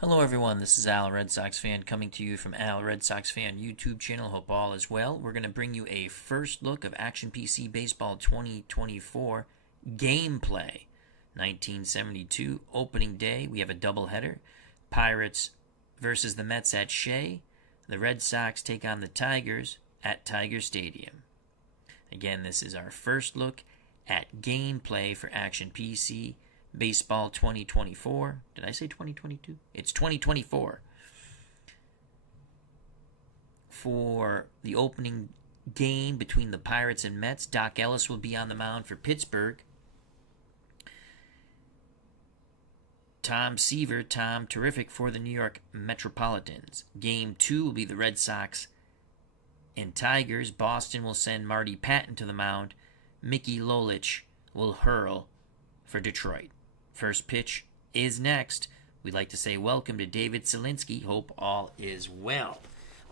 Hello everyone, this is Al Red Sox Fan coming to you from Al Red Sox Fan YouTube channel. Hope all is well. We're going to bring you a first look of Action PC Baseball 2024 gameplay. 1972 opening day. We have a doubleheader. Pirates versus the Mets at Shea. The Red Sox take on the Tigers at Tiger Stadium. Again, this is our first look at gameplay for Action PC Baseball 2024. Did I say 2022? It's 2024. For the opening game between the Pirates and Mets, Doc Ellis will be on the mound for Pittsburgh. Tom Seaver, Tom terrific for the New York Metropolitans. Game 2 will be the Red Sox and Tigers. Boston will send Marty Pattin to the mound. Mickey Lolich will hurl for Detroit. First pitch is next. We'd like to say welcome to David Zielinski. Hope all is well.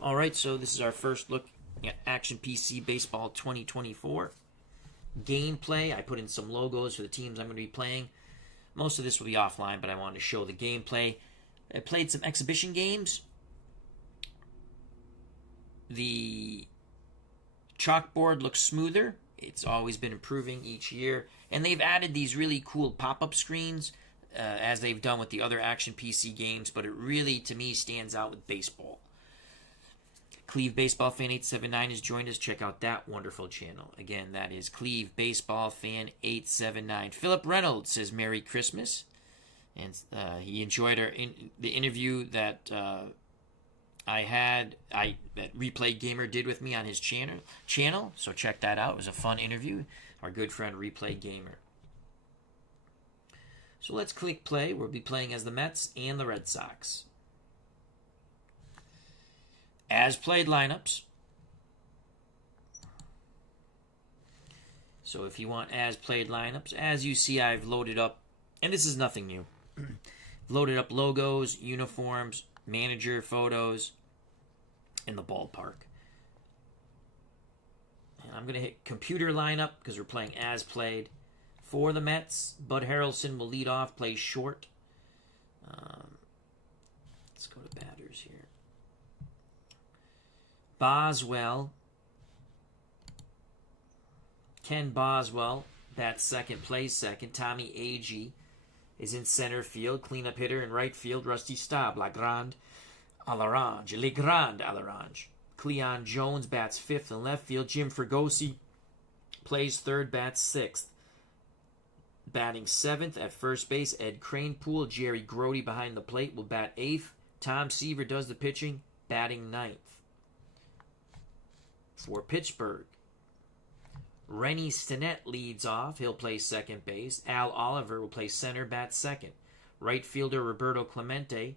All right, so this is our first look at Action PC Baseball 2024 gameplay. I put in some logos for the teams I'm going to be playing. Most of this will be offline, but I wanted to show the gameplay. I played some exhibition games. The chalkboard looks smoother. It's always been improving each year. And they've added these really cool pop-up screens, as they've done with the other Action PC games, but it really, to me, stands out with baseball. Cleve Baseball Fan 879 has joined us. Check out that wonderful channel. Again, that is Cleve Baseball Fan 879. Philip Reynolds says Merry Christmas. And he enjoyed the interview that that Replay Gamer did with me on his channel. So check that out. It was a fun interview. Our good friend Replay Gamer. So let's click play. We'll be playing as the Mets and the Red Sox. As played lineups. So if you want as played lineups, as you see, I've loaded up, and this is nothing new. Loaded up logos, uniforms, manager photos in the ballpark. And I'm going to hit computer lineup because we're playing as played. For the Mets, Bud Harrelson will lead off, play short. Let's go to batters here. Boswell. Ken Boswell bats second, plays second. Tommy Agee is in center field. Cleanup hitter in right field, Rusty Staub. Le Grand Alarange. Cleon Jones bats fifth in left field. Jim Fregosi plays third, bats sixth. Batting seventh at first base, Ed Cranepool. Jerry Grody behind the plate will bat eighth. Tom Seaver does the pitching, batting ninth. For Pittsburgh, Rennie Stinnett leads off. He'll play second base. Al Oliver will play center, bat second. Right fielder Roberto Clemente,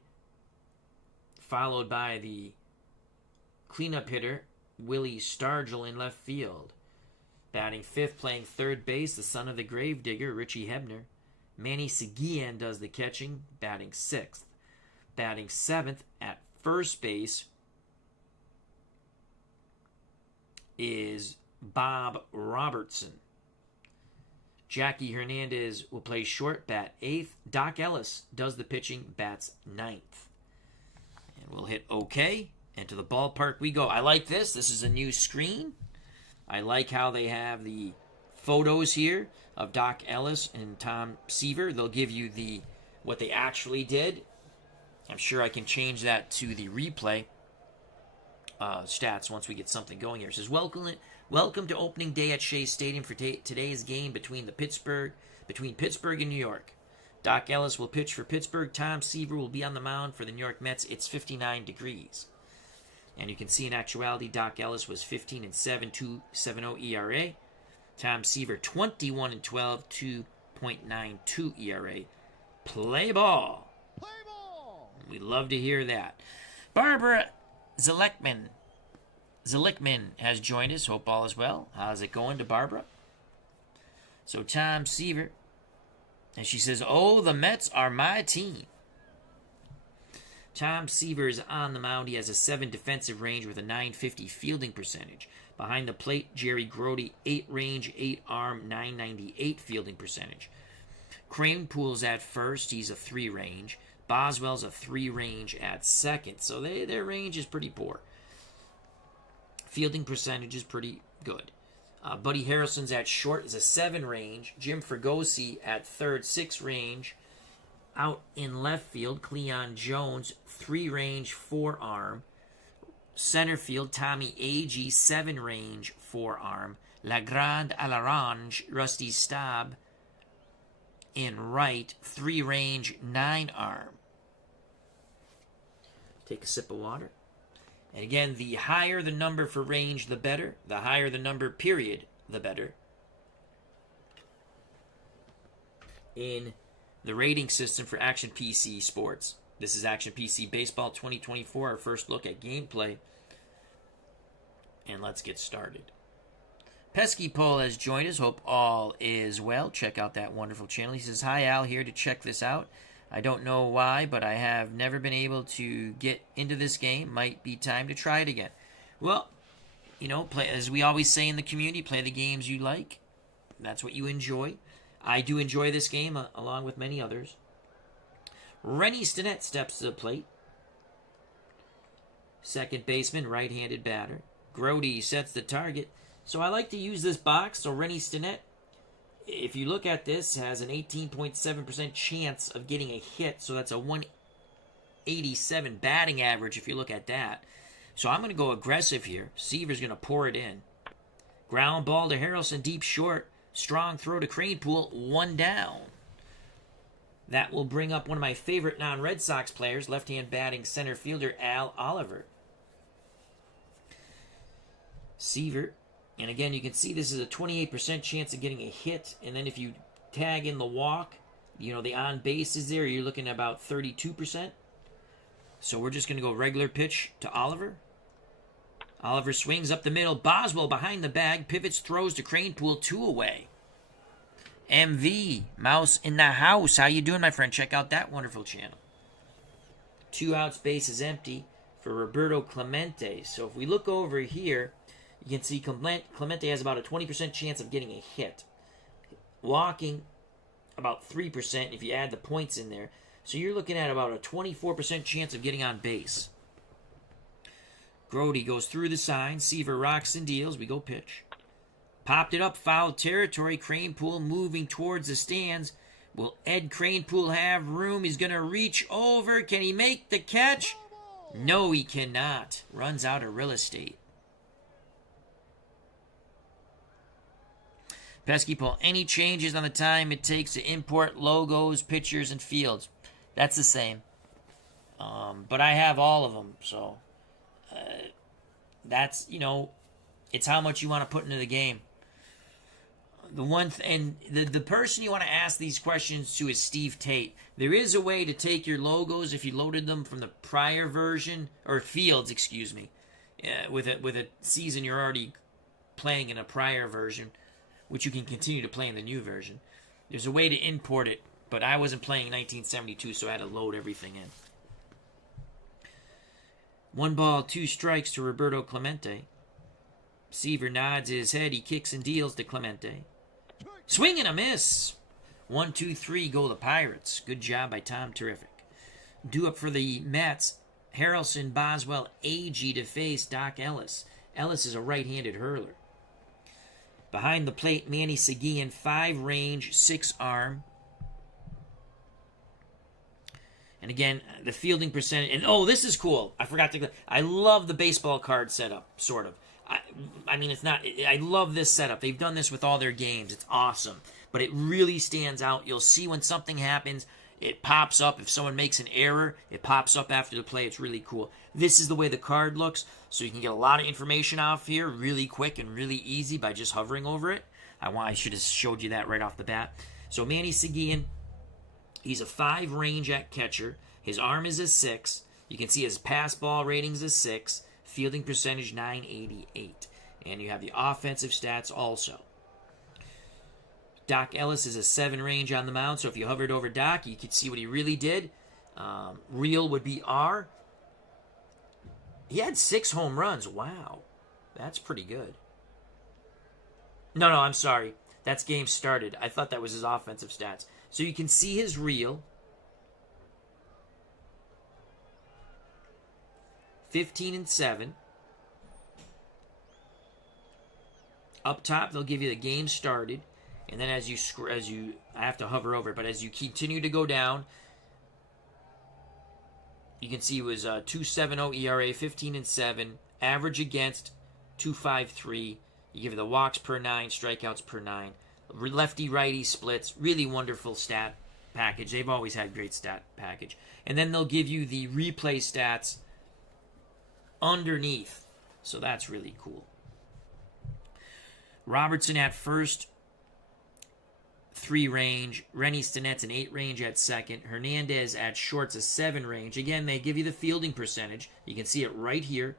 followed by the cleanup hitter Willie Stargell in left field. Batting fifth, playing third base, the son of the gravedigger, Richie Hebner. Manny Seguin does the catching, batting sixth. Batting seventh at first base is Bob Robertson. Jackie Hernandez will play short, bat eighth. Doc Ellis does the pitching, bats ninth. And we'll hit OK, and to the ballpark we go. I like this. This is a new screen. I like how they have the photos here of Doc Ellis and Tom Seaver. They'll give you what they actually did. I'm sure I can change that to the replay stats once we get something going here. It says, welcome to opening day at Shea Stadium for today's game between Pittsburgh and New York. Doc Ellis will pitch for Pittsburgh. Tom Seaver will be on the mound for the New York Mets. It's 59 degrees. And you can see in actuality, Doc Ellis was 15-7, 2.70 ERA. Tom Seaver, 21-12, 2.92 ERA. Play ball. Play ball. We love to hear that. Barbara Zelickman has joined us. Hope all is well. How's it going to Barbara? So Tom Seaver, and she says, "Oh, the Mets are my team." Tom Seaver is on the mound. He has a 7 defensive range with a .950 fielding percentage. Behind the plate, Jerry Grody, 8 range, 8 arm, .998 fielding percentage. Cranepool's at first. He's a 3 range. Boswell's a 3 range at second, so their range is pretty poor. Fielding percentage is pretty good. Buddy Harrelson's at short is a 7 range. Jim Fregosi at third, 6 range. Out in left field, Cleon Jones, 3 range, 4 arm. Center field, Tommy Agee, 7 range, 4 arm. Legrand à l'Orange, Rusty Staub in right, 3 range, 9 arm. Take a sip of water. And again, the higher the number for range, the better. The higher the number, period, the better. In the rating system for Action PC Sports. This is Action PC Baseball 2024, our first look at gameplay. And let's get started. Pesky Paul has joined us. Hope all is well. Check out that wonderful channel. He says, "Hi, Al, here to check this out. I don't know why, but I have never been able to get into this game. Might be time to try it again." Well, play, as we always say in the community, play the games you like. That's what you enjoy. I do enjoy this game, along with many others. Rennie Stinnett steps to the plate. Second baseman, right-handed batter. Grody sets the target. So I like to use this box. So Rennie Stinnett, if you look at this, has an 18.7% chance of getting a hit. So that's a 187 batting average if you look at that. So I'm going to go aggressive here. Seaver's going to pour it in. Ground ball to Harrelson, deep short. Strong throw to Cranepool, 1 down. That will bring up one of my favorite non-Red Sox players, left-hand batting center fielder Al Oliver. Seaver. And again, you can see this is a 28% chance of getting a hit. And then if you tag in the walk, the on base is there, you're looking at about 32%. So we're just going to go regular pitch to Oliver. Oliver swings up the middle. Boswell behind the bag. Pivots, throws to Cranepool, 2 away. MV, Mouse in the house. How you doing, my friend? Check out that wonderful channel. 2 outs, base is empty for Roberto Clemente. So if we look over here, you can see Clemente has about a 20% chance of getting a hit. Walking, about 3% if you add the points in there. So you're looking at about a 24% chance of getting on base. Grody goes through the sign. Seaver rocks and deals. We go pitch. Popped it up, foul territory. Cranepool moving towards the stands. Will Ed Cranepool have room? He's going to reach over. Can he make the catch? No, he cannot. Runs out of real estate. Pesky Paul, any changes on the time it takes to import logos, pictures, and fields? That's the same. But I have all of them, so that's, it's how much you want to put into the game. The person you want to ask these questions to is Steve Tate. There is a way to take your logos if you loaded them from the prior version, or fields, excuse me, with a season you're already playing in a prior version, which you can continue to play in the new version. There's a way to import it, but I wasn't playing in 1972, so I had to load everything in. 1 ball, 2 strikes to Roberto Clemente. Seaver nods his head. He kicks and deals to Clemente. Swing and a miss. 1, 2, 3 go the Pirates. Good job by Tom. Terrific. Due up for the Mets, Harrelson, Boswell, Agee to face Doc Ellis. Ellis is a right-handed hurler. Behind the plate, Manny Seguin, 5 range, 6 arm. And again, the fielding percentage. And this is cool. I forgot to. I love the baseball card setup, sort of. I mean, it's not. I love this setup. They've done this with all their games. It's awesome. But it really stands out. You'll see when something happens, it pops up. If someone makes an error, it pops up after the play. It's really cool. This is the way the card looks. So you can get a lot of information off here really quick and really easy by just hovering over it. I should have showed you that right off the bat. So Manny Seguin, he's a 5 range at catcher. His arm is a 6. You can see his pass ball ratings is 6. Fielding percentage 988. And you have the offensive stats also. Doc Ellis is a 7 range on the mound. So if you hovered over Doc, you could see what he really did. Real would be R. He had 6 home runs. Wow. That's pretty good. No, I'm sorry. That's game started. I thought that was his offensive stats. So you can see his real. 15 and 7. Up top, they'll give you the game started, and then as you I have to hover over it, but as you continue to go down, you can see it was 2.70 ERA, 15 and 7, average against 2.53. You give it the walks per 9, strikeouts per 9, lefty righty splits. Really wonderful stat package. They've always had great stat package, and then they'll give you the replay stats underneath, so that's really cool. Robertson at first, 3 range. Rennie Stenet's an 8 range at second. Hernandez at short's a 7 range. Again, they give you the fielding percentage. You can see it right here.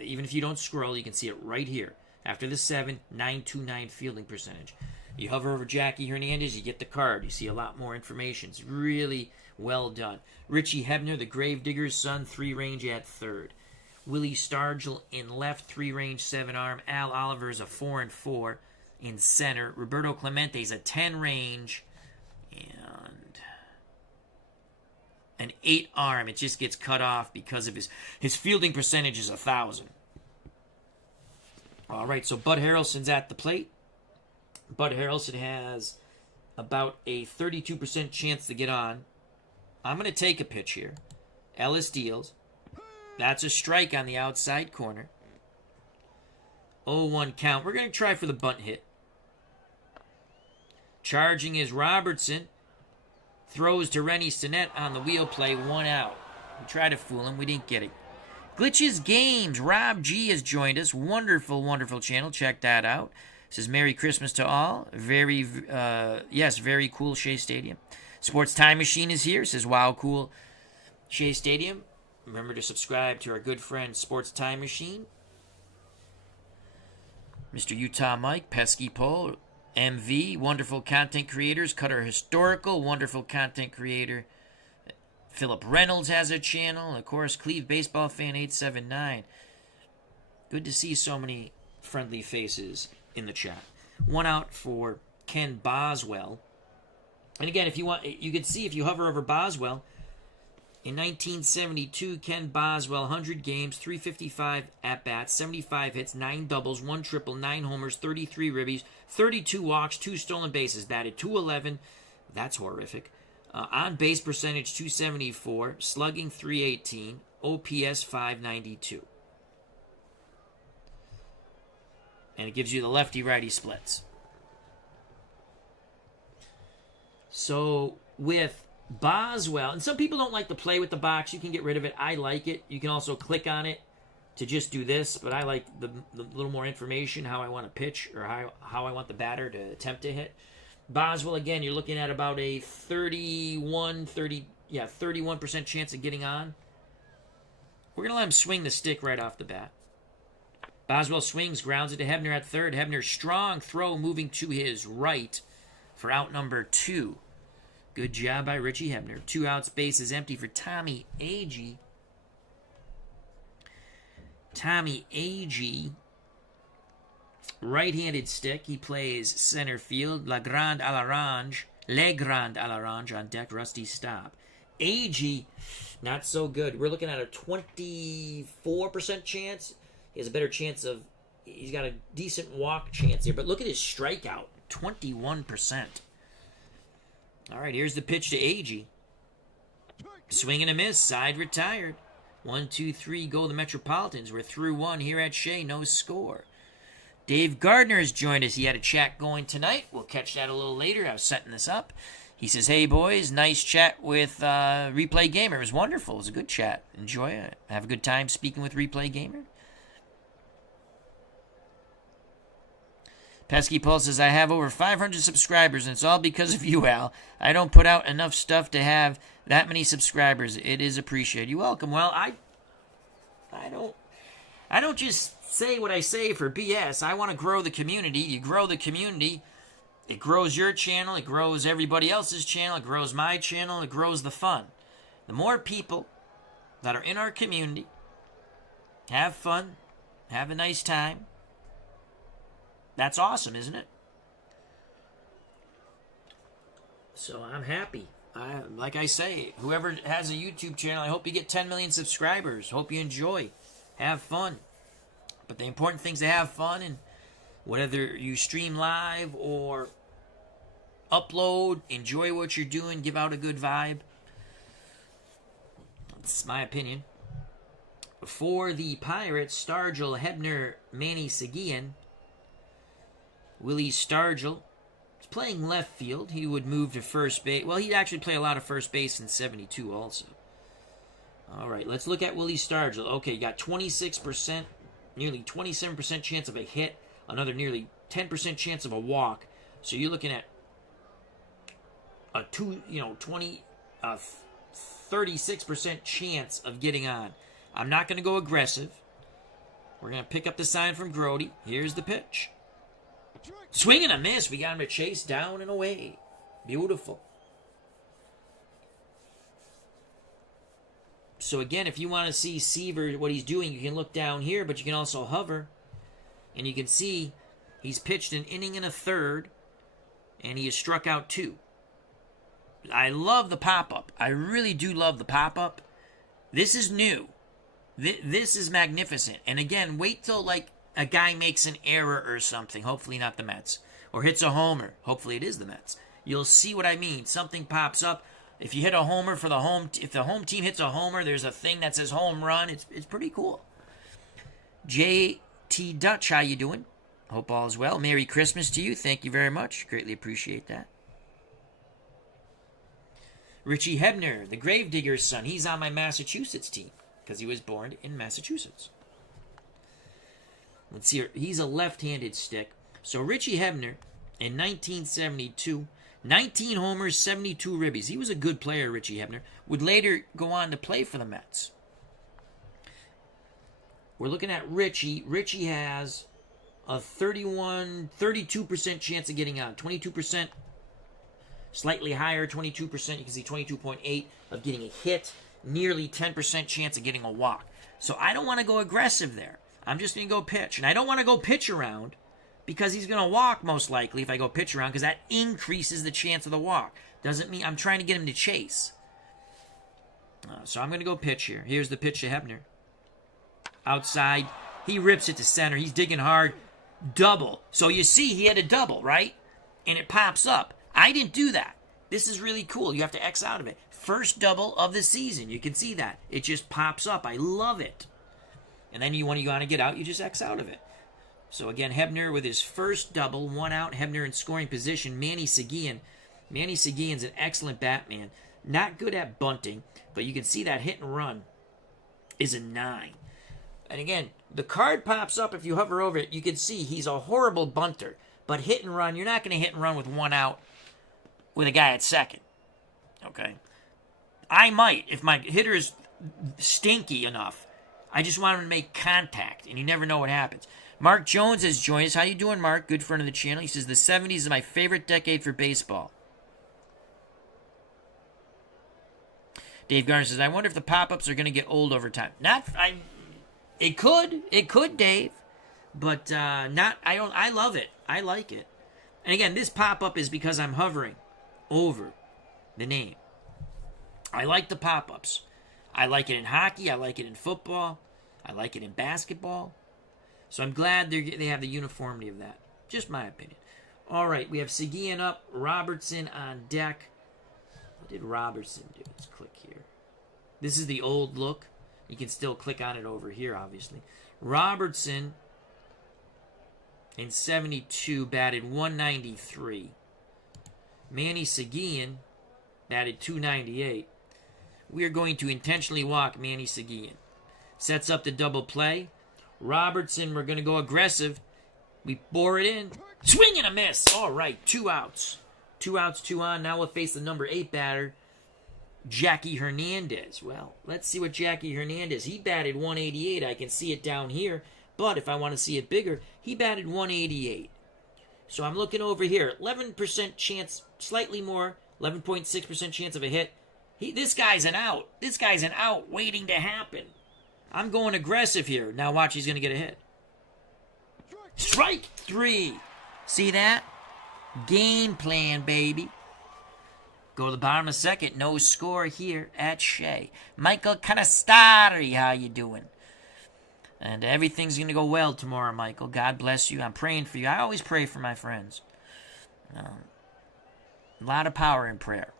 Even if you don't scroll, you can see it right here. After the 7, 929 fielding percentage. You hover over Jackie Hernandez, you get the card. You see a lot more information. It's really well done. Richie Hebner, the Gravedigger's son, 3 range at third. Willie Stargell in left, 3 range, 7 arm. Al Oliver's a 4 and 4 in center. Roberto Clemente's a 10 range and an 8 arm. It just gets cut off because of his fielding percentage is 1,000. All right, so Bud Harrelson's at the plate. Bud Harrelson has about a 32% chance to get on. I'm going to take a pitch here. Ellis deals. That's a strike on the outside corner. 0-1 count. We're going to try for the bunt hit. Charging is Robertson. Throws to Rennie Stenet on the wheel play. 1 out. We tried to fool him. We didn't get it. Glitches Games. Rob G has joined us. Wonderful, wonderful channel. Check that out. Says Merry Christmas to all. Very cool Shea Stadium. Sports Time Machine is here. Says wow, cool Shea Stadium. Remember to subscribe to our good friend Sports Time Machine. Mr. Utah Mike, Pesky Pole, MV, wonderful content creators. Cutter Historical, wonderful content creator. Philip Reynolds has a channel. Of course, Cleve Baseball Fan 879. Good to see so many friendly faces in the chat. 1 out for Ken Boswell. And again, if you want, you can see if you hover over Boswell. In 1972, Ken Boswell, 100 games, 355 at-bats, 75 hits, 9 doubles, 1 triple, 9 homers, 33 ribbies, 32 walks, 2 stolen bases, batted .211. That's horrific. On-base percentage, 274, slugging, 318, OPS, 592. And it gives you the lefty-righty splits. So, with Boswell, and some people don't like to play with the box. You can get rid of it. I like it. You can also click on it to just do this, but I like the little more information, how I want to pitch or how I want the batter to attempt to hit. Boswell, again, you're looking at about a 31% chance of getting on. We're going to let him swing the stick right off the bat. Boswell swings, grounds it to Hebner at third. Hebner's strong throw moving to his right for out number 2. Good job by Richie Hebner. 2 outs, base is empty for Tommy Agee. Tommy Agee, right-handed stick. He plays center field. Le Grand à l'Orange on deck. Rusty stop. Agee, not so good. We're looking at a 24% chance. He has a better chance of... He's got a decent walk chance here. But look at his strikeout. 21%. All right, here's the pitch to Agee. Swing and a miss. Side retired. 1, 2, 3, go the Metropolitans. We're through 1 here at Shea. No score. Dave Gardner has joined us. He had a chat going tonight. We'll catch that a little later. I was setting this up. He says, hey, boys, nice chat with Replay Gamer. It was wonderful. It was a good chat. Enjoy it. Have a good time speaking with Replay Gamer. Pesky Paul says, I have over 500 subscribers, and it's all because of you, Al. I don't put out enough stuff to have that many subscribers. It is appreciated. You're welcome. Well, I don't just say what I say for BS. I want to grow the community. You grow the community, it grows your channel, it grows everybody else's channel, it grows my channel, it grows the fun. The more people that are in our community have fun, have a nice time, that's awesome, isn't it? So I'm happy. Like I say, whoever has a YouTube channel, I hope you get 10 million subscribers. Hope you enjoy. Have fun. But the important thing is to have fun, and whether you stream live or upload, enjoy what you're doing, give out a good vibe. That's my opinion. For the Pirates, Stargell, Hebner, Manny Seguin. Willie Stargell is playing left field. He would move to first base. Well, he'd actually play a lot of first base in 72 also. All right, let's look at Willie Stargell. Okay, you got 26%, nearly 27% chance of a hit, another nearly 10% chance of a walk. So you're looking at a 36% chance of getting on. I'm not going to go aggressive. We're going to pick up the sign from Grody. Here's the pitch. Swing and a miss. We got him to chase down and away. Beautiful. So again, if you want to see Seaver, what he's doing, you can look down here, but you can also hover. And you can see he's pitched an inning and a third, and he has struck out 2. I love the pop-up. I really do love the pop-up. This is new. This is magnificent. And again, wait till like a guy makes an error or something. Hopefully not the Mets. Or hits a homer. Hopefully it is the Mets. You'll see what I mean. Something pops up. If you hit a homer for the if the home team hits a homer, there's a thing that says home run. It's pretty cool. J.T. Dutch, how you doing? Hope all is well. Merry Christmas to you. Thank you very much. Greatly appreciate that. Richie Hebner, the Gravedigger's son. He's on my Massachusetts team because he was born in Massachusetts. Let's see here. He's a left-handed stick. So Richie Hebner, in 1972, 19 homers, 72 ribbies. He was a good player, Richie Hebner. Would later go on to play for the Mets. We're looking at Richie. Richie has a 32% chance of getting on. 22%. Slightly higher, 22%. You can see 22.8 of getting a hit. Nearly 10% chance of getting a walk. So I don't want to go aggressive there. I'm just going to go pitch. And I don't want to go pitch around because he's going to walk most likely if I go pitch around because that increases the chance of the walk. Doesn't mean I'm trying to get him to chase. So I'm going to go pitch here. Here's the pitch to Hebner. Outside. He rips it to center. He's digging hard. Double. So you see he had a double, right? And it pops up. I didn't do that. This is really cool. You have to X out of it. First double of the season. You can see that. It just pops up. I love it. And then when you want to get out, you just X out of it. So again, Hebner with his first double. 1 out. Hebner in scoring position. Manny Seguin. Manny Seguin's an excellent Batman. Not good at bunting, but you can see that hit and run is a 9. And again, the card pops up. If you hover over it, you can see he's a horrible bunter. But hit and run, you're not going to hit and run with 1 out with a guy at second. Okay? I might, if my hitter is stinky enough. I just want him to make contact, and you never know what happens. Mark Jones has joined us. How you doing, Mark? Good friend of the channel. He says, the 70s is my favorite decade for baseball. Dave Garner says, I wonder if the pop-ups are going to get old over time. It could, Dave. But I love it. I like it. And again, this pop-up is because I'm hovering over the name. I like the pop-ups. I like it in hockey. I like it in football. I like it in basketball. So I'm glad they have the uniformity of that. Just my opinion. All right, we have Seguin up, Robertson on deck. What did Robertson do? Let's click here. This is the old look. You can still click on it over here, obviously. Robertson in 72 batted 193. Manny Seguin batted 298. We are going to intentionally walk Manny Seguin. Sets up the double play. Robertson, we're going to go aggressive. We bore it in. Swing and a miss. All right, 2 outs. 2 outs, 2 on. Now we'll face the number 8 batter, Jackie Hernandez. Well, let's see what Jackie Hernandez. He batted 188. I can see it down here. But if I want to see it bigger, he batted 188. So I'm looking over here. 11% chance, slightly more. 11.6% chance of a hit. This guy's an out. This guy's an out waiting to happen. I'm going aggressive here. Now watch, he's going to get a hit. Strike 3. See that? Game plan, baby. Go to the bottom of the second. No score here at Shea. Michael Canastari, how you doing? And everything's going to go well tomorrow, Michael. God bless you. I'm praying for you. I always pray for my friends. A lot of power in prayer.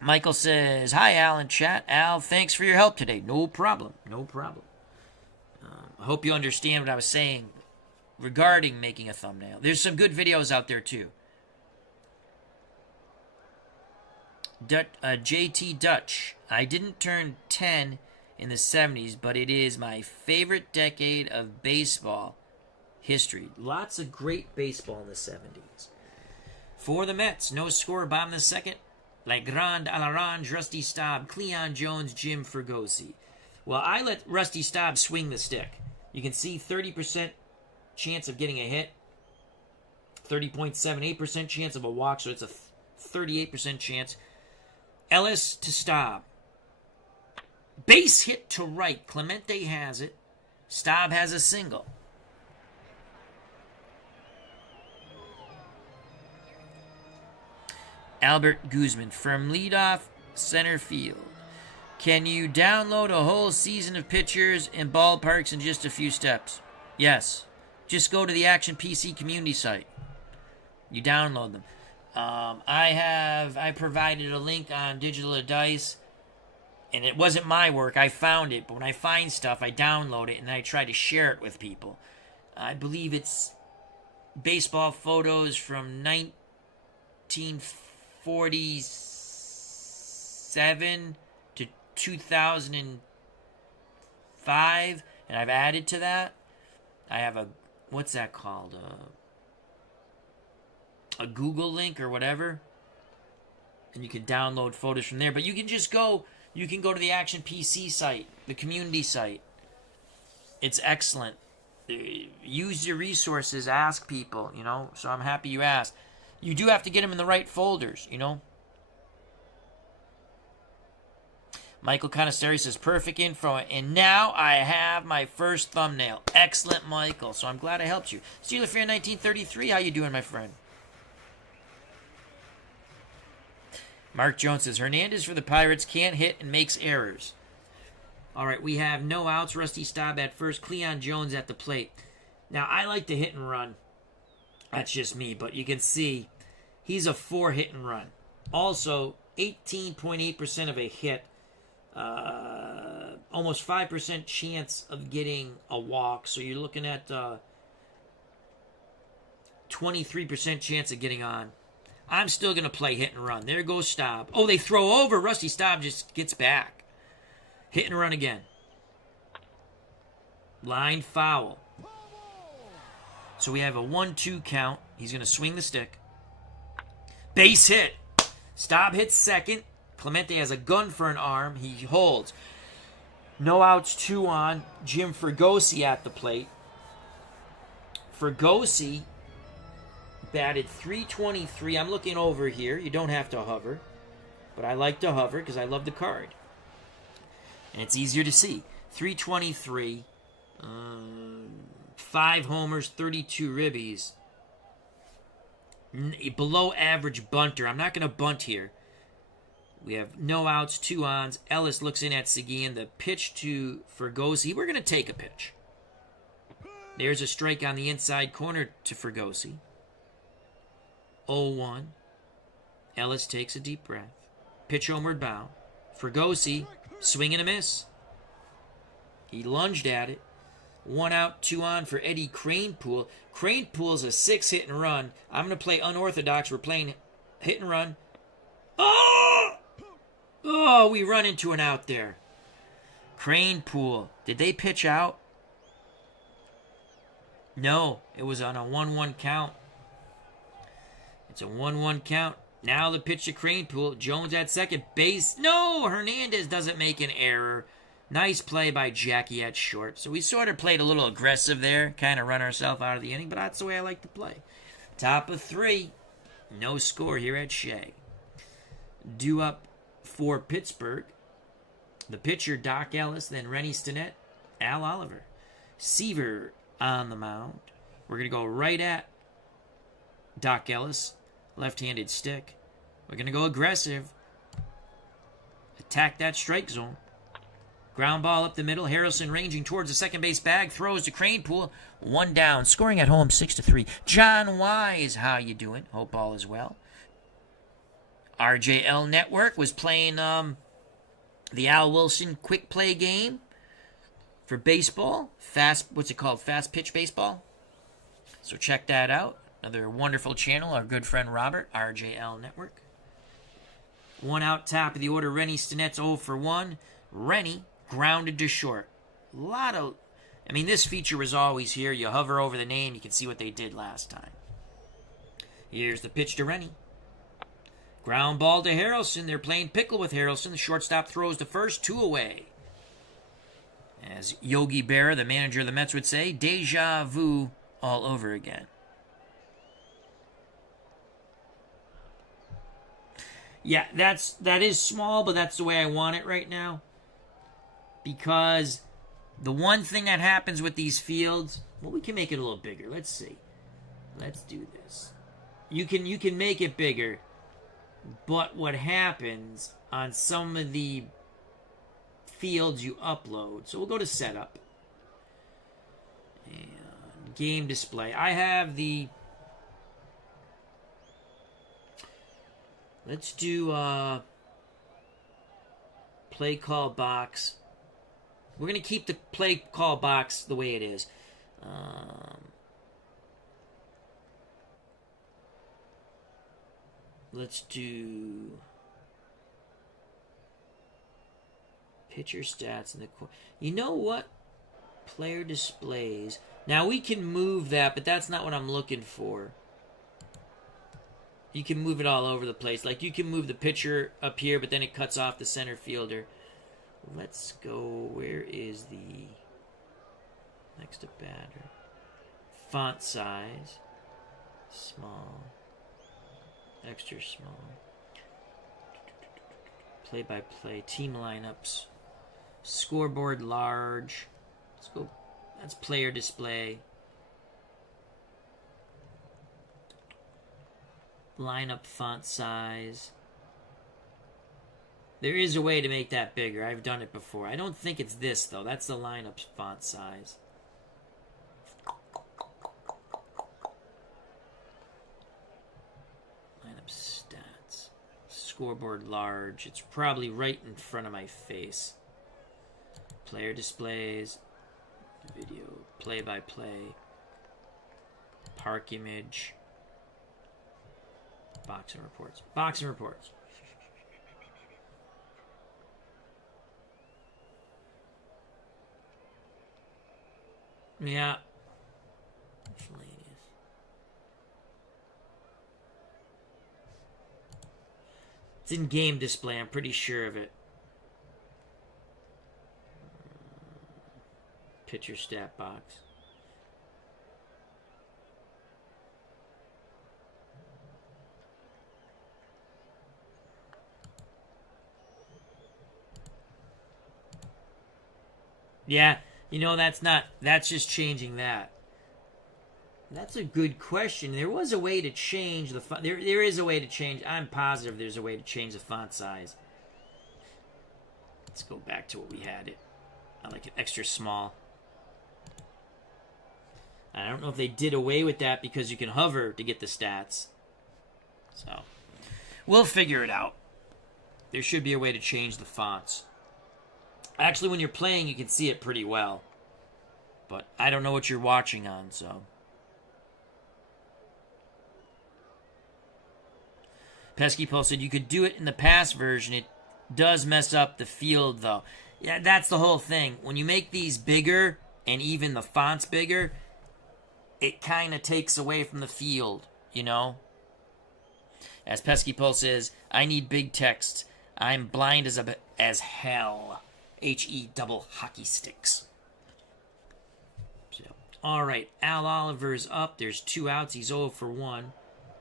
Michael says, hi, Al in chat. Al, thanks for your help today. No problem. No problem. I hope you understand what I was saying regarding making a thumbnail. There's some good videos out there, too. JT Dutch. I didn't turn 10 in the 70s, but it is my favorite decade of baseball history. Lots of great baseball in the 70s. For the Mets, no score, bottom of the second. Legrand, Alarange, Rusty Staub, Cleon Jones, Jim Fregosi. Well, I let Rusty Staub swing the stick. You can see 30% chance of getting a hit, 30.78% chance of a walk, so it's a 38% chance. Ellis to Staub. Base hit to right. Clemente has it. Staub has a single. Albert Guzman from leadoff center field. Can you download a whole season of pictures and ballparks in just a few steps? Yes. Just go to the Action PC community site. You download them. I provided a link on Digital Dice, and it wasn't my work. I found it, but when I find stuff, I download it, and I try to share it with people. I believe it's baseball photos from 1947 to 2005, and I've added to that. I have a, what's that called? A Google link or whatever, and you can download photos from there. But you can just go, you can go to the Action PC site, the community site. It's excellent. Use your resources, ask people, you know, so I'm happy you asked. You do have to get them in the right folders, you know. Michael Canastari says, perfect info, and now I have my first thumbnail. Excellent, Michael, so I'm glad I helped you. Steeler Fan 1933, how you doing, my friend? Mark Jones says, Hernandez for the Pirates can't hit and makes errors. All right, we have no outs. Rusty Staub at first. Cleon Jones at the plate. Now, I like to hit and run. That's just me, but you can see he's a 4 hit and run. Also, 18.8% of a hit. Almost 5% chance of getting a walk. So you're looking at 23% chance of getting on. I'm still going to play hit and run. There goes Staub. Oh, they throw over. Rusty Staub just gets back. Hit and run again. Line foul. So we have a 1-2 count. He's going to swing the stick. Base hit. Staub hits second. Clemente has a gun for an arm. He holds. No outs, 2 on. Jim Fregosi at the plate. Fregosi batted .323. I'm looking over here. You don't have to hover. But I like to hover because I love the card. And it's easier to see. .323. 5 homers, 32 ribbies. Below average bunter. I'm not going to bunt here. We have no outs, 2 ons. Ellis looks in at Seguin. The pitch to Fregosi. We're going to take a pitch. There's a strike on the inside corner to Fregosi. 0-1. Ellis takes a deep breath. Pitch homeward bound. Fregosi, swing and a miss. He lunged at it. 1 out, 2 on for Eddie Cranepool. Cranepool's a 6 hit and run. I'm going to play unorthodox. We're playing hit and run. Oh! Oh, we run into an out there. Cranepool. Did they pitch out? No, it was on a 1-1 count. It's a 1-1 count. Now the pitch to Cranepool. Jones at second base. No, Hernandez doesn't make an error. Nice play by Jackie at short. So we sort of played a little aggressive there. Kind of run ourselves out of the inning, but that's the way I like to play. Top of 3. No score here at Shea. Due up for Pittsburgh. The pitcher, Doc Ellis, then Rennie Stinnett, Al Oliver. Seaver on the mound. We're going to go right at Doc Ellis. Left-handed stick. We're going to go aggressive. attack that strike zone. Ground ball up the middle. Harrelson ranging towards the second base bag. Throws to Cranepool. 1 down. Scoring at home 6-3. John Wise, how you doing? Hope all is well. RJL Network was playing the Al Wilson quick play game for baseball. What's it called? Fast pitch baseball. So check that out. Another wonderful channel. Our good friend Robert, RJL Network. 1 out, top of the order. Rennie Stinetz 0 for 1. Rennie grounded to short. This feature was always here. You hover over the name, you can see what they did last time. Here's the pitch to Rennie. Ground ball to Harrelson. They're playing pickle with Harrelson. The shortstop throws to first, 2 away. As Yogi Berra, the manager of the Mets, would say, deja vu all over again. Yeah, that is small, but that's the way I want it right now. Because the one thing that happens with these fields, well, we can make it a little bigger. Let's see. Let's do this. You can make it bigger, but what happens on some of the fields you upload, so we'll go to setup and game display. I have let's do play call box. We're going to keep the play call box the way it is. Let's do pitcher stats in the corner. You know what? Player displays. Now we can move that, but that's not what I'm looking for. You can move it all over the place. Like you can move the pitcher up here, but then it cuts off the center fielder. Let's go. Where is the next to batter? Font size. Small. Extra small. Play-by-play. Team lineups. Scoreboard large. Let's go. That's player display. Lineup font size. There is a way to make that bigger. I've done it before. I don't think it's this, though. That's the lineup font size. Lineup stats. Scoreboard large. It's probably right in front of my face. Player displays. Video. Play-by-play. Park image. Box and reports. Box and reports. Yeah. It's in game display. I'm pretty sure of it. Pitcher stat box. Yeah, that's just changing that. That's a good question. There was a way to change the font. There is a way to change. I'm positive there's a way to change the font size. Let's go back to what we had. I like it extra small. I don't know if they did away with that because you can hover to get the stats. So, we'll figure it out. There should be a way to change the fonts. Actually, when you're playing, you can see it pretty well. But I don't know what you're watching on, so. Pesky Post said you could do it in the past version. It does mess up the field, though. Yeah, that's the whole thing. When you make these bigger, and even the fonts bigger, it kind of takes away from the field, you know? As Pesky Post says, I need big text. I'm blind as hell. H-E double hockey sticks. So, all right, Al Oliver's up. There's 2 outs. He's 0 for 1.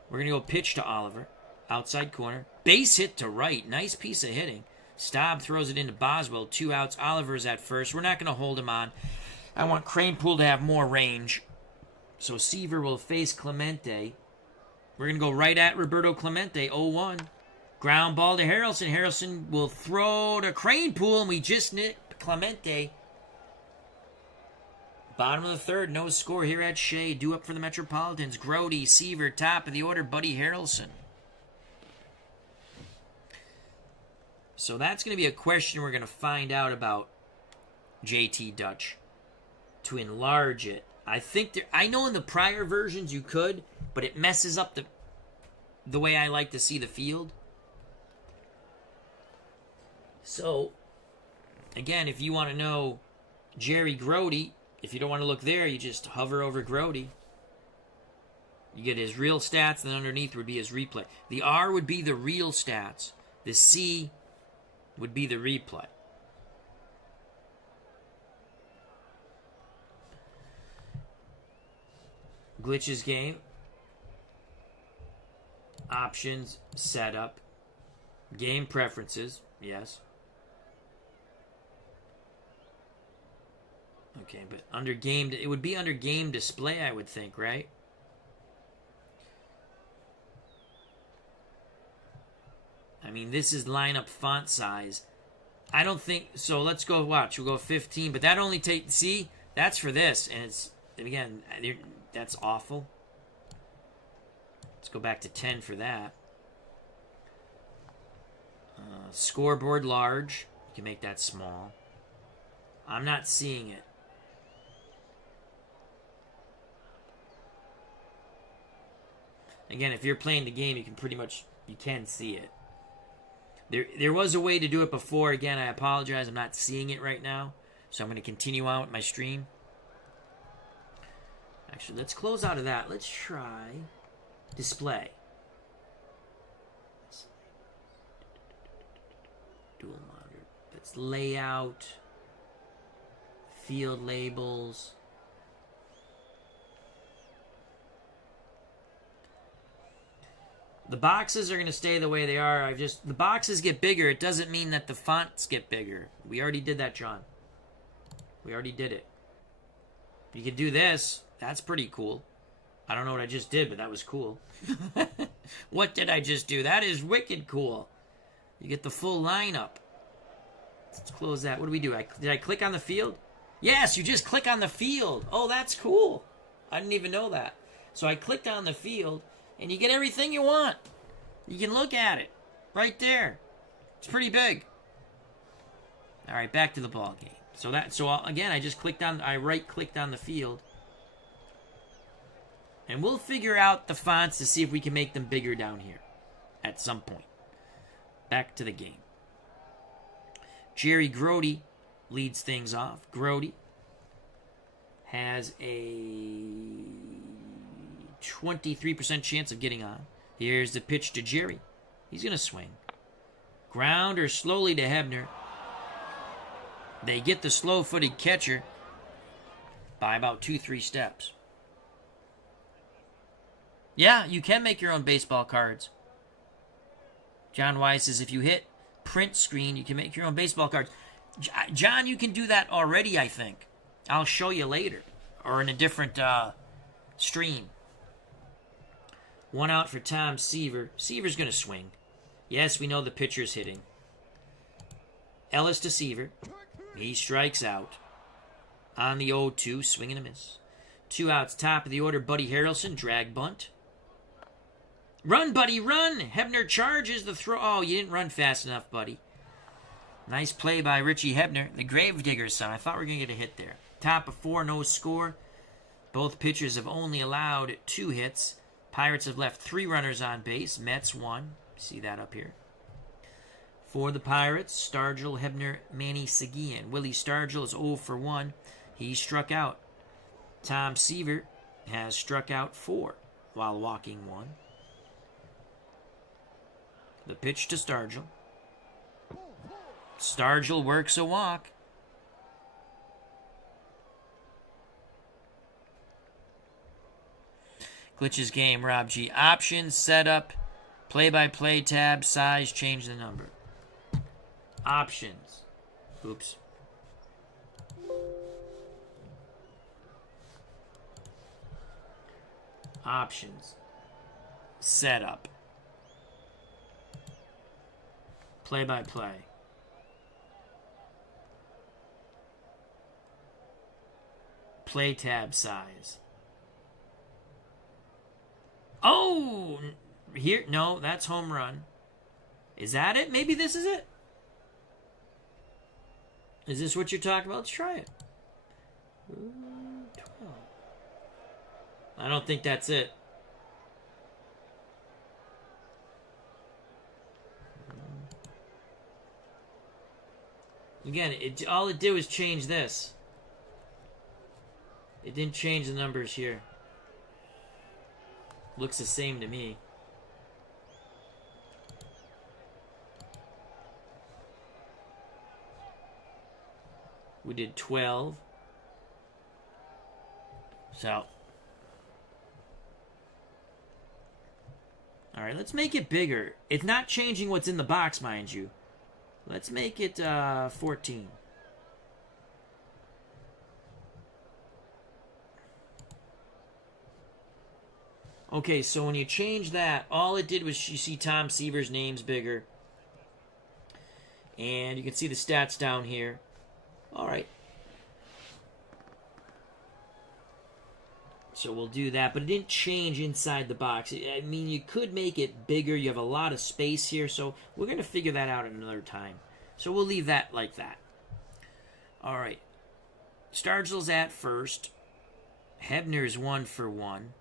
We're going to go pitch to Oliver. Outside corner. Base hit to right. Nice piece of hitting. Staub throws it into Boswell. 2 outs. Oliver's at first. We're not going to hold him on. I want Cranepool to have more range. So Seaver will face Clemente. We're going to go right at Roberto Clemente. 0-1. Ground ball to Harrelson. Harrelson will throw to Kranepool, and we just nicked Clemente. Bottom of the third, no score here at Shea. Due up for the Metropolitans. Grody, Seaver, top of the order, Buddy Harrelson. So that's going to be a question we're going to find out about JT Dutch to enlarge it. I know in the prior versions you could, but it messes up the way I like to see the field. So, again, if you want to know Jerry Grody, if you don't want to look there, you just hover over Grody. You get his real stats, and then underneath would be his replay. The R would be the real stats. The C would be the replay. Glitches game. Options, setup. Game preferences, yes. Okay, but under game, it would be under game display, I would think, right? I mean, this is lineup font size. I don't think, so let's go watch. We'll go 15, but that only takes, see, that's for this, and it's, again, that's awful. Let's go back to 10 for that. Scoreboard large. You can make that small. I'm not seeing it. Again, if you're playing the game, you can see it. There was a way to do it before. Again, I apologize. I'm not seeing it right now. So I'm going to continue on with my stream. Actually, let's close out of that. Let's try display. Dual monitor. That's layout. Field labels. The boxes are going to stay the way they are. The boxes get bigger. It doesn't mean that the fonts get bigger. We already did that, John. We already did it. You can do this. That's pretty cool. I don't know what I just did, but that was cool. What did I just do? That is wicked cool. You get the full lineup. Let's close that. What do we do? Did I click on the field? Yes, you just click on the field. Oh, that's cool. I didn't even know that. So I clicked on the field. And you get everything you want. You can look at it. Right there. It's pretty big. Alright, back to the ball game. Again, I right-clicked on the field. And we'll figure out the fonts to see if we can make them bigger down here. At some point. Back to the game. Jerry Grody leads things off. Grody has a 23% chance of getting on. Here's the pitch to Jerry. He's going to swing. Grounder slowly to Hebner. They get the slow-footed catcher by about 2-3 steps. Yeah, you can make your own baseball cards. John Wise says if you hit print screen, you can make your own baseball cards. John, you can do that already, I think. I'll show you later. Or in a different stream. One out for Tom Seaver. Seaver's going to swing. Yes, we know the pitcher's hitting. Ellis to Seaver. He strikes out. On the 0-2, swing and a miss. 2 outs, top of the order, Buddy Harrelson, drag bunt. Run, Buddy, run! Hebner charges the throw. Oh, you didn't run fast enough, Buddy. Nice play by Richie Hebner, the Gravedigger's son. I thought we were going to get a hit there. Top of 4, no score. Both pitchers have only allowed 2 hits. Pirates have left 3 runners on base. Mets 1. See that up here. For the Pirates, Stargell, Hebner, Manny Seguin. Willie Stargell is 0 for 1. He struck out. Tom Seaver has struck out 4 while walking 1. The pitch to Stargell. Stargell works a walk. Glitches game, Rob G. Options, setup, play-by-play tab, size, change the number. Options. Oops. Options. Setup. Play-by-play. Play tab size. Oh! Here, no, that's home run. Is that it? Maybe this is it? Is this what you're talking about? Let's try it. Ooh, 12. I don't think that's it. Again, all it did was change this. It didn't change the numbers here. Looks the same to me. We did 12. So. Alright, let's make it bigger. It's not changing what's in the box, mind you. Let's make it 14. Okay, so when you change that, all it did was you see Tom Seaver's name's bigger. And you can see the stats down here. Alright. So we'll do that, but it didn't change inside the box. I mean, you could make it bigger. You have a lot of space here, so we're going to figure that out at another time. So we'll leave that like that. Alright. Stargel's at first. Hebner's 1 for 1.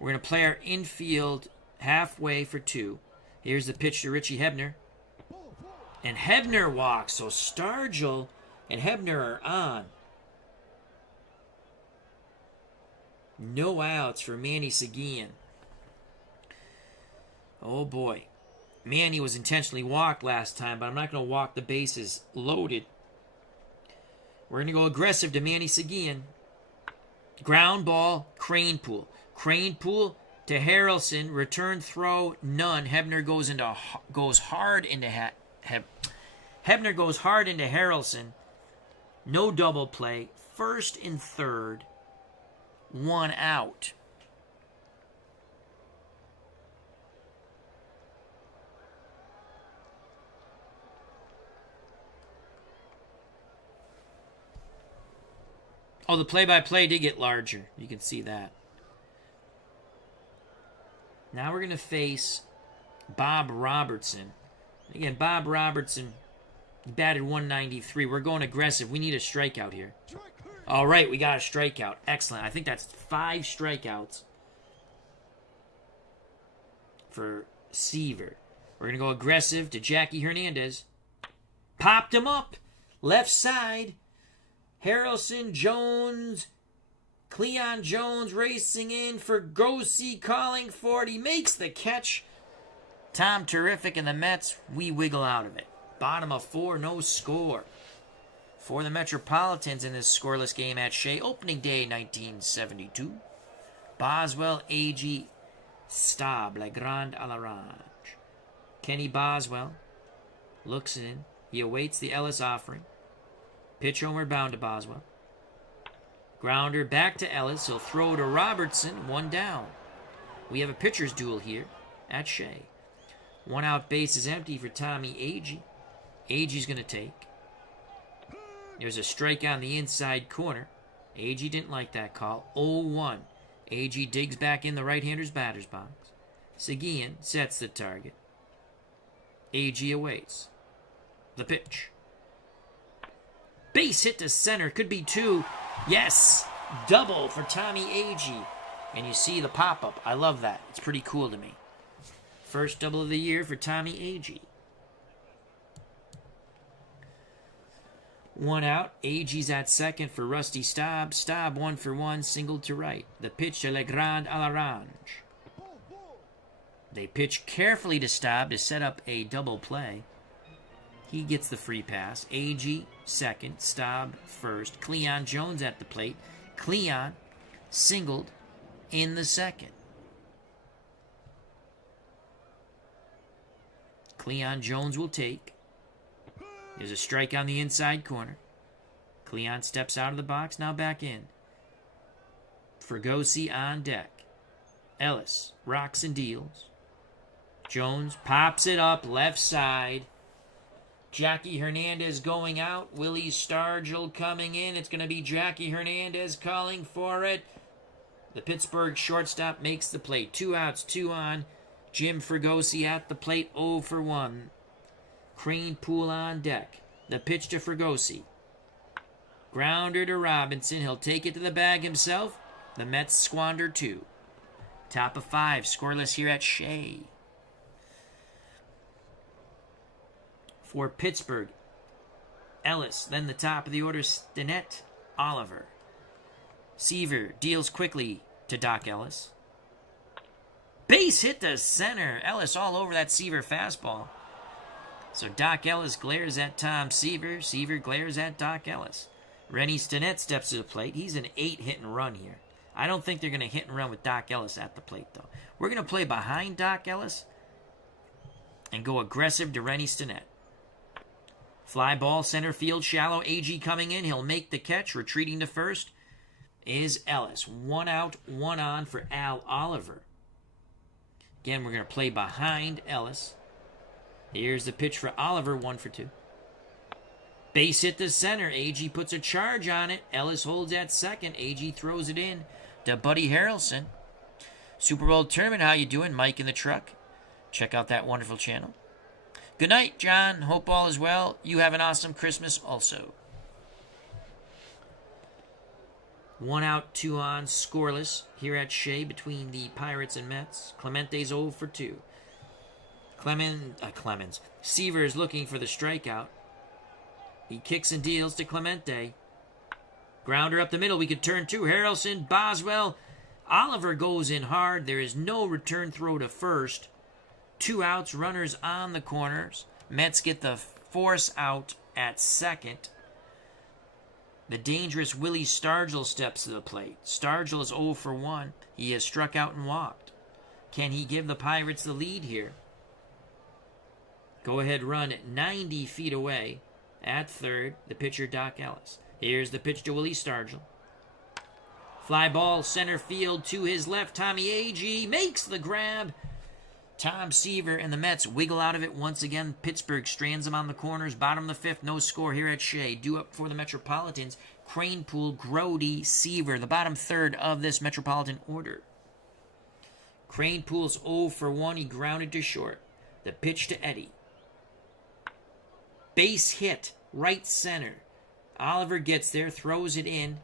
We're going to play our infield halfway for 2. Here's the pitch to Richie Hebner. And Hebner walks, so Stargell and Hebner are on. No outs for Manny Seguin. Oh boy. Manny was intentionally walked last time, but I'm not going to walk the bases loaded. We're going to go aggressive to Manny Seguin. Ground ball, Cranepool. Cranepool to Harrelson. Return throw, none. Hebner goes hard into Hebner goes hard into Harrelson. No double play. First and third. 1 out. Oh, the play-by-play did get larger. You can see that. Now we're going to face Bob Robertson. Again, Bob Robertson batted 193. We're going aggressive. We need a strikeout here. All right, we got a strikeout. Excellent. I think that's 5 strikeouts for Seaver. We're going to go aggressive to Jackie Hernandez. Popped him up. Left side. Harrelson, Jones, Cleon Jones racing in for Gosey, calling for it. He makes the catch. Tom Terrific and the Mets, we wiggle out of it. Bottom of 4, no score. For the Metropolitans in this scoreless game at Shea, opening day 1972. Boswell, Agee, Staub, La Grande à l'Orange. Kenny Boswell looks in. He awaits the Ellis offering. Pitch homeward bound to Boswell. Grounder back to Ellis. He'll throw to Robertson. 1 down. We have a pitcher's duel here at Shea. 1 out, base is empty for Tommy Agee. Agee's going to take. There's a strike on the inside corner. Agee didn't like that call. 0-1. Agee digs back in the right-hander's batter's box. Seguin sets the target. Agee awaits. The pitch. Base hit to center. Could be 2. Yes! Double for Tommy Agee. And you see the pop-up. I love that. It's pretty cool to me. First double of the year for Tommy Agee. 1 out. Agee's at second for Rusty Staub. Staub 1 for 1, singled to right. The pitch to La Grande à l'Orange. They pitch carefully to Staub to set up a double play. He gets the free pass. Agee second. Staub first. Cleon Jones at the plate. Cleon singled in the second. Cleon Jones will take. There's a strike on the inside corner. Cleon steps out of the box, now back in. Fergosi on deck. Ellis rocks and deals. Jones pops it up left side. Jackie Hernandez going out. Willie Stargell coming in. It's going to be Jackie Hernandez calling for it. The Pittsburgh shortstop makes the play. 2 outs, 2 on. Jim Fregosi at the plate, 0 for 1. Crane Pool on deck. The pitch to Fregosi. Grounder to Robinson. He'll take it to the bag himself. The Mets squander 2. Top of 5. Scoreless here at Shea. For Pittsburgh, Ellis. Then the top of the order, Stinnett, Oliver. Seaver deals quickly to Doc Ellis. Base hit to center. Ellis all over that Seaver fastball. So Doc Ellis glares at Tom Seaver. Seaver glares at Doc Ellis. Rennie Stinnett steps to the plate. He's an 8 hit and run here. I don't think they're going to hit and run with Doc Ellis at the plate, though. We're going to play behind Doc Ellis and go aggressive to Rennie Stinnett. Fly ball, center field, shallow. AG coming in. He'll make the catch. Retreating to first is Ellis. 1 out, 1 on for Al Oliver. Again, we're going to play behind Ellis. Here's the pitch for Oliver, 1 for 2. Base hit to center. AG puts a charge on it. Ellis holds at second. AG throws it in to Buddy Harrelson. Super Bowl tournament, how you doing? Mike in the truck. Check out that wonderful channel. Good night, John. Hope all is well. You have an awesome Christmas also. 1 out, 2 on, scoreless here at Shea between the Pirates and Mets. Clemente's 0 for 2. Clemens. Seaver is looking for the strikeout. He kicks and deals to Clemente. Grounder up the middle. We could turn 2. Harrelson, Boswell. Oliver goes in hard. There is no return throw to first. 2 outs, runners on the corners. Mets get the force out at second. The dangerous Willie Stargell steps to the plate. Stargell is 0 for 1. He has struck out and walked. Can he give the Pirates the lead here? Go-ahead run 90 feet away. At third, the pitcher Doc Ellis. Here's the pitch to Willie Stargell. Fly ball, center field to his left. Tommy Agee makes the grab. Tom Seaver and the Mets wiggle out of it once again. Pittsburgh strands them on the corners. Bottom of the 5th, no score here at Shea. Due up for the Metropolitans. Cranepool, Grody, Seaver. The bottom 3rd of this Metropolitan order. Cranepool's 0 for 1. He grounded to short. The pitch to Eddie. Base hit, right center. Oliver gets there, throws it in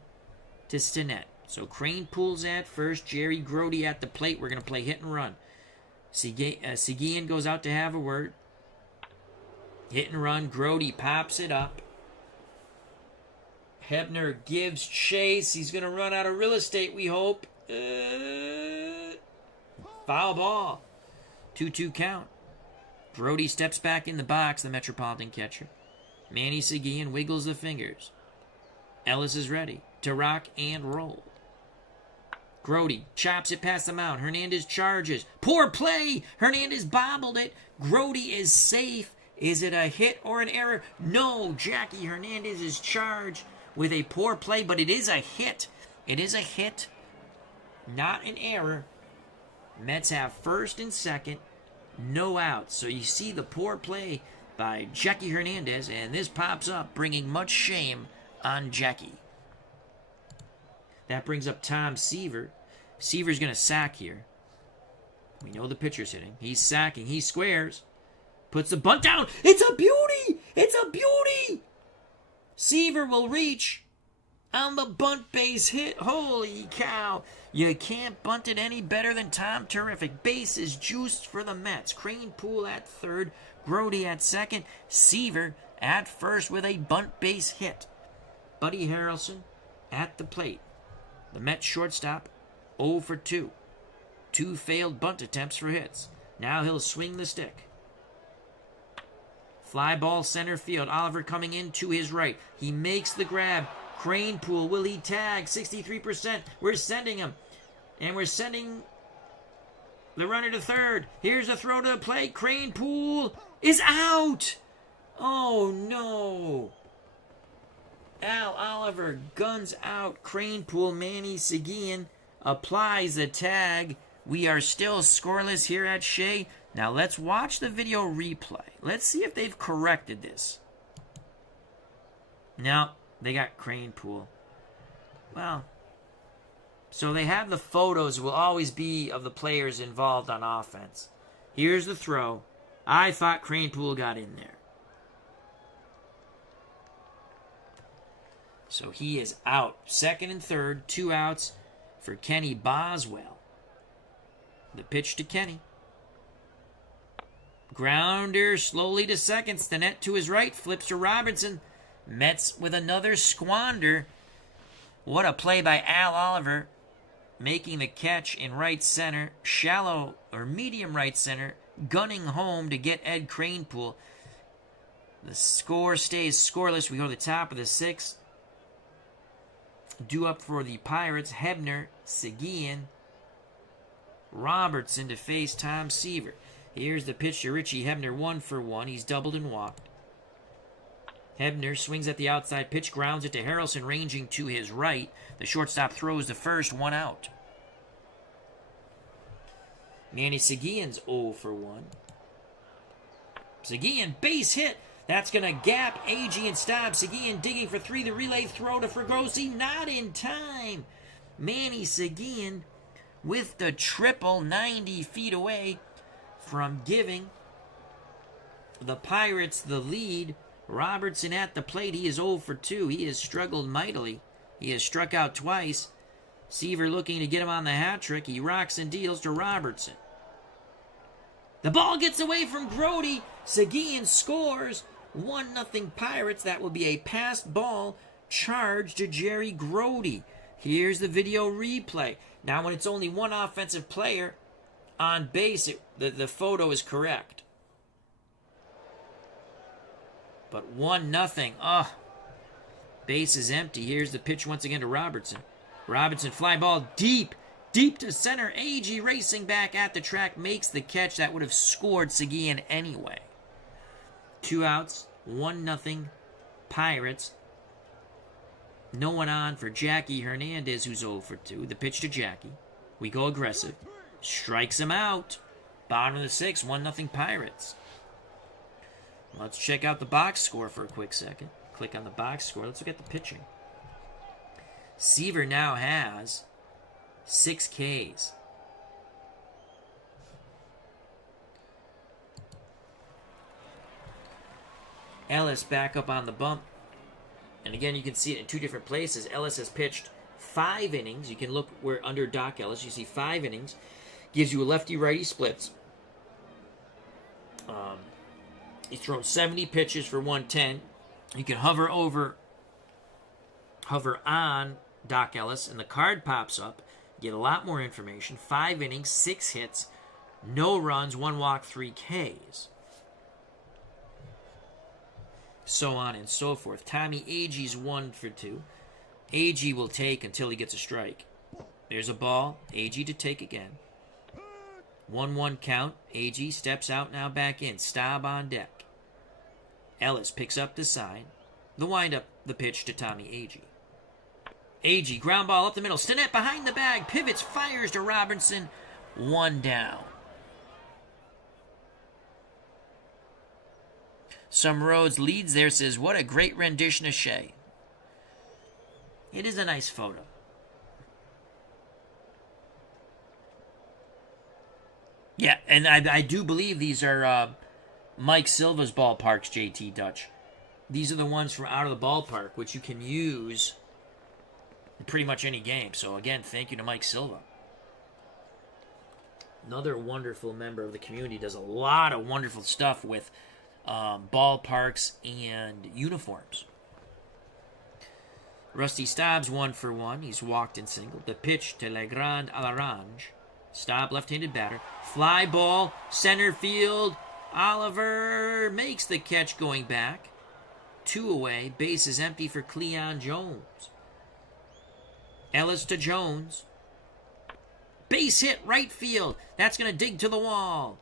to Stinnett. So Cranepool's at first. Jerry Grody at the plate. We're going to play hit and run. Seguin goes out to have a word. Hit and run. Grody pops it up. Hebner gives chase. He's going to run out of real estate, we hope. Foul ball. 2-2 count. Grody steps back in the box, the Metropolitan catcher. Manny Seguin wiggles the fingers. Ellis is ready to rock and roll. Grody chops it past the mound. Hernandez charges. Poor play. Hernandez bobbled it. Grody is safe. Is it a hit or an error? No. Jackie Hernandez is charged with a poor play, but it is a hit. It is a hit, not an error. Mets have first and second. No outs. So you see the poor play by Jackie Hernandez, and this pops up, bringing much shame on Jackie. That brings up Tom Seaver. Seaver's going to sack here. We know the pitcher's hitting. He's sacking. He squares. Puts the bunt down. It's a beauty! It's a beauty! Seaver will reach on the bunt base hit. Holy cow. You can't bunt it any better than Tom Terrific. Base is juiced for the Mets. Cranepool at third. Grody at second. Seaver at first with a bunt base hit. Buddy Harrelson at the plate. The Mets shortstop 0 for 2. 2 failed bunt attempts for hits. Now he'll swing the stick. Fly ball center field. Oliver coming in to his right. He makes the grab. Cranepool, will he tag? 63%. We're sending him. And we're sending the runner to third. Here's a throw to the plate. Cranepool is out. Oh, no. Al Oliver guns out. Cranepool. Manny Seguin applies the tag. We are still scoreless here at Shea. Now let's watch the video replay. Let's see if they've corrected this. No, they got crane pool. Well, so they have the photos will always be of the players involved on offense. Here's the throw. I thought crane pool got in there. So he is out. Second and third, 2 outs for Kenny Boswell. The pitch to Kenny. Grounder slowly to second. Stinnett to his right. Flips to Robertson. Mets with another squander. What a play by Al Oliver. Making the catch in right center. Shallow or medium right center. Gunning home to get Ed Kranepool. The score stays scoreless. We go to the top of the 6th. Due up for the Pirates, Hebner, Seguin, Robertson to face Tom Seaver. Here's the pitch to Richie Hebner, 1-for-1. He's doubled and walked. Hebner swings at the outside pitch, grounds it to Harrelson, ranging to his right. The shortstop throws the first, 1 out. Manny Seguin's 0-for-1. Seguin, base hit. That's going to gap Agee and stop. Seguin digging for 3. The relay throw to Fregosi. Not in time. Manny Seguin with the triple 90 feet away from giving the Pirates the lead. Robertson at the plate. He is 0-for-2. He has struggled mightily. He has struck out twice. Seaver looking to get him on the hat trick. He rocks and deals to Robertson. The ball gets away from Grody. Seguin scores. 1-0 Pirates. That will be a passed ball charged to Jerry Grody. Here's the video replay. Now, when it's only one offensive player on base, the photo is correct. But 1-0. Oh, base is empty. Here's the pitch once again to Robertson. Robertson fly ball deep to center. Agee racing back at the track makes the catch. That would have scored Seguin anyway. 2 outs, 1-0 Pirates. No one on for Jackie Hernandez, who's 0-for-2. The pitch to Jackie. We go aggressive. Strikes him out. Bottom of the 6th, 1-0 Pirates. Let's check out the box score for a quick second. Click on the box score. Let's look at the pitching. Seaver now has 6 Ks. Ellis back up on the bump. And again, you can see it in 2 different places. Ellis has pitched 5 innings. You can look where under Doc Ellis, you see 5 innings. Gives you a lefty-righty splits. He's thrown 70 pitches for 110. You can hover on Doc Ellis, and the card pops up. Get a lot more information. 5 innings, 6 hits, no runs, 1 walk, 3 Ks. So on and so forth. Tommy Agee's 1-for-2. Agee will take until he gets a strike. There's a ball. Agee to take again. 1-1 count. Agee steps out, now back in. Staub on deck. Ellis picks up the sign. The windup, the pitch to Tommy Agee. Agee, ground ball up the middle. Stinnett behind the bag. Pivots, fires to Robertson. 1 down. Some Roads leads there, says, what a great rendition of Shea. It is a nice photo. Yeah, and I do believe these are Mike Silva's ballparks, JT Dutch. These are the ones from out of the ballpark, which you can use in pretty much any game. So, again, thank you to Mike Silva. Another wonderful member of the community. Does a lot of wonderful stuff with ballparks and uniforms. Rusty Staub's 1-for-1. He's walked and singled. The pitch to Legrand Alarange. Staub, left-handed batter. Fly ball, center field. Oliver makes the catch going back. 2 away. Base is empty for Cleon Jones. Ellis to Jones. Base hit, right field. That's going to dig to the wall.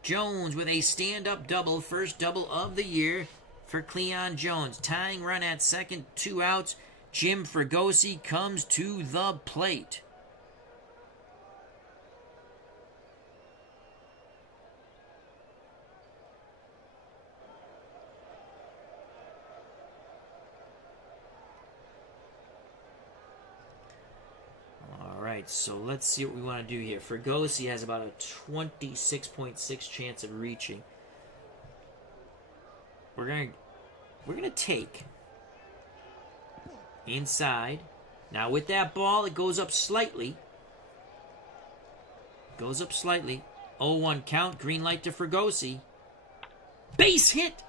Jones with a stand-up double. First double of the year for Cleon Jones. Tying run at second, 2 outs. Jim Fregosi comes to the plate. so let's see what we want to do here. Fregosi has about a 26.6 chance of reaching. We're gonna take inside. Now with that ball, it goes up slightly. Goes up slightly. 0-1 count. Green light to Fregosi. Base hit.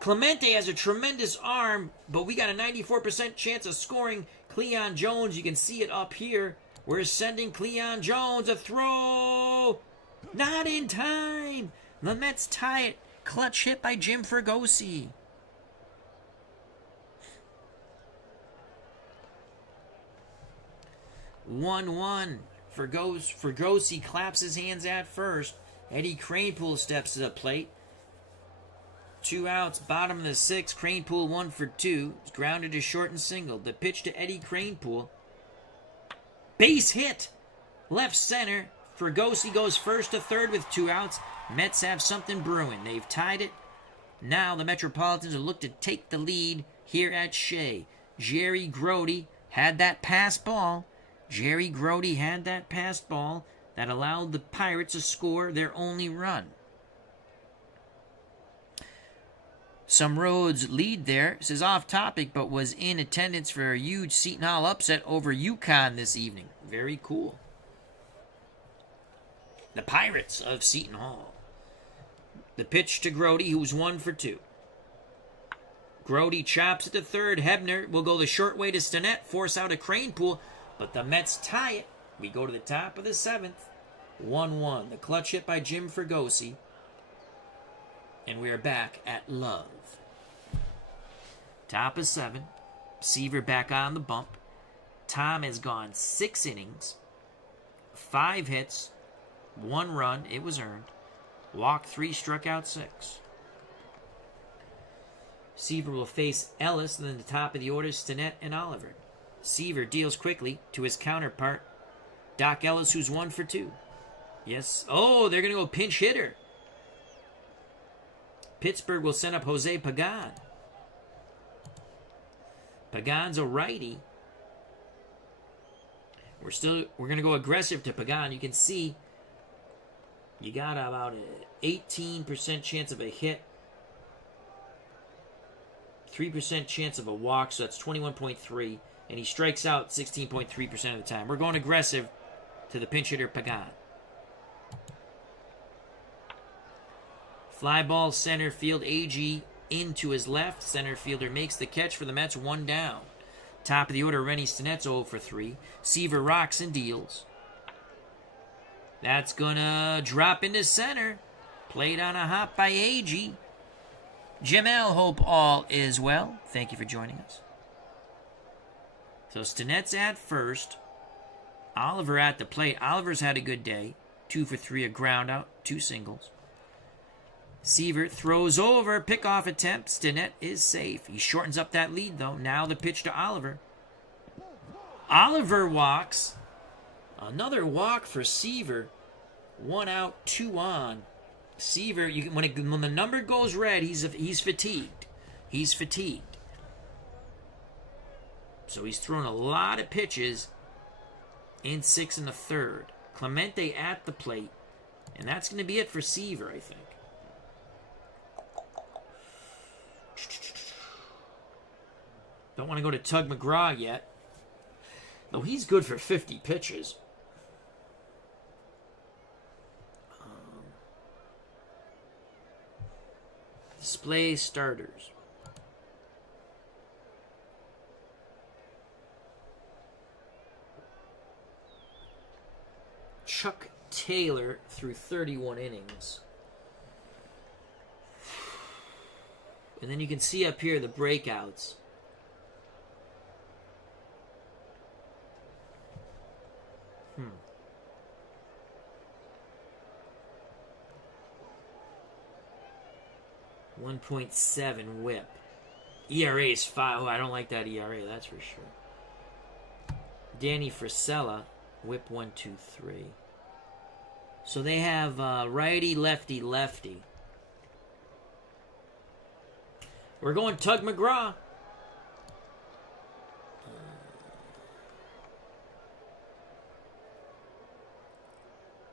Clemente has a tremendous arm, but we got a 94% chance of scoring. Cleon Jones, you can see it up here. We're sending Cleon Jones a throw. Not in time. The Mets tie it. Clutch hit by Jim Fregosi. One. Fregosi claps his hands at first. Eddie Kranepool steps to the plate. 2 outs, bottom of the 6th. Kranepool 1 for 2. It's grounded to short and single. The pitch to Eddie Kranepool. Base hit. Left center. Fregosi goes first to third with 2 outs. Mets have something brewing. They've tied it. Now the Metropolitans will look to take the lead here at Shea. Jerry Grody had that pass ball. That allowed the Pirates to score their only run. Some roads lead there. This is off topic, but was in attendance for a huge Seton Hall upset over UConn this evening. Very cool. The Pirates of Seton Hall. The pitch to Grody, who's 1 for 2. Grody chops at the third. Hebner will go the short way to Stinnett, force out a Kranepool, but the Mets tie it. We go to the top of the 7th. 1-1. The clutch hit by Jim Fregosi. And we are back at Love. Top of 7. Seaver back on the bump. Tom has gone 6 innings. 5 hits. 1 run. It was earned. Walked 3, struck out 6. Seaver will face Ellis, and then the top of the order, Stinnett and Oliver. Seaver deals quickly to his counterpart, Doc Ellis, who's 1 for 2. Yes. Oh, they're going to go pinch hitter. Pittsburgh will send up Jose Pagan. Pagan's a righty. We're going to go aggressive to Pagan. You can see you got about an 18% chance of a hit. 3% chance of a walk, so that's 21.3. And he strikes out 16.3% of the time. We're going aggressive to the pinch hitter, Pagan. Fly ball center field, AG into his left. Center fielder makes the catch for the Mets, 1 down. Top of the order, Rennie Stinnet's 0 for 3. Seaver rocks and deals. That's going to drop into center. Played on a hop by AG. Jim L, hope all is well. Thank you for joining us. So Stinnet's at first. Oliver at the plate. Oliver's had a good day. 2 for 3, a ground out, 2 singles. Seaver throws over, pickoff attempt. Stinnett is safe. He shortens up that lead, though. Now the pitch to Oliver. Oliver walks. Another walk for Seaver. 1 out, 2 on. Seaver, when the number goes red, he's fatigued. He's fatigued. So he's thrown a lot of pitches in 6 and a third. Clemente at the plate. And that's going to be it for Seaver, I think. Don't want to go to Tug McGraw yet. Though he's good for 50 pitches. Display starters. Chuck Taylor through 31 innings. And then you can see up here the breakouts. Hmm. 1.7 whip. ERA is 5. Oh, I don't like that ERA, that's for sure. Danny Frisella, whip 1.23. So they have righty, lefty, lefty. We're going Tug McGraw.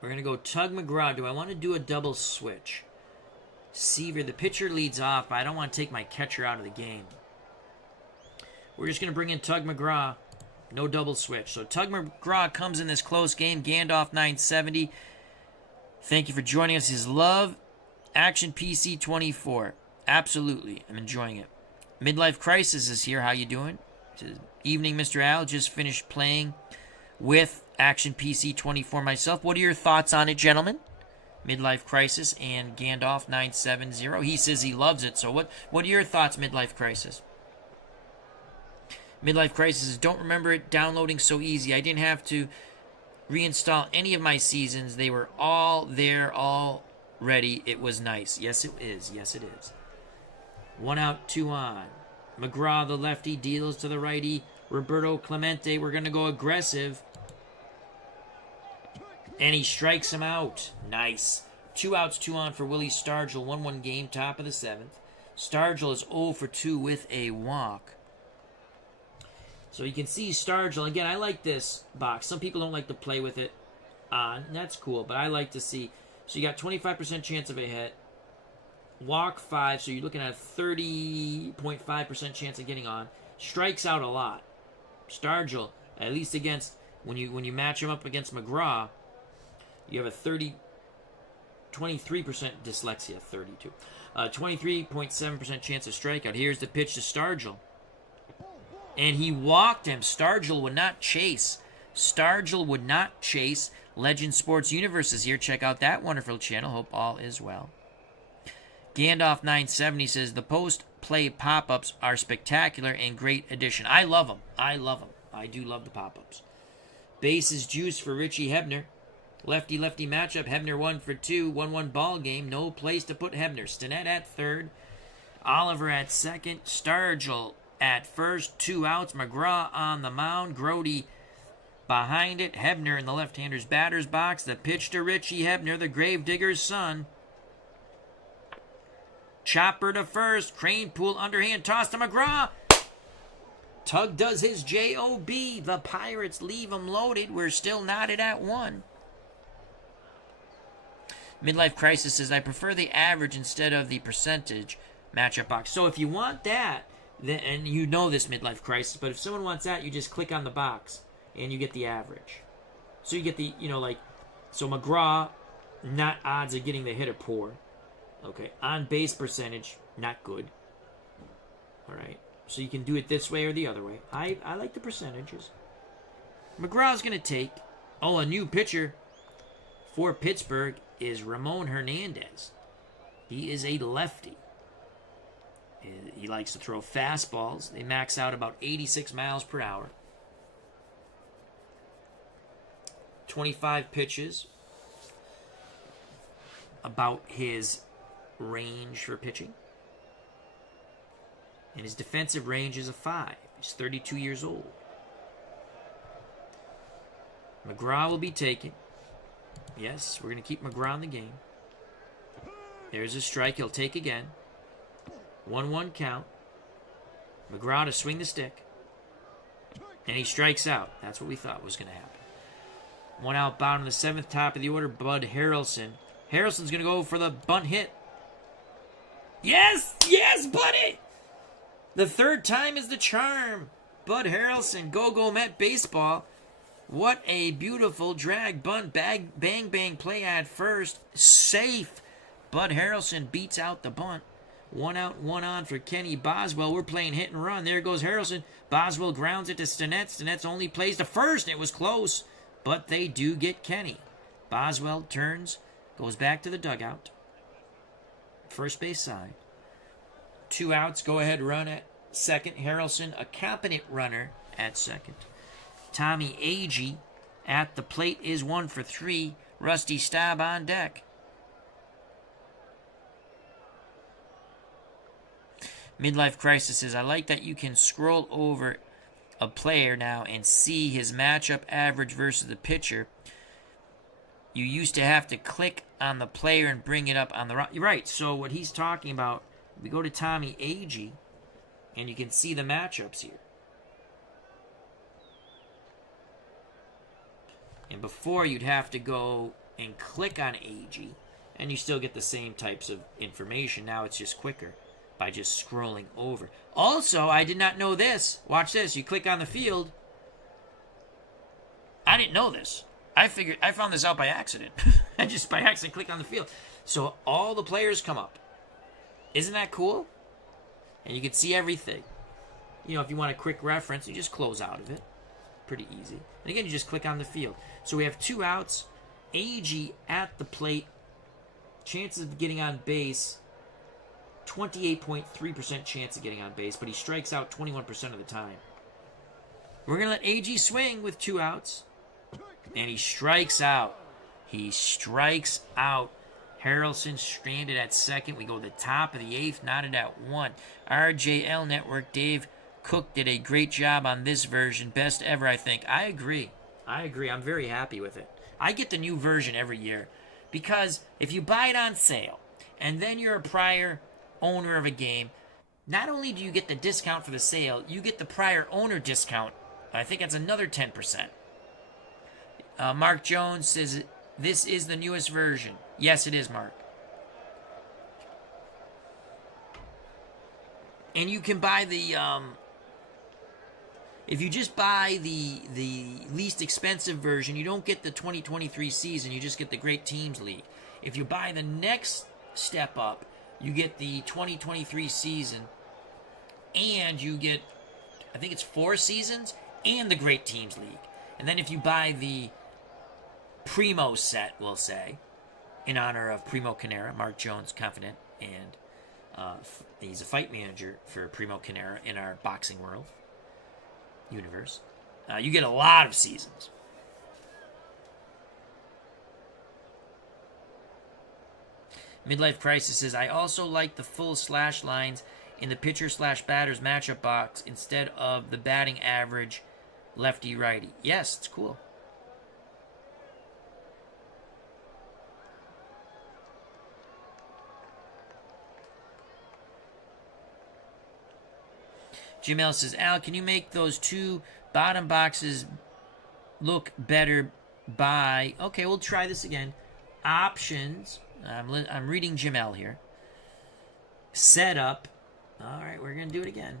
We're going to go Tug McGraw. Do I want to do a double switch? Seaver, the pitcher leads off, but I don't want to take my catcher out of the game. We're just going to bring in Tug McGraw. No double switch. So Tug McGraw comes in this close game. Gandalf 970. Thank you for joining us. His love, Action PC 24. Absolutely. I'm enjoying it. Midlife Crisis is here. How you doing? Evening, Mr. Al. Just finished playing with Action PC 24 myself. What are your thoughts on it, gentlemen? Midlife Crisis and Gandalf 970. He says he loves it. So what are your thoughts, Midlife Crisis? Midlife Crisis, don't remember it downloading so easy. I didn't have to reinstall any of my seasons. They were all there already. It was nice. Yes, it is. Yes, it is. 1 out, 2 on. McGraw, the lefty, deals to the righty. Roberto Clemente, we're going to go aggressive. And he strikes him out. Nice. 2 outs, 2 on for Willie Stargell. 1-1 game, top of the 7th. Stargell is 0 for 2 with a walk. So you can see Stargell. Again, I like this box. Some people don't like to play with it on. That's cool, but I like to see. So you got 25% chance of a hit. Walk 5, so you're looking at a 30.5% chance of getting on. Strikes out a lot. Stargell, at least against, when you match him up against McGraw, you have a 23% dyslexia, 32. 23.7% chance of strikeout. Here's the pitch to Stargell. And he walked him. Stargell would not chase. Stargell would not chase. Legend Sports Universe is here. Check out that wonderful channel. Hope all is well. Gandalf 970 says, the post-play pop-ups are spectacular and great addition. I love them. I love them. I do love the pop-ups. Bases juice for Richie Hebner. Lefty-lefty matchup. Hebner 1 for 2. 1-1 ball game. No place to put Hebner. Stinnett at third. Oliver at second. Stargell at first. 2 outs. McGraw on the mound. Grody behind it. Hebner in the left-hander's batter's box. The pitch to Richie Hebner, the gravedigger's son. Chopper to first. Cranepool underhand toss to McGraw. Tug does his J.O.B. The Pirates leave him loaded. We're still knotted at 1. Midlife Crisis says, I prefer the average instead of the percentage matchup box. So if you want that, then, and you know this, Midlife Crisis, but if someone wants that, you just click on the box and you get the average. So you get the, so McGraw, not odds of getting the hit or poor. Okay, on base percentage, not good. All right, so you can do it this way or the other way. I like the percentages. McGraw's going to take, a new pitcher for Pittsburgh is Ramon Hernandez. He is a lefty. He likes to throw fastballs. They max out about 86 miles per hour. 25 pitches. About his range for pitching. And his defensive range is a 5. He's 32 years old. McGraw will be taken. Yes, we're going to keep McGraw in the game. There's a strike. He'll take again. 1-1 count. McGraw to swing the stick. And he strikes out. That's what we thought was going to happen. 1 out, bottom of the 7th, top of the order, Bud Harrelson. Harrelson's going to go for the bunt hit. Yes, buddy! The third time is the charm. Bud Harrelson, go Met baseball. What a beautiful drag bunt, bang bang play at first. Safe. Bud Harrelson beats out the bunt. 1 out, 1 on for Kenny Boswell. We're playing hit and run. There goes Harrelson. Boswell grounds it to Stinnett. Stinnett only plays to first. It was close, but they do get Kenny. Boswell turns, goes back to the dugout. First base side. 2 outs, go ahead run at second. Harrelson, a competent runner at second. Tommy Agee at the plate is 1 for 3. Rusty Staub on deck. Midlife Crisis says, I like that you can scroll over a player now and see his matchup average versus the pitcher. You used to have to click on the player and bring it up on the right. You're right. So what he's talking about, we go to Tommy Agee, and you can see the matchups here. And before, you'd have to go and click on AG, and you still get the same types of information. Now it's just quicker by just scrolling over. Also, I did not know this. Watch this. You click on the field. I didn't know this. I found this out by accident. I just by accident clicked on the field. So all the players come up. Isn't that cool? And you can see everything. You know, if you want a quick reference, you just close out of it. Pretty easy. And again, you just click on the field. So we have 2 outs. AG at the plate. Chances of getting on base, 28.3% chance of getting on base, but he strikes out 21% of the time. We're going to let AG swing with 2 outs. And he strikes out. He strikes out. Harrelson stranded at second. We go to the top of the 8th, knotted at 1. RJL Network, Dave Cook did a great job on this version. Best ever, I think. I agree. I'm very happy with it. I get the new version every year because if you buy it on sale and then you're a prior owner of a game, not only do you get the discount for the sale, you get the prior owner discount. I think that's another 10%. Mark Jones says, this is the newest version. Yes, it is, Mark. And you can buy the, if you just buy the least expensive version, you don't get the 2023 season, you just get the Great Teams League. If you buy the next step up, you get the 2023 season, and you get, I think it's 4 seasons, and the Great Teams League. And then if you buy the Primo set, we'll say, in honor of Primo Canera, Mark Jones, confident, and he's a fight manager for Primo Canera in our boxing world universe. You get a lot of seasons. Midlife Crisis says, I also like the full slash lines in the pitcher/batter's matchup box instead of the batting average lefty-righty. Yes, it's cool. Jim Ellis says, Al, can you make those 2 bottom boxes look better by... Okay, we'll try this again. Options. I'm reading Jim L here. Setup. All right, we're going to do it again.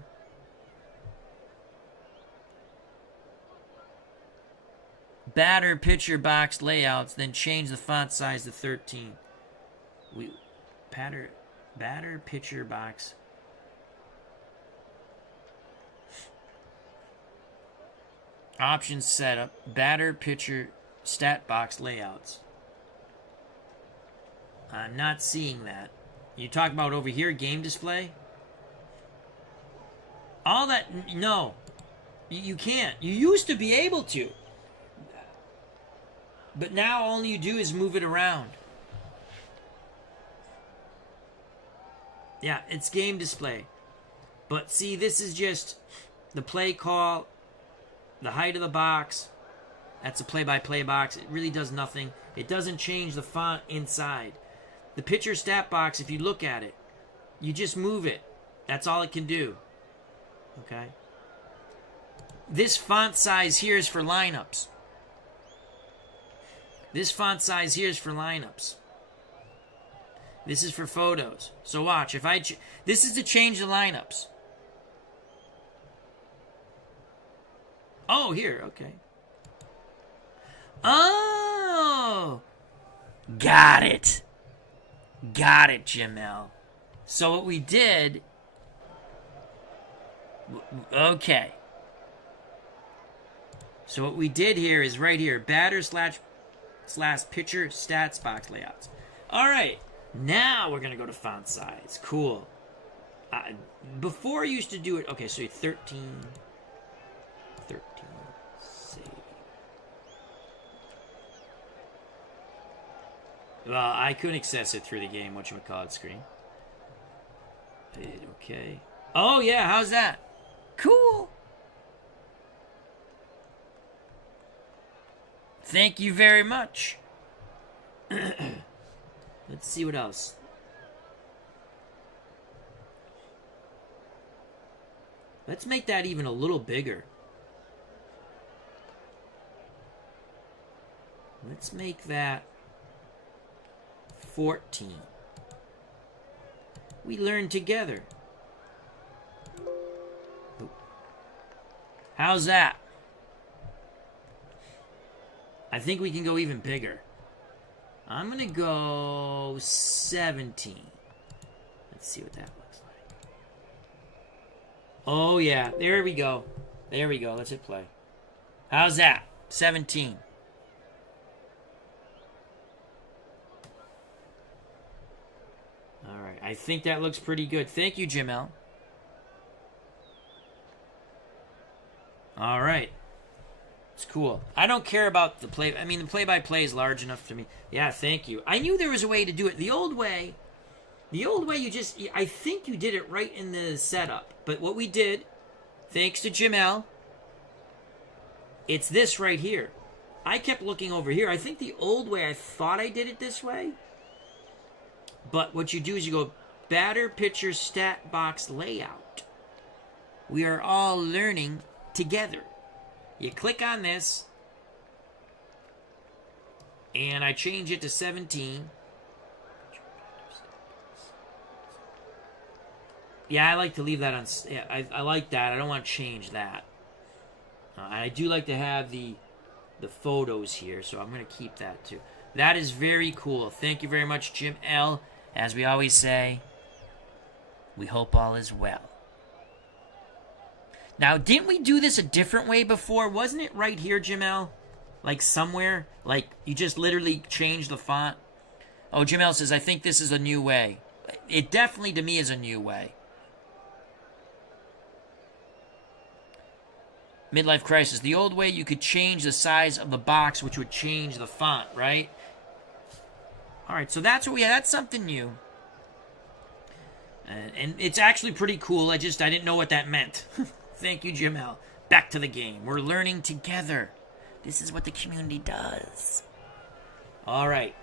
Batter, pitcher, box layouts, then change the font size to 13. Batter, pitcher, box... Options setup, batter, pitcher, stat box layouts. I'm not seeing that. You talk about over here, game display? All that, no. You can't. You used to be able to. But now all you do is move it around. Yeah, it's game display. But see, this is just the play call, the height of the box. That's a play-by-play box. It really does nothing. It doesn't change the font inside. The pitcher stat box, if you look at it, you just move it. That's all it can do. Okay? This font size here is for lineups. This font size here is for lineups. This is for photos. So watch. If I this is to change the lineups. Oh, here. Okay. Oh! Got it. Got it, Jamel. So what we did... Okay. So what we did here is right here. Batter slash pitcher stats box layouts. All right. Now we're going to go to font size. Cool. Before I used to do it... Okay, so 13... Save. Well, I couldn't access it through the game, whatchamacallit screen. Okay. Oh, yeah, how's that? Cool. Thank you very much. Let's see what else. Let's make that even a little bigger. Let's make that 14. We learn together. How's that? I think we can go even bigger. I'm going to go 17. Let's see what that looks like. Oh, yeah. There we go. There we go. Let's hit play. How's that? 17. All right. I think that looks pretty good. Thank you, Jamel. All right. It's cool. I don't care about the play. I mean, the play-by-play is large enough for me. Yeah, thank you. I knew there was a way to do it. The old way, you just, I think you did it right in the setup. But what we did, thanks to Jamel, it's this right here. I kept looking over here. I think the old way, I thought I did it this way. But what you do is you go batter, pitcher, stat box, layout. We are all learning together. You click on this, and I change it to 17. Yeah, I like to leave that on. Yeah, I like that. I don't want to change that. I do like to have the photos here, so I'm going to keep that too. That is very cool. Thank you very much, Jim L. As we always say, we hope all is well. Now, didn't we do this a different way before? Wasn't it right here, Jamel? Like somewhere? Like you just literally changed the font? Oh, Jamel says, I think this is a new way. It definitely, to me, is a new way. Midlife crisis. The old way, you could change the size of the box, which would change the font, right? All right, so that's what we had. That's something new. And it's actually pretty cool. I didn't know what that meant. Thank you, Jamel. Back to the game. We're learning together. This is what the community does. All right.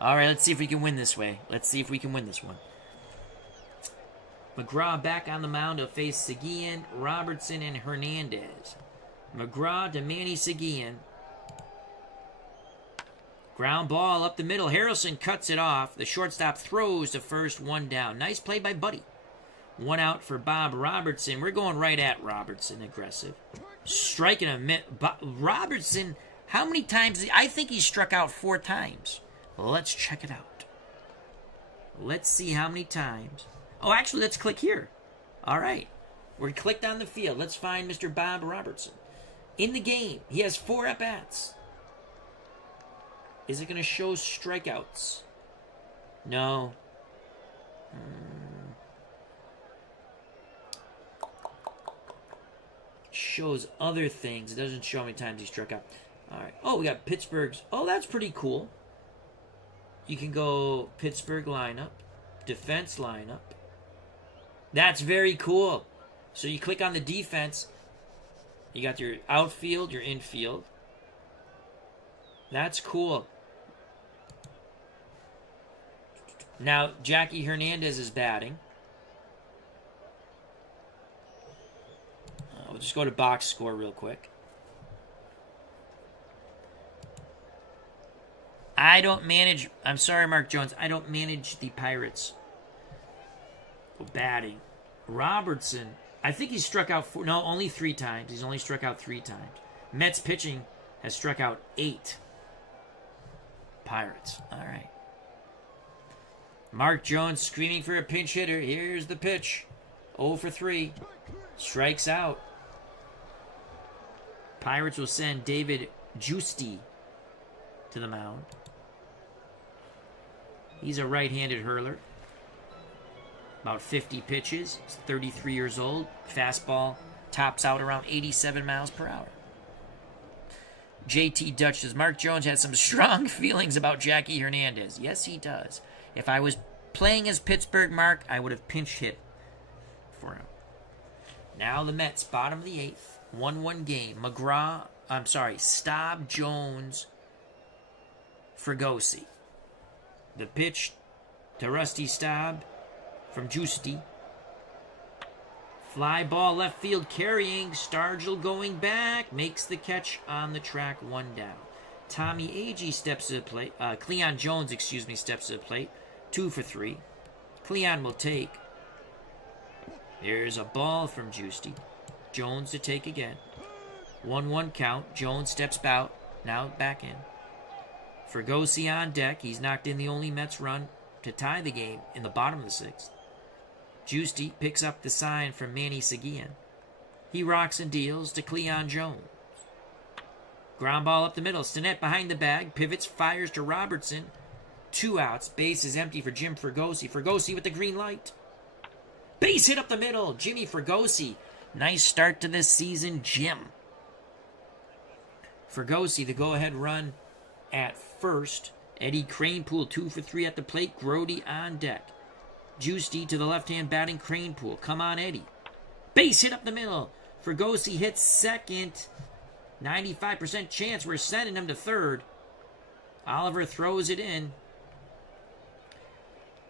All right, let's see if we can win this way. Let's see if we can win this one. McGraw back on the mound to face Seguin, Robertson, and Hernandez. McGraw to Manny Seguin. Ground ball up the middle. Harrelson cuts it off. The shortstop throws to first, one down. Nice play by Buddy. One out for Bob Robertson. We're going right at Robertson, aggressive. Striking him. Robertson, how many times? I think he struck out 4 times. Let's check it out. Let's see how many times. Oh, actually, let's click here. All right. We're clicked on the field. Let's find Mr. Bob Robertson. In the game, he has 4 at-bats. Is it going to show strikeouts? No. Shows other things. It doesn't show how many times he struck out. All right. Oh, we got Pittsburgh's. Oh, that's pretty cool. You can go Pittsburgh lineup, defense lineup. That's very cool. So you click on the defense. You got your outfield, your infield. That's cool. Now, Jackie Hernandez is batting. We'll just go to box score real quick. I don't manage... I'm sorry, Mark Jones. I don't manage the Pirates. Batting. Robertson, I think he's struck out... only 3 times. He's only struck out 3 times. Mets pitching has struck out 8. Pirates. All right. Mark Jones screaming for a pinch hitter. Here's the pitch. 0 for 3. Strikes out. Pirates will send David Giusti to the mound. He's a right-handed hurler. About 50 pitches. He's 33 years old. Fastball tops out around 87 miles per hour. JT Dutch says, Mark Jones has some strong feelings about Jackie Hernandez. Yes, he does. If I was playing as Pittsburgh, Mark, I would have pinch hit for him. Now the Mets, bottom of the 8th. 1-1 game. Staub, Jones, Fregosi. The pitch to Rusty Staub from Giusti. Fly ball left field carrying. Stargell going back. Makes the catch on the track. 1 down. Tommy Agee steps to the plate. Cleon Jones, steps to the plate. 2 for 3. Cleon will take. There's a ball from Juicy. Jones to take again. 1-1 count. Jones steps out. Now back in. Fregosi on deck. He's knocked in the only Mets run to tie the game in the bottom of the 6th. Juicy picks up the sign from Manny Seguin. He rocks and deals to Cleon Jones. Ground ball up the middle. Stinnett behind the bag. Pivots, fires to Robertson. 2 outs. Base is empty for Jim Fregosi. Fregosi with the green light. Base hit up the middle. Jimmy Fregosi. Nice start to this season, Jim. Fregosi, the go-ahead run at first. Eddie Cranepool, 2 for 3 at the plate. Grody on deck. Juicy to the left-hand batting Cranepool. Come on, Eddie. Base hit up the middle. Fregosi hits second. 95% chance we're sending him to third. Oliver throws it in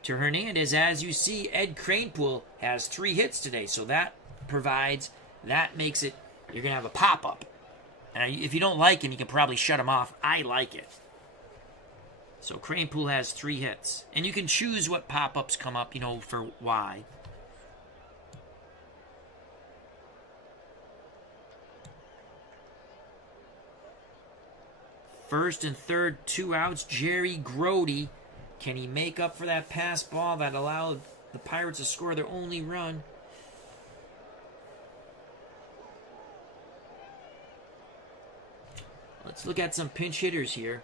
to Hernandez. As you see, Ed Cranepool has 3 hits today, so that makes it, you're going to have a pop-up. And if you don't like him, you can probably shut him off. I like it. So Cranepool has 3 hits. And you can choose what pop-ups come up, for why. First and third, 2 outs. Jerry Grody. Can he make up for that pass ball that allowed the Pirates to score their only run? Let's look at some pinch hitters here.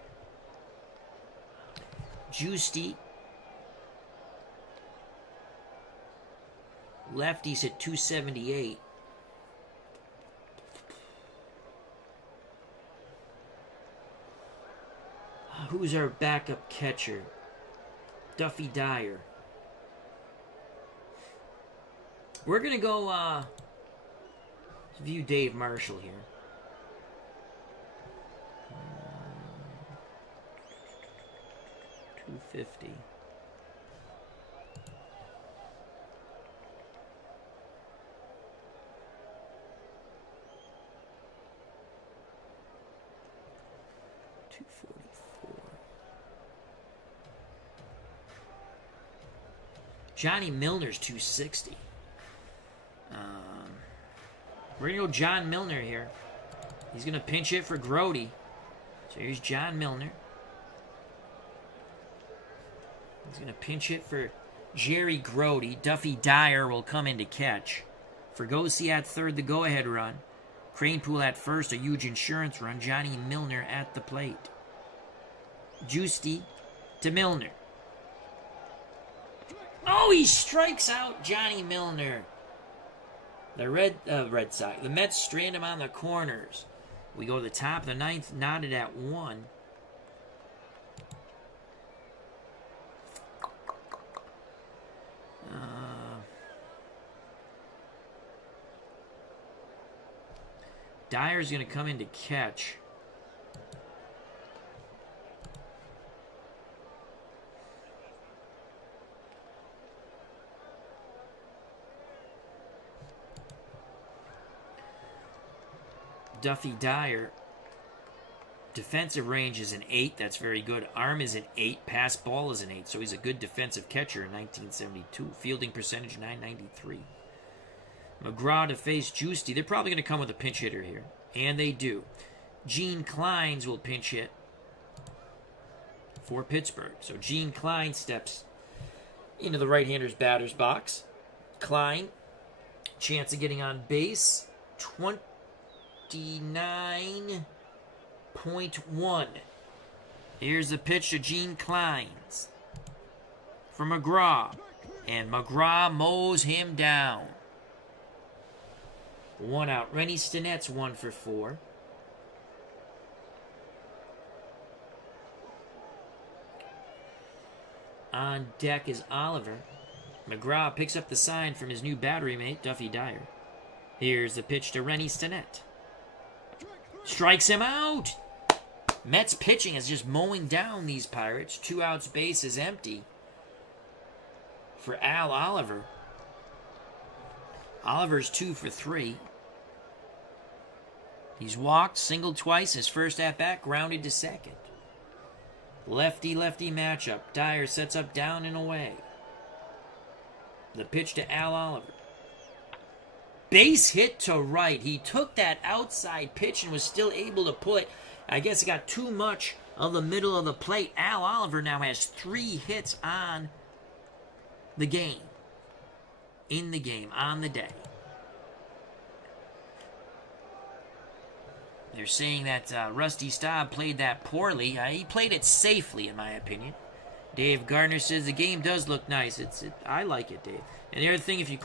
Juicy. Lefties at 278. Who's our backup catcher? Duffy Dyer. We're going to go view Dave Marshall here. $250. Johnny Milner's 260. We're going to go John Milner here. He's going to pinch hit for Grody. So here's John Milner. He's going to pinch hit for Jerry Grody. Duffy Dyer will come in to catch. Fregosi at third, the go-ahead run. Cranepool at first, a huge insurance run. Johnny Milner at the plate. Juicy to Milner. Oh, he strikes out Johnny Milner. The Red Sox. The Mets strand him on the corners. We go to the top of the 9th, knotted at 1. Dyer's going to come in to catch. Duffy Dyer. Defensive range is an 8. That's very good. Arm is an 8. Pass ball is an 8. So he's a good defensive catcher in 1972. Fielding percentage, .993. McGraw to face Juicy. They're probably going to come with a pinch hitter here. And they do. Gene Kleins will pinch hit for Pittsburgh. So Gene Klein steps into the right-hander's batter's box. Klein, chance of getting on base, 29.1. Here's the pitch to Gene Kleins for McGraw. And McGraw mows him down. 1 out. Rennie Stinnet's 1 for 4. On deck is Oliver. McGraw picks up the sign from his new battery mate, Duffy Dyer. Here's the pitch to Rennie Stinnett. Strikes him out! Mets pitching is just mowing down these Pirates. 2 outs, base is empty for Al Oliver. Oliver's 2 for 3. He's walked, singled twice, his first at-bat, grounded to second. Lefty-lefty matchup. Dyer sets up down and away. The pitch to Al Oliver. Base hit to right. He took that outside pitch and was still able to put, I guess it got too much of the middle of the plate. Al Oliver now has 3 hits on the game. In the game, on the day. They're saying that Rusty Staub played that poorly. He played it safely, in my opinion. Dave Gardner says the game does look nice. I like it, Dave. And the other thing, if you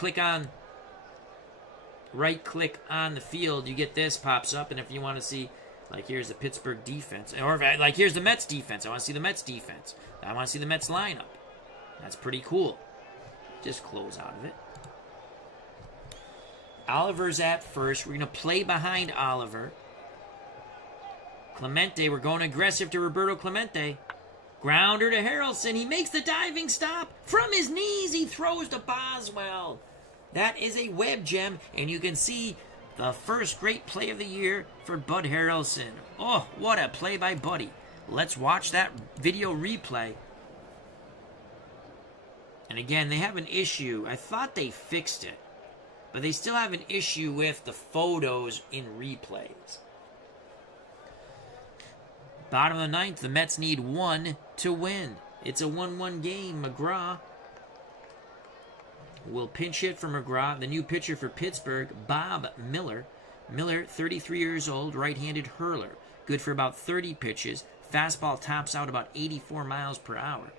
right-click on the field, you get this pops up. And if you want to see, like, here's the Pittsburgh defense, or like here's the Mets defense. I want to see the Mets defense. I want to see the Mets lineup. That's pretty cool. Just close out of it. Oliver's at first. We're going to play behind Oliver. Clemente, we're going aggressive to Roberto Clemente. Grounder to Harrelson. He makes the diving stop. From his knees, he throws to Boswell. That is a web gem, and you can see the first great play of the year for Bud Harrelson. Oh, what a play by Buddy. Let's watch that video replay. And again, they have an issue. I thought they fixed it, but they still have an issue with the photos in replays. Bottom of the 9th, the Mets need 1 to win. It's a 1-1 game. McGraw will pinch hit for McGraw. The new pitcher for Pittsburgh, Bob Miller. Miller, 33 years old, right-handed hurler. Good for about 30 pitches. Fastball tops out about 84 miles per hour.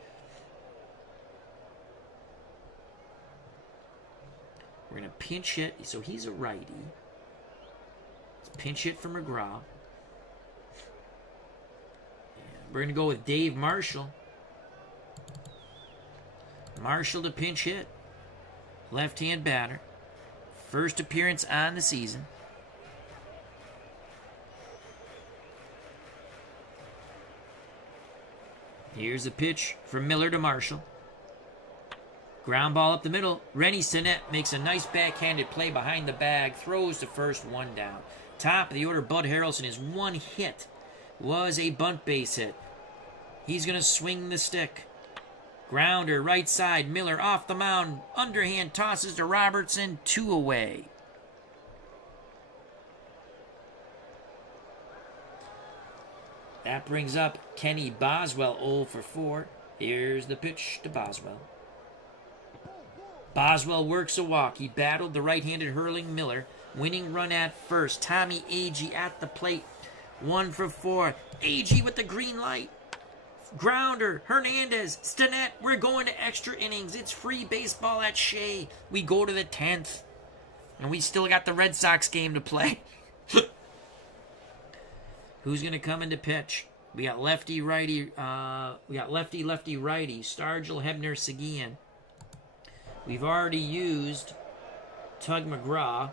We're going to pinch hit. So he's a righty. Let's pinch hit for McGraw. We're going to go with Dave Marshall. Marshall to pinch hit. Left-hand batter. First appearance on the season. Here's the pitch from Miller to Marshall. Ground ball up the middle. Rennie Sinnett makes a nice backhanded play behind the bag. Throws to first, 1 down. Top of the order, Bud Harrelson. His 1 hit was a bunt base hit. He's going to swing the stick. Grounder, right side. Miller off the mound. Underhand tosses to Robertson. 2 away. That brings up Kenny Boswell 0 for 4. Here's the pitch to Boswell. Boswell works a walk. He battled the right-handed hurling Miller. Winning run at first. Tommy Agee at the plate. 1 for 4. Agee with the green light. Grounder, Hernandez, Stinnett. We're going to extra innings. It's free baseball at Shea. We go to the 10th. And we still got the Red Sox game to play. Who's going to come in to pitch? We got lefty-righty. We got lefty-righty. Stargell, Hebner, Seguin. We've already used Tug McGraw.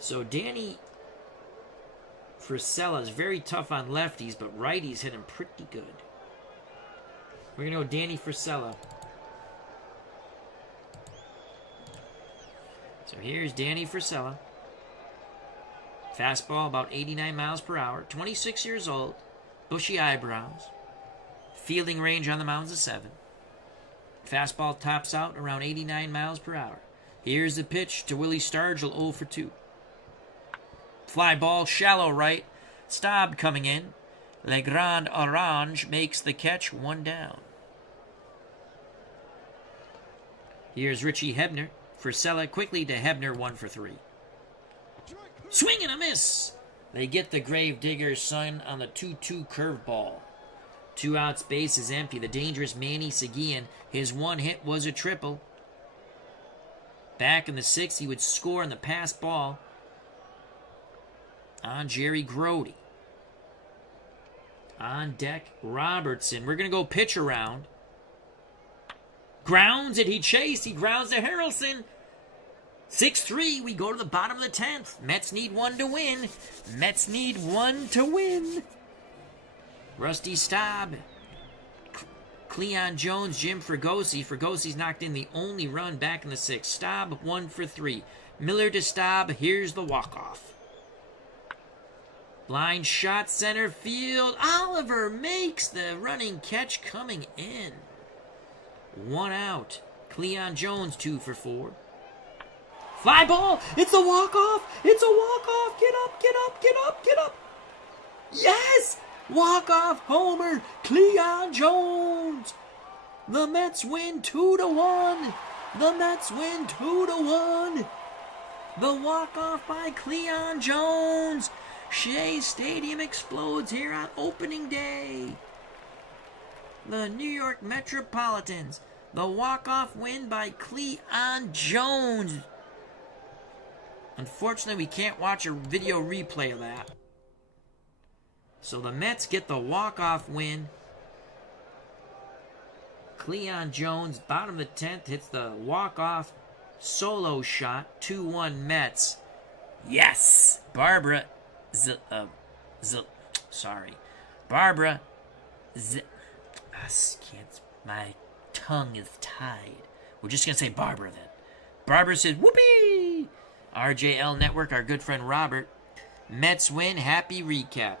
So Danny Frisella is very tough on lefties, but righties hit him pretty good. We're going to go Danny Frisella. So here's Danny Frisella. Fastball about 89 miles per hour. 26 years old. Bushy eyebrows. Fielding range on the mound's a 7. Fastball tops out around 89 miles per hour. Here's the pitch to Willie Stargell, 0 for 2. Fly ball, shallow right. Staub coming in. Le Grand Orange makes the catch, 1 down. Here's Richie Hebner. Frisella quickly to Hebner, 1 for 3. Swing and a miss. They get the Gravedigger's son on the 2-2 curveball. 2 outs, base is empty. The dangerous Manny Seguin, his 1 hit was a triple. Back in the 6th, he would score on the pass ball on Jerry Grody. On deck, Robertson. We're going to go pitch around. Grounds it. He chased. He grounds to Harrelson. 6-3. We go to the bottom of the 10th. Mets need 1 to win. Mets need 1 to win. Rusty Staub. Cleon Jones, Jim Fregosi. Fregosi's knocked in the only run back in the 6th. Staub, 1 for 3. Miller to Staub. Here's the walk-off. Line shot, center field. Oliver makes the running catch coming in. 1 out. Cleon Jones, 2 for 4. Fly ball. It's a walk-off. It's a walk-off. Get up, get up, get up, get up. Yes! Walk-off homer. Cleon Jones. The Mets win 2-1. The Mets win 2-1. The walk-off by Cleon Jones. Shea Stadium explodes here on opening day. The New York Metropolitans. The walk-off win by Cleon Jones. Unfortunately, we can't watch a video replay of that. So the Mets get the walk-off win. Cleon Jones, bottom of the 10th, hits the walk-off solo shot. 2-1 Mets. Yes! Barbara my tongue is tied. We're just going to say Barbara then. Barbara says, whoopee! RJL Network, our good friend Robert. Mets win, happy recap.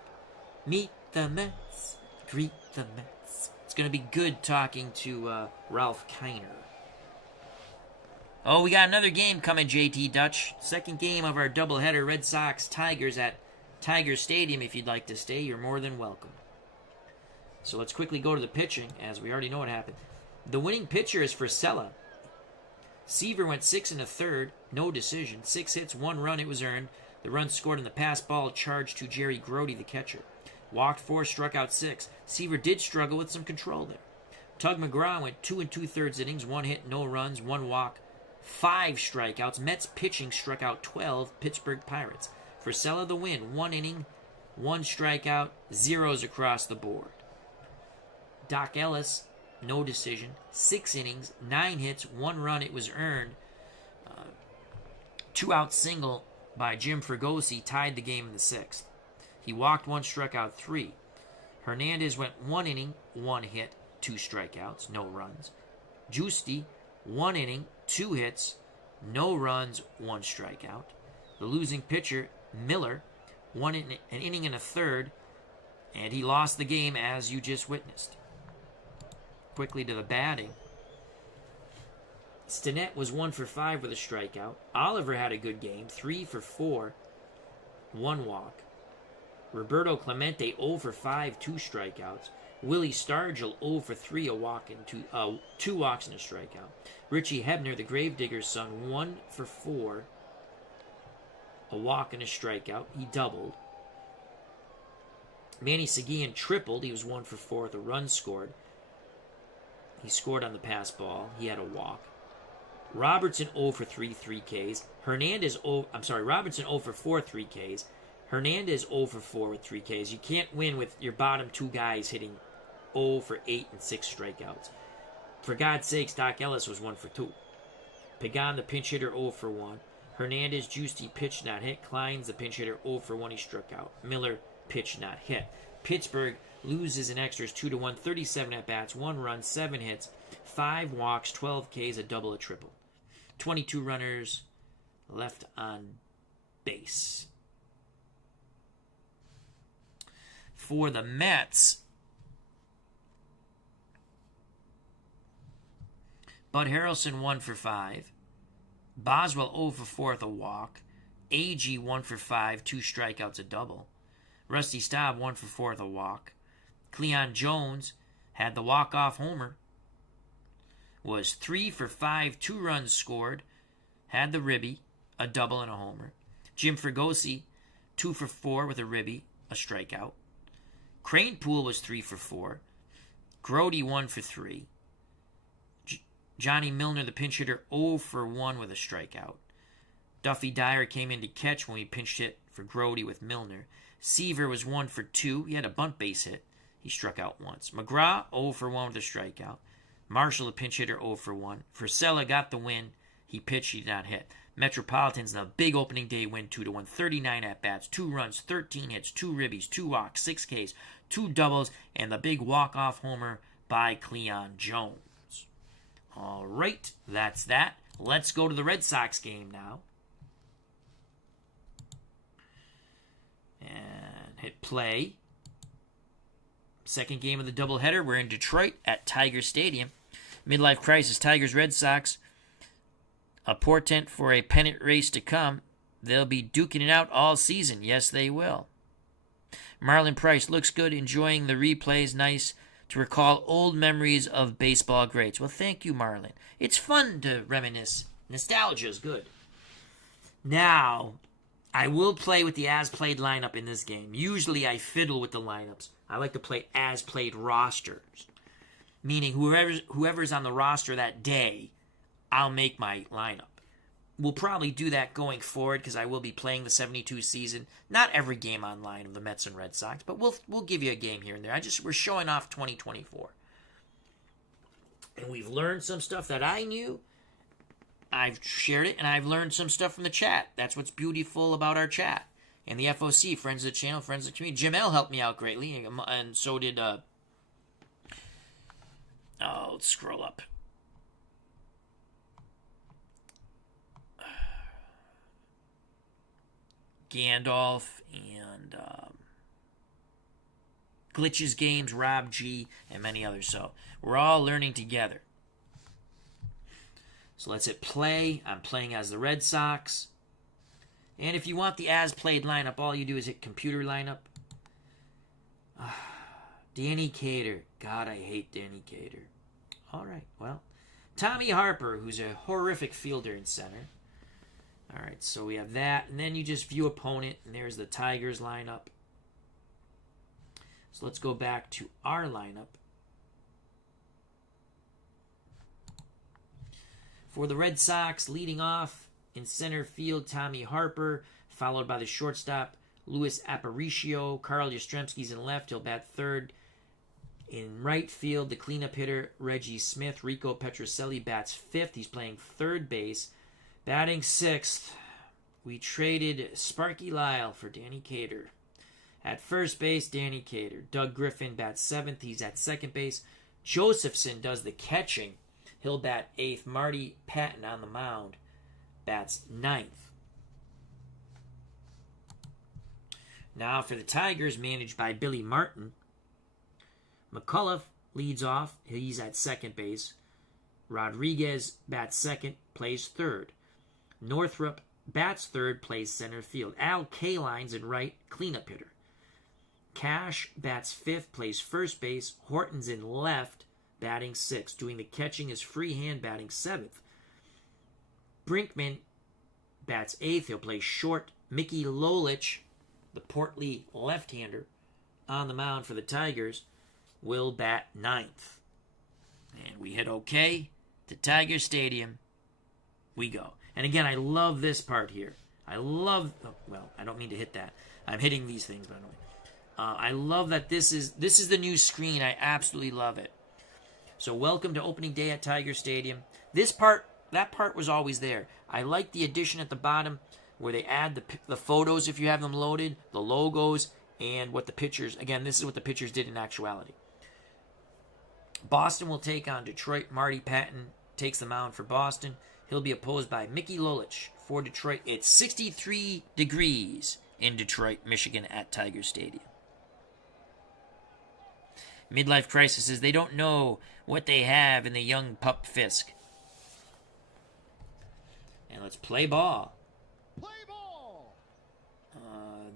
Meet the Mets, greet the Mets. It's going to be good talking to Ralph Kiner. Oh, we got another game coming, JT Dutch. Second game of our doubleheader, Red Sox Tigers at Tiger Stadium. If you'd like to stay, you're more than welcome. So let's quickly go to the pitching, as we already know what happened. The winning pitcher is Frisella. Seaver went 6 1/3, no decision. 6 hits, 1 run, it was earned. The run scored on the pass ball charged to Jerry Grody, the catcher. Walked 4, struck out 6. Seaver did struggle with some control there. Tug McGraw went 2 2/3 innings, 1 hit, no runs, 1 walk, 5 strikeouts. Mets pitching struck out 12 Pittsburgh Pirates. Frisella the win, 1 inning, 1 strikeout, zeros across the board. Doc Ellis, no decision, 6 innings, 9 hits, 1 run, it was earned. 2-out single by Jim Fregosi tied the game in the 6th. He walked 1, struck out 3. Hernandez went 1 inning, 1 hit, 2 strikeouts, no runs. Giusti, 1 inning, 2 hits, no runs, 1 strikeout. The losing pitcher, Miller, an inning and a third, and he lost the game as you just witnessed. Quickly to the batting. Stinnett was 1 for 5 with a strikeout. Oliver had a good game, 3 for 4, 1 walk. Roberto Clemente 0 for 5, 2 strikeouts. Willie Stargell 0 for 3, a walk and 2 walks and a strikeout. Richie Hebner, the Gravedigger's son, 1 for 4, a walk and a strikeout. He doubled. Manny Seguin tripled. He was 1 for 4 with a run scored. He scored on the pass ball. He had a walk. Robertson 0 for 3, 3 Ks. Robertson 0 for 4, 3 Ks. Hernandez 0 for 4 with 3 Ks. You can't win with your bottom 2 guys hitting 0 for 8 and 6 strikeouts. For God's sakes, Doc Ellis was 1 for 2. Pagan, the pinch hitter, 0 for 1. Hernandez, Giusti, pitch not hit. Klein's the pinch hitter, 0 for 1. He struck out. Miller, pitch not hit. Pittsburgh loses in extras 2-1, 37 at-bats, 1 run, 7 hits, 5 walks, 12 Ks, a double, a triple. 22 runners left on base. For the Mets, Bud Harrelson 1 for 5. Boswell 0 for 4 with a walk. Agee 1 for 5, 2 strikeouts, a double. Rusty Staub 1 for 4 with a walk. Cleon Jones had the walk-off homer. Was 3 for 5, 2 runs scored. Had the ribby, a double and a homer. Jim Fregosi 2 for 4 with a ribby, a strikeout. Cranepool was 3 for 4. Grody 1 for 3. Johnny Milner, the pinch hitter, 0 for 1 with a strikeout. Duffy Dyer came in to catch when we pinch hit for Grody with Milner. Seaver was 1 for 2. He had a bunt base hit. He struck out once. McGraw, 0 for 1 with a strikeout. Marshall, the pinch hitter, 0 for 1. Frisella got the win. He pitched, he did not hit. Metropolitans in a big opening day win 2-1. 39 at-bats, 2 runs, 13 hits, 2 ribbies, 2 walks, 6 Ks, 2 doubles, and the big walk-off homer by Cleon Jones. All right, that's that. Let's go to the Red Sox game now. And hit play. Second game of the doubleheader. We're in Detroit at Tiger Stadium. Midlife crisis, Tigers, Red Sox. A portent for a pennant race to come. They'll be duking it out all season. Yes, they will. Marlon Price looks good, enjoying the replays. Nice to recall old memories of baseball greats. Well, thank you, Marlon. It's fun to reminisce. Nostalgia is good. Now, I will play with the as-played lineup in this game. Usually I fiddle with the lineups. I like to play as-played rosters. Meaning whoever's on the roster that day, I'll make my lineup. We'll probably do that going forward because I will be playing the 72 season. Not every game online of the Mets and Red Sox, but we'll give you a game here and there. We're showing off 2024. And we've learned some stuff that I knew. I've shared it, and I've learned some stuff from the chat. That's what's beautiful about our chat. And the FOC, friends of the channel, friends of the community. Jim L helped me out greatly, and so did... let's scroll up. Gandalf and Glitches Games, Rob G, and many others. So we're all learning together. So let's hit play. I'm playing as the Red Sox. And if you want the as-played lineup, all you do is hit computer lineup. Danny Cater. God, I hate Danny Cater. All right, well. Tommy Harper, who's a horrific fielder in center. All right, so we have that. And then you just view opponent, and there's the Tigers lineup. So let's go back to our lineup. For the Red Sox, leading off in center field, Tommy Harper, followed by the shortstop, Luis Aparicio. Carl Yastrzemski's in left. He'll bat third. In right field, the cleanup hitter, Reggie Smith. Rico Petrocelli bats fifth. He's playing third base. Batting sixth, we traded Sparky Lyle for Danny Cater. At first base, Danny Cater. Doug Griffin bats seventh. He's at second base. Josephson does the catching. He'll bat eighth. Marty Pattin on the mound bats ninth. Now for the Tigers, managed by Billy Martin. McCullough leads off. He's at second base. Rodriguez bats second, plays third. Northrup bats third, plays center field. Al Kaline's in right, cleanup hitter. Cash bats fifth, plays first base. Horton's in left, batting sixth. Doing the catching is Freehand, batting seventh. Brinkman bats eighth. He'll play short. Mickey Lolich, the portly left-hander, on the mound for the Tigers, will bat ninth. And we hit OK. To Tiger Stadium we go. And again, I love this part here. I love... Oh, well, I don't mean to hit that. I'm hitting these things, by the way. I love that this is the new screen. I absolutely love it. So welcome to opening day at Tiger Stadium. That part was always there. I like the addition at the bottom where they add the photos if you have them loaded, the logos, and what the pitchers... Again, this is what the pitchers did in actuality. Boston will take on Detroit. Marty Pattin takes the mound for Boston. He'll be opposed by Mickey Lolich for Detroit. It's 63 degrees in Detroit, Michigan at Tiger Stadium. Midlife crisis is they don't know what they have in the young pup Fisk. And let's play ball. Play ball.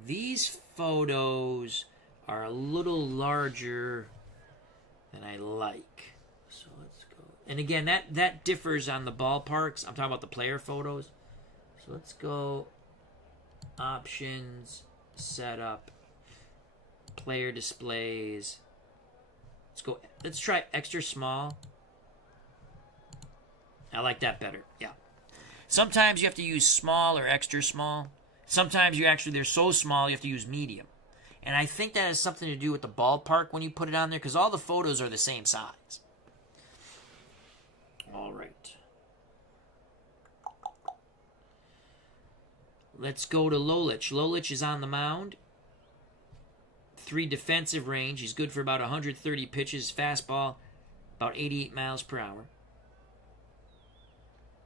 These photos are a little larger than I like. So let's go. And again, that differs on the ballparks. I'm talking about the player photos. So let's go options, setup, player displays. Let's try extra small. I like that better. Yeah. Sometimes you have to use small or extra small. Sometimes they're so small you have to use medium. And I think that has something to do with the ballpark when you put it on there, because all the photos are the same size. All right. Let's go to Lolich. Lolich is on the mound. 3 defensive range. He's good for about 130 pitches. Fastball about 88 miles per hour.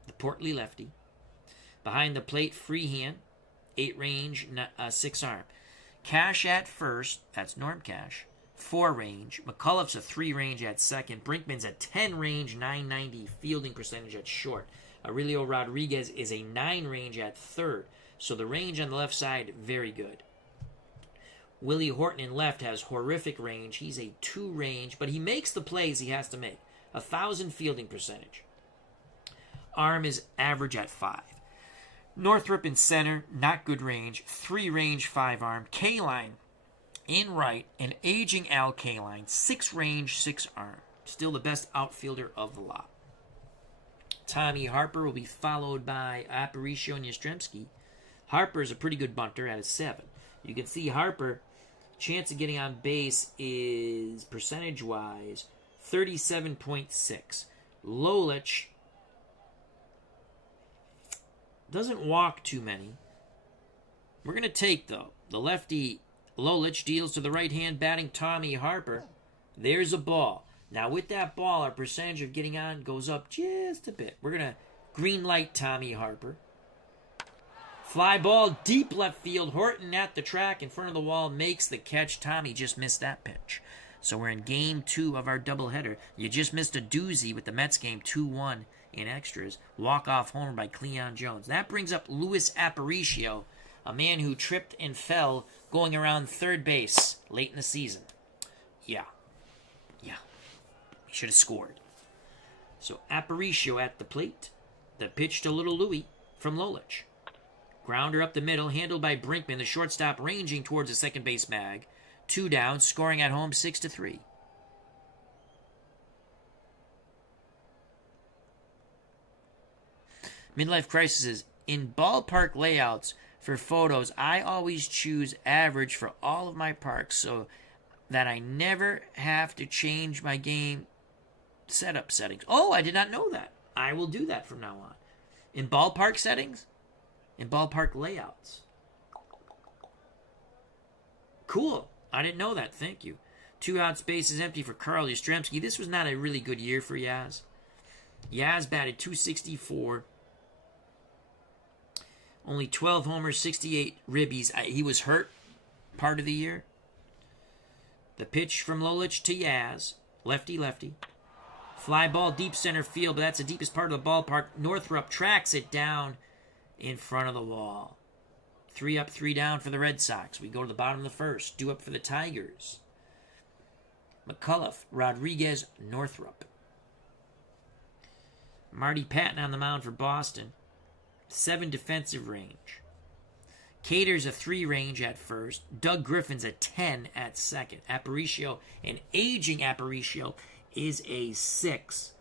The portly lefty. Behind the plate, freehand, 8 range, 6 arm. Cash at first, that's Norm Cash, 4 range. McCullough's a 3 range at second. Brinkman's a 10 range, 990 fielding percentage at short. Aurelio Rodriguez is a 9 range at third. So the range on the left side, very good. Willie Horton in left has horrific range. He's a 2 range, but he makes the plays he has to make. 1,000 fielding percentage. Arm is average at 5. Northrup in center, not good range. 3 range, 5 arm. K-line in right, an aging Al K-line. 6 range, 6 arm. Still the best outfielder of the lot. Tommy Harper will be followed by Aparicio and Yastrzemski. Harper is a pretty good bunter at a 7. You can see Harper, chance of getting on base is, percentage-wise, 37.6. Lolich doesn't walk too many. We're going to take, though. The lefty Lolich deals to the right-hand batting Tommy Harper. There's a ball. Now, with that ball, our percentage of getting on goes up just a bit. We're going to green light Tommy Harper. Fly ball, deep left field. Horton at the track in front of the wall makes the catch. Tommy just missed that pitch. So we're in game 2 of our doubleheader. You just missed a doozy with the Mets game 2-1 in extras. Walk-off homer by Cleon Jones. That brings up Luis Aparicio, a man who tripped and fell going around third base late in the season. Yeah. He should have scored. So Aparicio at the plate. The pitch to Little Louie from Lolich. Grounder up the middle, handled by Brinkman, the shortstop ranging towards the second base bag. 2 down, scoring at home 6-3. Midlife crisis. In ballpark layouts for photos, I always choose average for all of my parks so that I never have to change my game setup settings. Oh, I did not know that. I will do that from now on. In ballpark settings? In ballpark layouts. Cool. I didn't know that. Thank you. 2 outs, bases empty for Carl Yastrzemski. This was not a really good year for Yaz. Yaz batted .264. Only 12 homers, 68 ribbies. He was hurt part of the year. The pitch from Lolich to Yaz. Lefty. Fly ball deep center field, but that's the deepest part of the ballpark. Northrup tracks it down in front of the wall. 3 up, 3 down for the Red Sox. We go to the bottom of the first. 2 up for the Tigers. McCullough, Rodriguez, Northrup. Marty Pattin on the mound for Boston. 7 defensive range. Cater's a 3 range at first. Doug Griffin's a 10 at second. Aparicio, an aging Aparicio, is a 6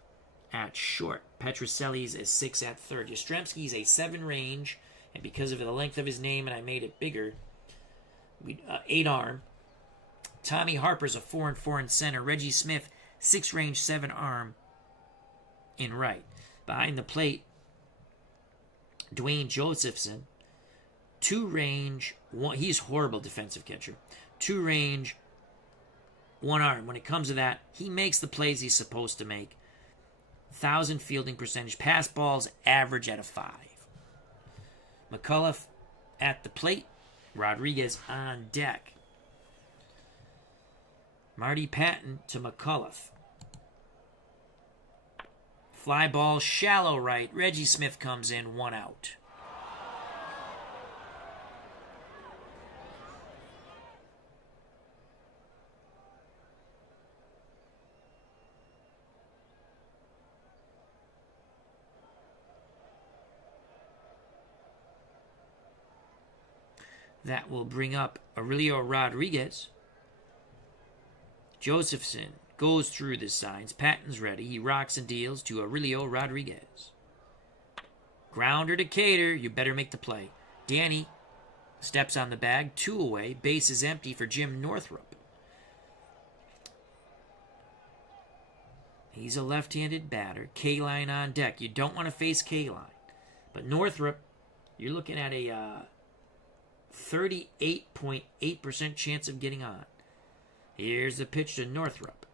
at short. Petrocelli's a 6 at third. Yastrzemski's a 7 range, and because of the length of his name, and I made it bigger, 8 arm. Tommy Harper's a 4 and 4 in center. Reggie Smith, 6 range, 7 arm in right. Behind the plate, Dwayne Josephson, 2 range, 1. He's horrible defensive catcher. 2 range, 1 arm. When it comes to that, he makes the plays he's supposed to make. 1,000 fielding percentage. Pass balls average at a 5. McCullough at the plate. Rodriguez on deck. Marty Pattin to McCullough. Fly ball shallow right. Reggie Smith comes in, 1 out. That will bring up Aurelio Rodriguez. Josephson goes through the signs. Patton's ready. He rocks and deals to Aurelio Rodriguez. Grounder to Cater. You better make the play. Danny steps on the bag. 2 away. Base is empty for Jim Northrup. He's a left-handed batter. K-line on deck. You don't want to face K-line. But Northrup, you're looking at a 38.8% chance of getting on. Here's the pitch to Northrup.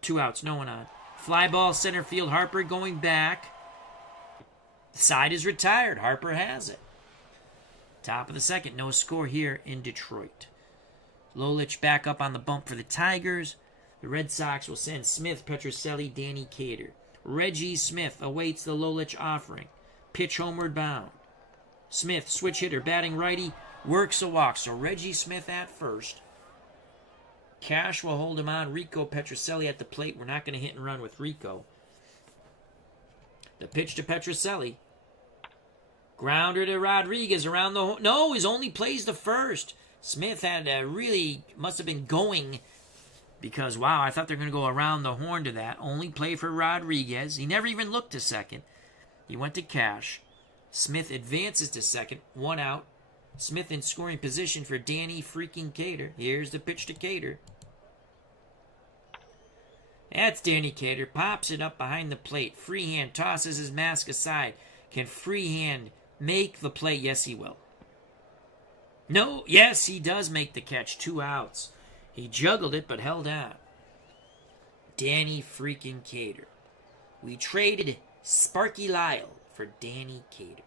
2 outs, no one on. Fly ball center field. Harper going back. The side is retired. Harper has it. Top of the second. No score here in Detroit. Lolich back up on the bump for the Tigers. The Red Sox will send Smith, Petrocelli, Danny Cater. Reggie Smith awaits the Lolich offering. Pitch homeward bound. Smith, switch hitter, batting righty, works a walk. So Reggie Smith at first. Cash will hold him on. Rico Petrocelli at the plate. We're not going to hit and run with Rico. The pitch to Petrocelli. Grounder to Rodriguez around the... No, he's only plays the first. Smith had really... must have been going... Because, wow, I thought they were going to go around the horn to that. Only play for Rodriguez. He never even looked to second. He went to Cash. Smith advances to second. 1 out. Smith in scoring position for Danny freaking Cater. Here's the pitch to Cater. That's Danny Cater. Pops it up behind the plate. Freehand tosses his mask aside. Can Freehand make the play? Yes, he will. No, yes, he does make the catch. 2 outs. He juggled it, but held on. Danny freaking Cater. We traded Sparky Lyle for Danny Cater.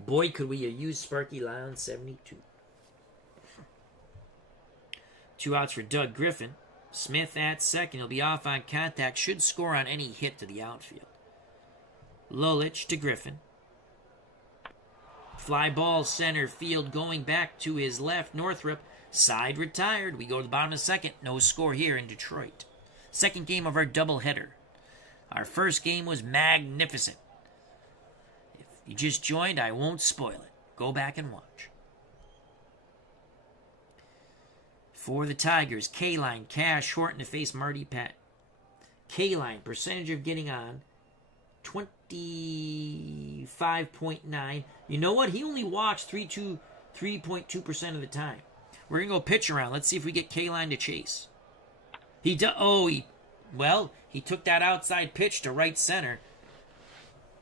Boy, could we have used Sparky Lyle in 72. 2 outs for Doug Griffin. Smith at second. He'll be off on contact. Should score on any hit to the outfield. Lolich to Griffin. Fly ball center field going back to his left. Northrup. Side retired. We go to the bottom of the second. No score here in Detroit. Second game of our doubleheader. Our first game was magnificent. If you just joined, I won't spoil it. Go back and watch. For the Tigers, K-Line, Cash, Horton to face Marty, Pattin. K-Line, percentage of getting on, 25.9. You know what? He only walks 3.2% of the time. We're going to go pitch around. Let's see if we get K-Line to chase. He took that outside pitch to right center.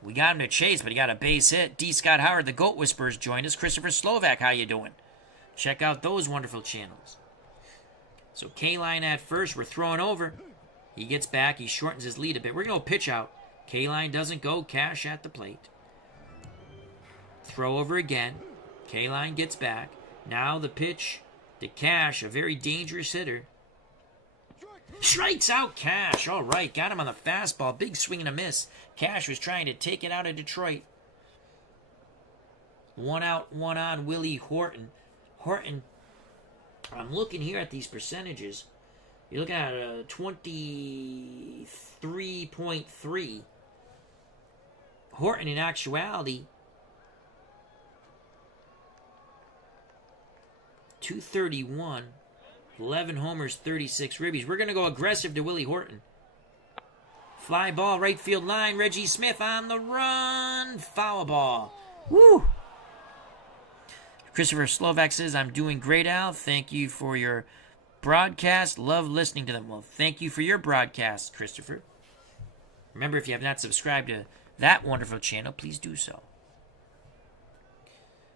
We got him to chase, but he got a base hit. D. Scott Howard, the Goat Whisperers, joined us. Christopher Slovak, how you doing? Check out those wonderful channels. So K-Line at first. We're throwing over. He gets back. He shortens his lead a bit. We're going to pitch out. K-Line doesn't go. Cash at the plate. Throw over again. K-Line gets back. Now the pitch to Cash, a very dangerous hitter. Strikes out Cash. All right, got him on the fastball. Big swing and a miss. Cash was trying to take it out of Detroit. 1 out, 1 on, Willie Horton. Horton, I'm looking here at these percentages. You're looking at a 23.3. Horton, in actuality, 231, 11 homers, 36 ribbies. We're going to go aggressive to Willie Horton. Fly ball, right field line. Reggie Smith on the run. Foul ball. Woo! Christopher Slovak says, I'm doing great, Al. Thank you for your broadcast. Love listening to them. Well, thank you for your broadcast, Christopher. Remember, if you have not subscribed to that wonderful channel, please do so.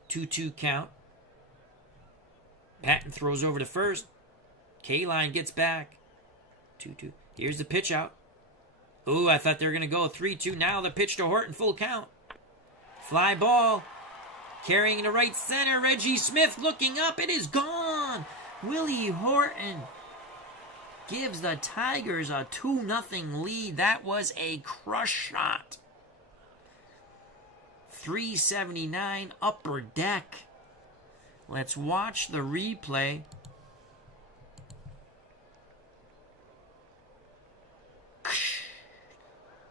2-2 count. Pattin throws over to first. K-Line gets back. 2-2. Here's the pitch out. Ooh, I thought they were going to go 3-2. Now the pitch to Horton, full count. Fly ball. Carrying to right center. Reggie Smith looking up. It is gone. Willie Horton gives the Tigers a 2-0 lead. That was a crush shot. 379 upper deck. Let's watch the replay.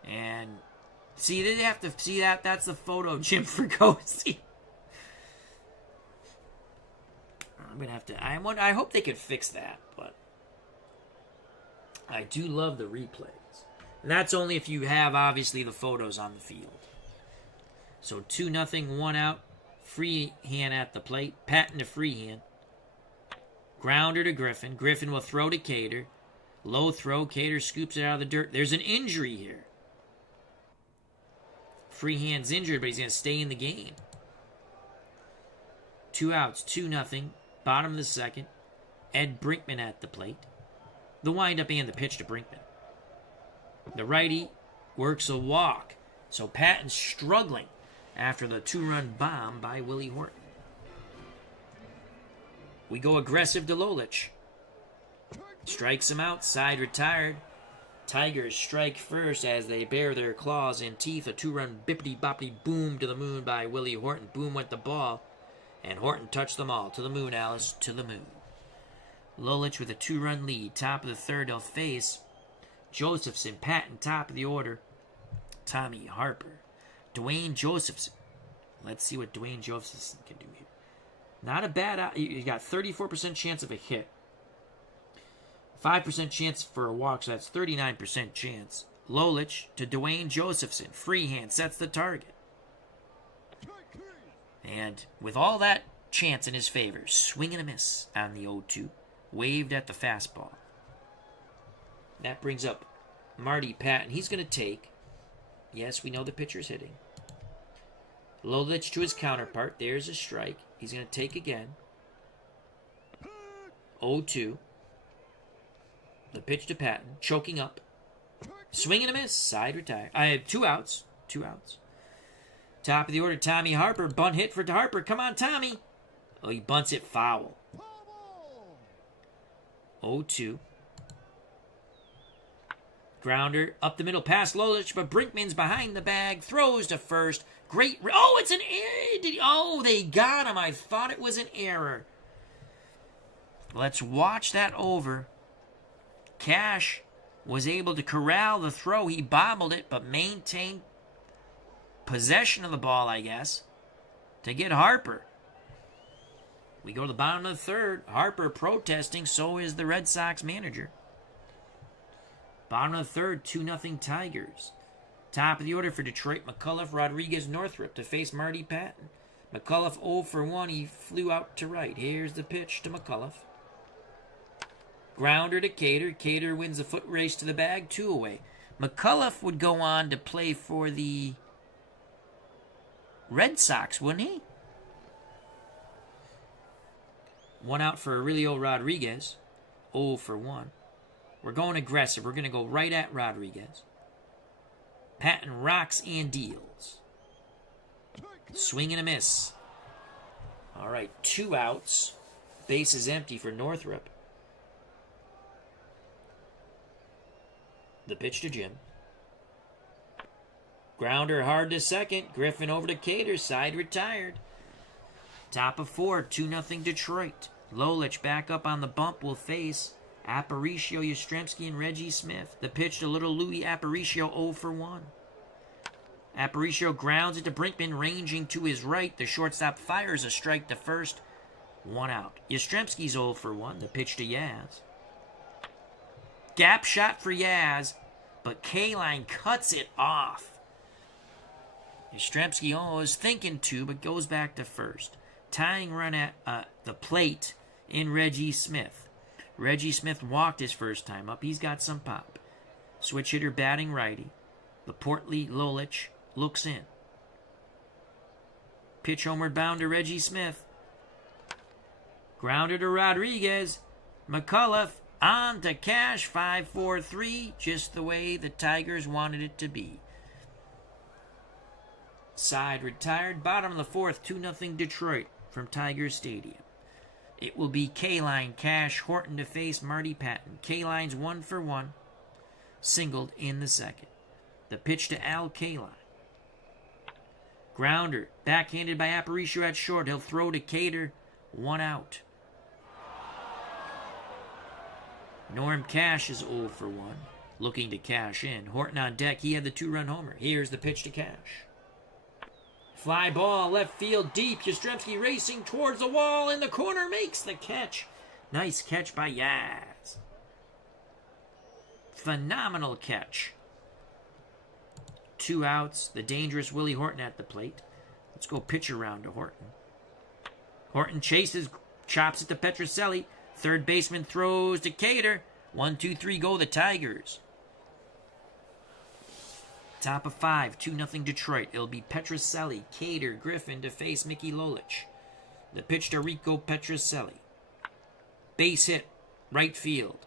And see, they have to see that. That's the photo of Jim Fregosi. I'm gonna have to. I hope they could fix that, but I do love the replays. And that's only if you have obviously the photos on the field. So 2-0, 1 out. Freehand at the plate. Pattin to Freehand. Grounder to Griffin. Griffin will throw to Cater. Low throw. Cater scoops it out of the dirt. There's an injury here. Freehand's injured, but he's going to stay in the game. 2 outs. 2-0. Bottom of the second. Ed Brinkman at the plate. the windup and the pitch to Brinkman. The righty works a walk, so Pattin's struggling after the 2-run bomb by Willie Horton. We go aggressive to Lolich. Strikes him out, side retired. Tigers strike first as they bare their claws and teeth. A 2-run bippity-boppity boom to the moon by Willie Horton. Boom went the ball, and Horton touched them all. To the moon, Alice, to the moon. Lolich with a 2-run lead. Top of the third, they'll face Josephson. Pattin, top of the order. Tommy Harper. Dwayne Josephson. Let's see what Dwayne Josephson can do here. Not a bad... You got 34% chance of a hit. 5% chance for a walk, so that's 39% chance. Lolich to Dwayne Josephson. Freehand sets the target. And with all that chance in his favor, swing and a miss on the 0-2. Waved at the fastball. That brings up Marty Pattin. He's going to take. Yes, we know the pitcher's hitting. Lolich to his counterpart. There's a strike. He's going to take again. 0-2. The pitch to Pattin. Choking up. Swing and a miss. Side retired. I have 2 outs. 2 outs. Top of the order, Tommy Harper. Bunt hit for Harper. Come on, Tommy. Oh, he bunts it foul. 0-2. Grounder up the middle past Lolich, but Brinkman's behind the bag. Throws to first. Great. Oh, it's an error. Oh, they got him. I thought it was an error. Let's watch that over. Cash was able to corral the throw. He bobbled it, but maintained possession of the ball, I guess, to get Harper. We go to the bottom of the third. Harper protesting. So is the Red Sox manager. Bottom of the third, 2-0 Tigers. Top of the order for Detroit, McCullough, Rodriguez, Northrup to face Marty Pattin. McCullough 0 for 1. He flew out to right. Here's the pitch to McCullough. Grounder to Cater. Cater wins the foot race to the bag, 2 away. McCullough would go on to play for the Red Sox, wouldn't he? 1 out for Aurelio Rodriguez. 0 for 1. We're going aggressive. We're going to go right at Rodriguez. Pattin rocks and deals. Swing and a miss. All right, 2 outs. Base is empty for Northrup. The pitch to Jim. Grounder hard to second. Griffin over to Cater. Side retired. Top of 4. 2-0 Detroit. Lolich back up on the bump will face Aparicio, Yastrzemski, and Reggie Smith. The pitch to little Louis Aparicio, 0 for 1. Aparicio grounds it to Brinkman, ranging to his right. The shortstop fires a strike to first. 1 out. Yastrzemski's 0 for 1. The pitch to Yaz. Gap shot for Yaz, but K-Line cuts it off. Yastrzemski was thinking to, but goes back to first. Tying run at the plate in Reggie Smith. Reggie Smith walked his first time up. He's got some pop. Switch hitter batting righty. The portly Lolich looks in. Pitch homeward bound to Reggie Smith. Grounder to Rodriguez. McCullough on to Cash. 5-4-3. Just the way the Tigers wanted it to be. Side retired. Bottom of the 4th. 2-0 Detroit from Tigers Stadium. It will be K-Line, Cash, Horton to face Marty Pattin. K-Line's 1 for 1. Singled in the second. The pitch to Al K-Line. Grounder, backhanded by Aparicio at short. He'll throw to Cater. 1 out. Norm Cash is 0 for 1. Looking to cash in. Horton on deck. He had the 2-run homer. Here's the pitch to Cash. Fly ball, left field, deep. Yastrzemski racing towards the wall in the corner, makes the catch. Nice catch by Yaz. Phenomenal catch. 2 outs. The dangerous Willie Horton at the plate. Let's go pitch around to Horton. Horton chases, chops it to Petrocelli. Third baseman throws to Cater. 1-2-3, go the Tigers. Top of 5, 2-0 Detroit. It'll be Petrocelli, Cater, Griffin to face Mickey Lolich. The pitch to Rico Petrocelli. Base hit, right field.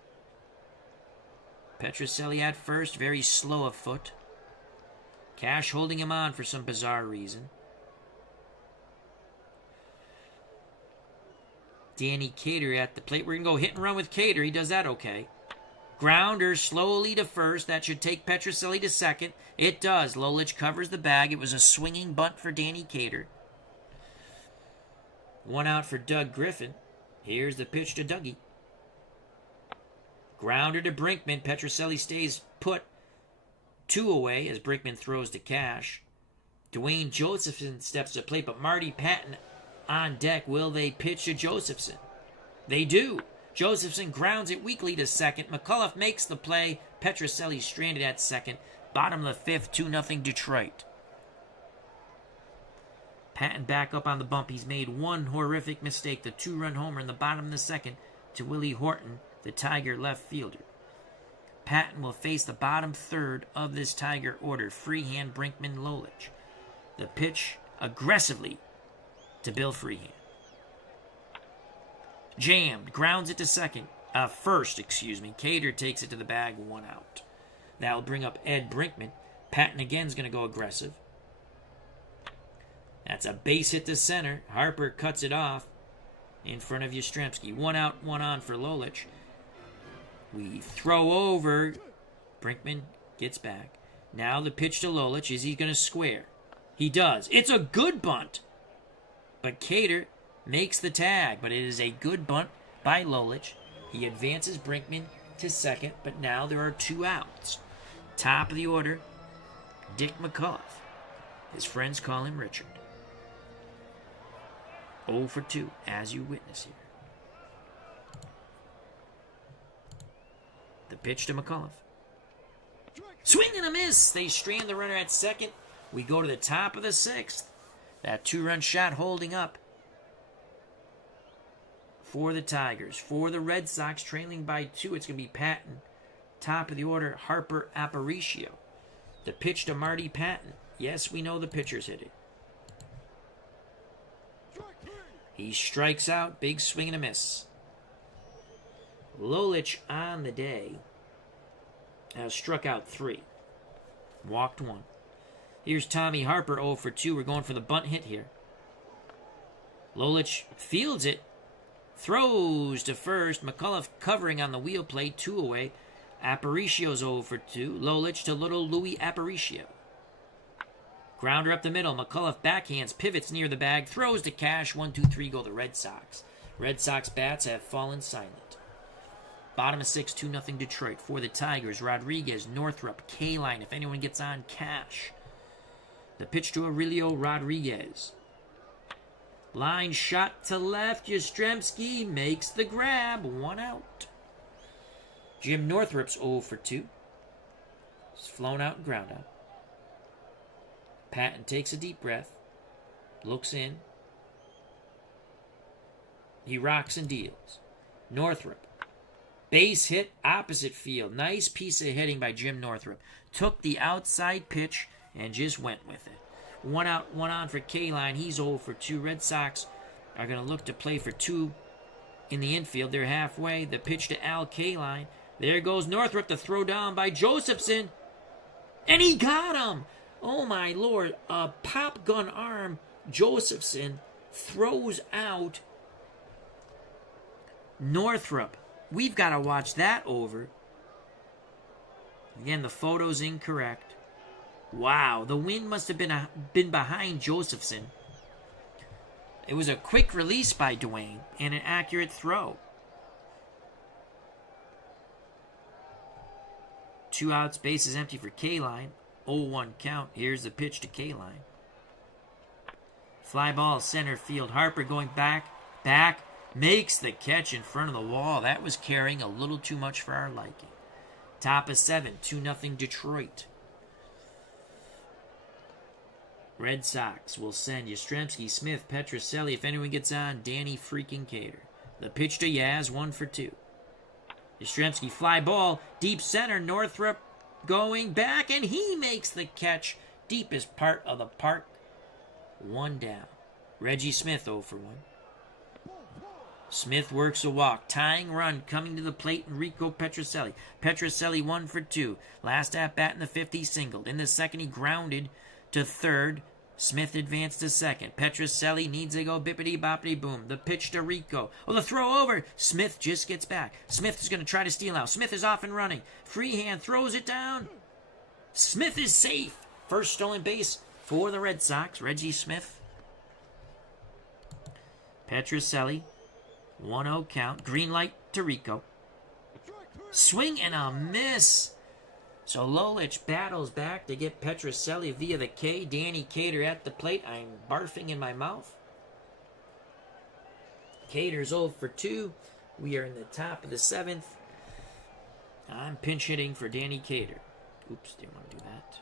Petroselli at first, very slow of foot. Cash holding him on for some bizarre reason. Danny Cater at the plate. We're going to go hit and run with Cater. He does that okay. Grounder slowly to first. That should take Petroselli to second. It does. Lolich covers the bag. It was a swinging bunt for Danny Cater. One out for Doug Griffin. Here's the pitch to Dougie. Grounder to Brinkman. Petroselli stays put. 2 away as Brinkman throws to Cash. Dwayne Josephson steps to plate, but Marty Pattin on deck. Will they pitch to Josephson? They do. Josephson grounds it weakly to second. McCullough makes the play. Petroselli stranded at second. Bottom of the 5th, 2-0 Detroit. Pattin back up on the bump. He's made one horrific mistake. The 2-run homer in the bottom of the 2nd to Willie Horton, the Tiger left fielder. Pattin will face the bottom 3rd of this Tiger order. Freehand, Brinkman, Lolich. The pitch aggressively to Bill Freehand. Jammed. Grounds it to first. Cater takes it to the bag. 1 out. That'll bring up Ed Brinkman. Pattin again is going to go aggressive. That's a base hit to center. Harper cuts it off in front of Yastrzemski. 1 out, 1 on for Lolich. We throw over. Brinkman gets back. Now the pitch to Lolich. Is he going to square? He does. It's a good bunt. But Cater makes the tag. But it is a good bunt by Lolich. He advances Brinkman to second. But now there are 2 outs. Top of the order, Dick McCullough. His friends call him Richard. 0 for 2, as you witness here. The pitch to McCullough. Swing and a miss. They strand the runner at second. We go to the top of the 6th. That 2-run shot holding up for the Tigers. For the Red Sox, trailing by 2, it's going to be Pattin. Top of the order, Harper Aparicio. The pitch to Marty Pattin. Yes, we know the pitcher's hit it. He strikes out. Big swing and a miss. Lolich on the day has struck out 3. Walked 1. Here's Tommy Harper 0 for 2. We're going for the bunt hit here. Lolich fields it. Throws to first. McCullough covering on the wheel plate. 2 away. Aparicio's 0 for 2. Lolich to little Louis Aparicio. Grounder up the middle. McCullough backhands, pivots near the bag, throws to Cash. 1-2-3 go the Red Sox. Red Sox bats have fallen silent. Bottom of 6, 2-0 Detroit. For the Tigers, Rodriguez, Northrup, K-line. If anyone gets on, Cash. The pitch to Aurelio Rodriguez. Line shot to left. Yastrzemski makes the grab. 1 out. Jim Northrup's 0 for 2. He's flown out and ground out. Pattin takes a deep breath. Looks in. He rocks and deals. Northrup. Base hit, opposite field. Nice piece of hitting by Jim Northrup. Took the outside pitch and just went with it. 1 out, 1 on for K-line. He's 0 for 2. Red Sox are going to look to play for 2 in the infield. They're halfway. The pitch to Al K-line. There goes Northrup, the throw down by Josephson. And he got him! Oh my lord. A pop gun arm. Josephson throws out Northrup. We've got to watch that over. Again, the photo's incorrect. Wow, the wind must have been behind Josephson. It was a quick release by Dwayne and an accurate throw. 2 outs, bases empty for K-line. 0-1 count. Here's the pitch to K-line. Fly ball, center field. Harper going back, makes the catch in front of the wall. That was carrying a little too much for our liking. Top of 7, 2-0 Detroit. Red Sox will send Yastrzemski, Smith, Petroselli. If anyone gets on, Danny freaking Cater. The pitch to Yaz, 1 for 2. Yastrzemski, fly ball, deep center. Northrup going back, and he makes the catch. Deepest part of the park. 1 down. Reggie Smith 0 for 1. Smith works a walk. Tying run coming to the plate, Enrico Petrocelli. Petrocelli 1 for 2. Last at bat in the fifth, he singled. In the second, he grounded to third. Smith advanced to second. Petrocelli needs to go bippity-boppity-boom. The pitch to Rico. Oh, the throw over. Smith just gets back. Smith is going to try to steal out. Smith is off and running. Freehand throws it down. Smith is safe. First stolen base for the Red Sox. Reggie Smith. Petrocelli. 1-0 count. Green light to Rico. Swing and a miss. So Lolich battles back to get Petrocelli via the K. Danny Cater at the plate. I'm barfing in my mouth. Cater's 0 for 2. We are in the top of the 7th. I'm pinch hitting for Danny Cater. Oops, didn't want to do that.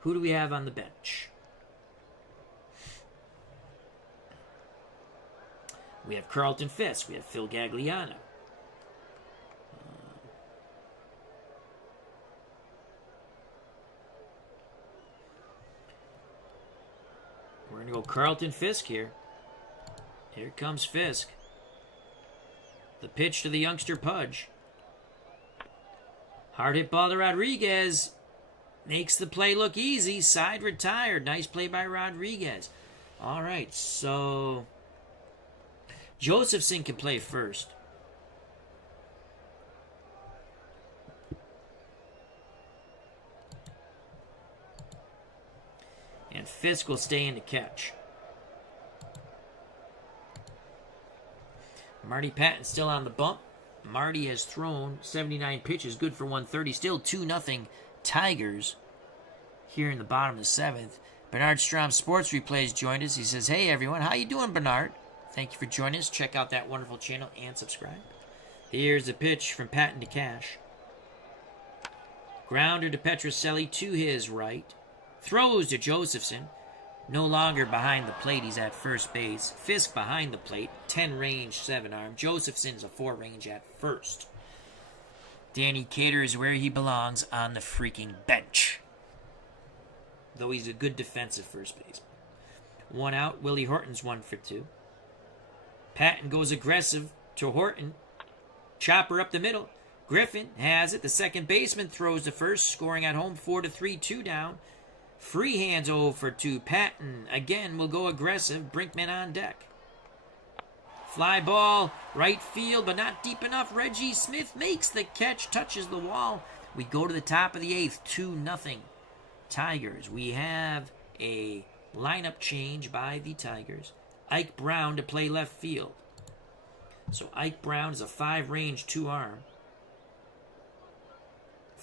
Who do we have on the bench? We have Carlton Fisk. We have Phil Gagliano. We're going to go Carlton Fisk here. Here comes Fisk. The pitch to the youngster Pudge. Hard hit ball to Rodriguez. Makes the play look easy. Side retired. Nice play by Rodriguez. All right, so Josephson can play first. And Fisk will stay in to catch. Marty Pattin still on the bump. Marty has thrown 79 pitches, good for 130. Still 2-0 Tigers here in the bottom of the 7th. Bernard Strom Sports Replays joined us. He says, hey, everyone. How you doing, Bernard? Thank you for joining us. Check out that wonderful channel and subscribe. Here's a pitch from Pattin to Cash. Grounder to Petrocelli to his right. Throws to Josephson. No longer behind the plate. He's at first base. Fisk behind the plate. 10 range, 7 arm. Josephson's a 4 range at first. Danny Cater is where he belongs, on the freaking bench. Though he's a good defensive first baseman. 1 out. Willie Horton's 1 for 2. Pattin goes aggressive to Horton. Chopper up the middle. Griffin has it. The second baseman throws to first, scoring at home 4-3, 2 down. Freehand's 0 for 2. Pattin again will go aggressive. Brinkman on deck. Fly ball, right field, but not deep enough. Reggie Smith makes the catch, touches the wall. We go to the top of the 8th, 2-0 Tigers. We have a lineup change by the Tigers. Ike Brown to play left field. So Ike Brown is a 5 range, 2 arm.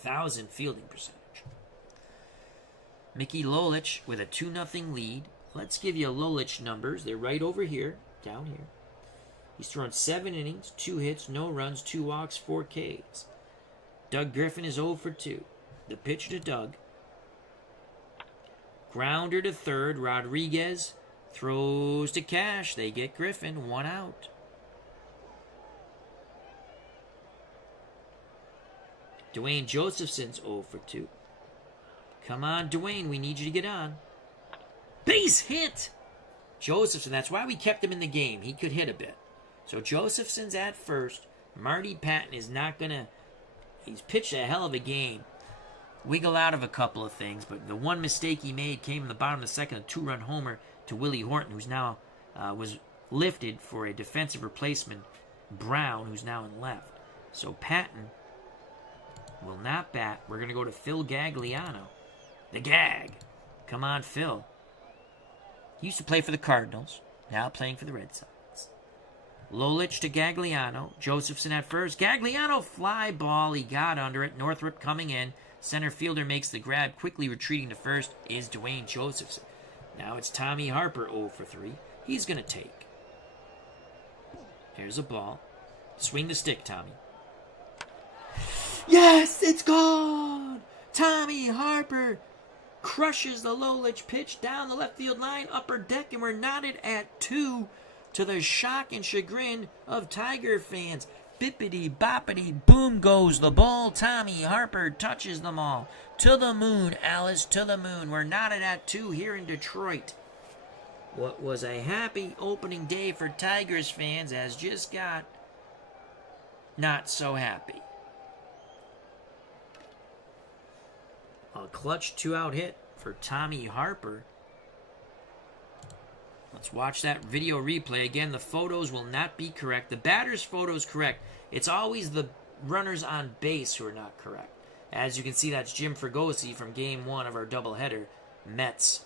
1,000 fielding percentage. Mickey Lolich with a 2-0 lead. Let's give you Lolich numbers. They're right over here, down here. He's thrown 7 innings, 2 hits, no runs, 2 walks, 4 Ks. Doug Griffin is 0 for 2. The pitch to Doug. Grounder to third. Rodriguez throws to Cash. They get Griffin. 1 out. Dwayne Josephson's 0 for 2. Come on, Dwayne. We need you to get on. Base hit! Josephson. That's why we kept him in the game. He could hit a bit. So Josephson's at first. Marty Pattin is not going to... He's pitched a hell of a game. Wiggle out of a couple of things, but the one mistake he made came in the bottom of the second, a 2-run homer to Willie Horton, who's now was lifted for a defensive replacement, Brown, who's now in left. So Pattin will not bat. We're going to go to Phil Gagliano. The Gag. Come on, Phil. He used to play for the Cardinals, now playing for the Red Sox. Lolich to Gagliano. Josephson at first. Gagliano, fly ball. He got under it. Northrup coming in. Center fielder makes the grab. Quickly retreating to first is Dwayne Josephson. Now it's Tommy Harper 0 for 3. He's going to take. Here's a ball. Swing the stick, Tommy. Yes, it's gone! Tommy Harper crushes the Lolich pitch down the left field line, upper deck, and we're knotted at 2 to the shock and chagrin of Tiger fans. Bippity boppity boom goes the ball. Tommy Harper touches them all. To the moon, Alice, to the moon. We're knotted at 2 here in Detroit. What was a happy opening day for Tigers fans has just got not so happy. A clutch 2-out hit for Tommy Harper. Let's watch that video replay. Again, the photos will not be correct. The batter's photo is correct. It's always the runners on base who are not correct. As you can see, that's Jim Fregosi from Game 1 of our doubleheader, Mets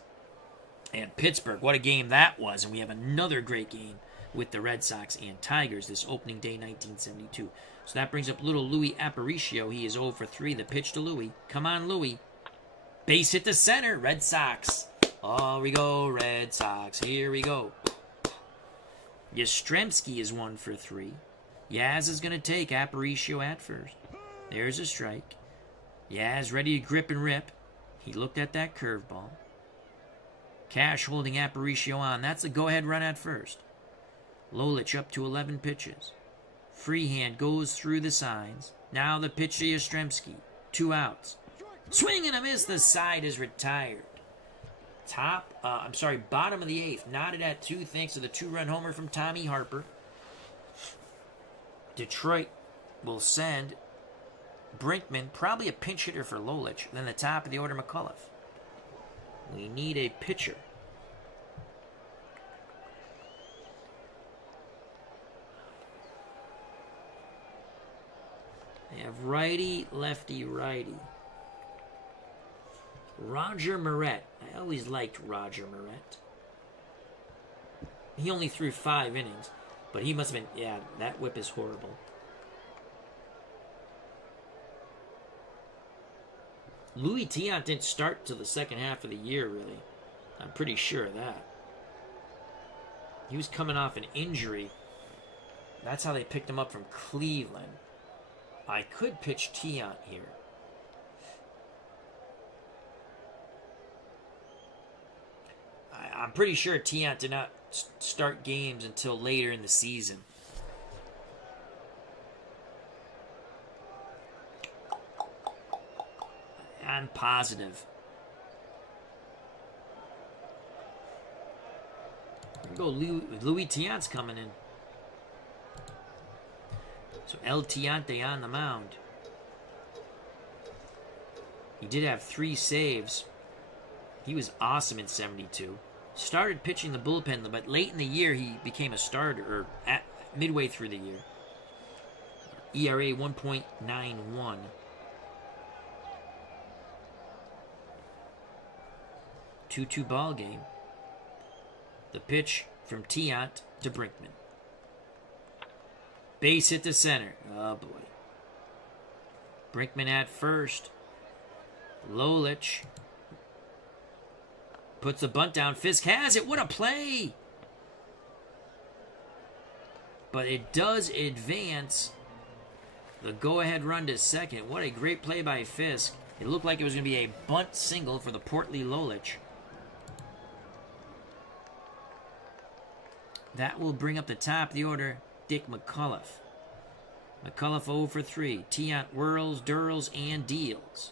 and Pittsburgh. What a game that was. And we have another great game with the Red Sox and Tigers this opening day 1972. So that brings up little Louis Aparicio. He is 0 for 3. The pitch to Louis. Come on, Louis. Base hit to center. Red Sox. Oh, we go, Red Sox. Here we go. Yastrzemski is 1 for 3. Yaz is going to take Aparicio at first. There's a strike. Yaz ready to grip and rip. He looked at that curveball. Cash holding Aparicio on. That's a go-ahead run at first. Lolich up to 11 pitches. Freehand goes through the signs. Now the pitch to Yastrzemski. 2 outs. Swing and a miss. The side is retired. Bottom of the 8th. Knotted at 2 thanks to the 2-run homer from Tommy Harper. Detroit will send Brinkman, probably a pinch hitter for Lolich. Then the top of the order, McCullough. We need a pitcher. They have righty, lefty, righty. Roger Moret. I always liked Roger Moret. He only threw 5 innings, but he must have been, yeah, that whip is horrible. Louis Tiant didn't start till the second half of the year, really. I'm pretty sure of that. He was coming off an injury. That's how they picked him up from Cleveland. I could pitch Tiant here. I'm pretty sure Tiant did not start games until later in the season. I'm positive. Louis Tiant's coming in. So El Tiante on the mound. He did have 3 saves. He was awesome in 72. Started pitching the bullpen, but late in the year he became a starter, or midway through the year. ERA 1.91. 2-2 ball game. The pitch from Tiant to Brinkman. Base hit to center. Oh boy. Brinkman at first. Lolich puts the bunt down. Fisk has it. What a play! But it does advance the go-ahead run to second. What a great play by Fisk. It looked like it was going to be a bunt single for the portly Lolich. That will bring up the top of the order, Dick McCullough. McCullough 0 for 3. Tiant whirls, dirls, and deals.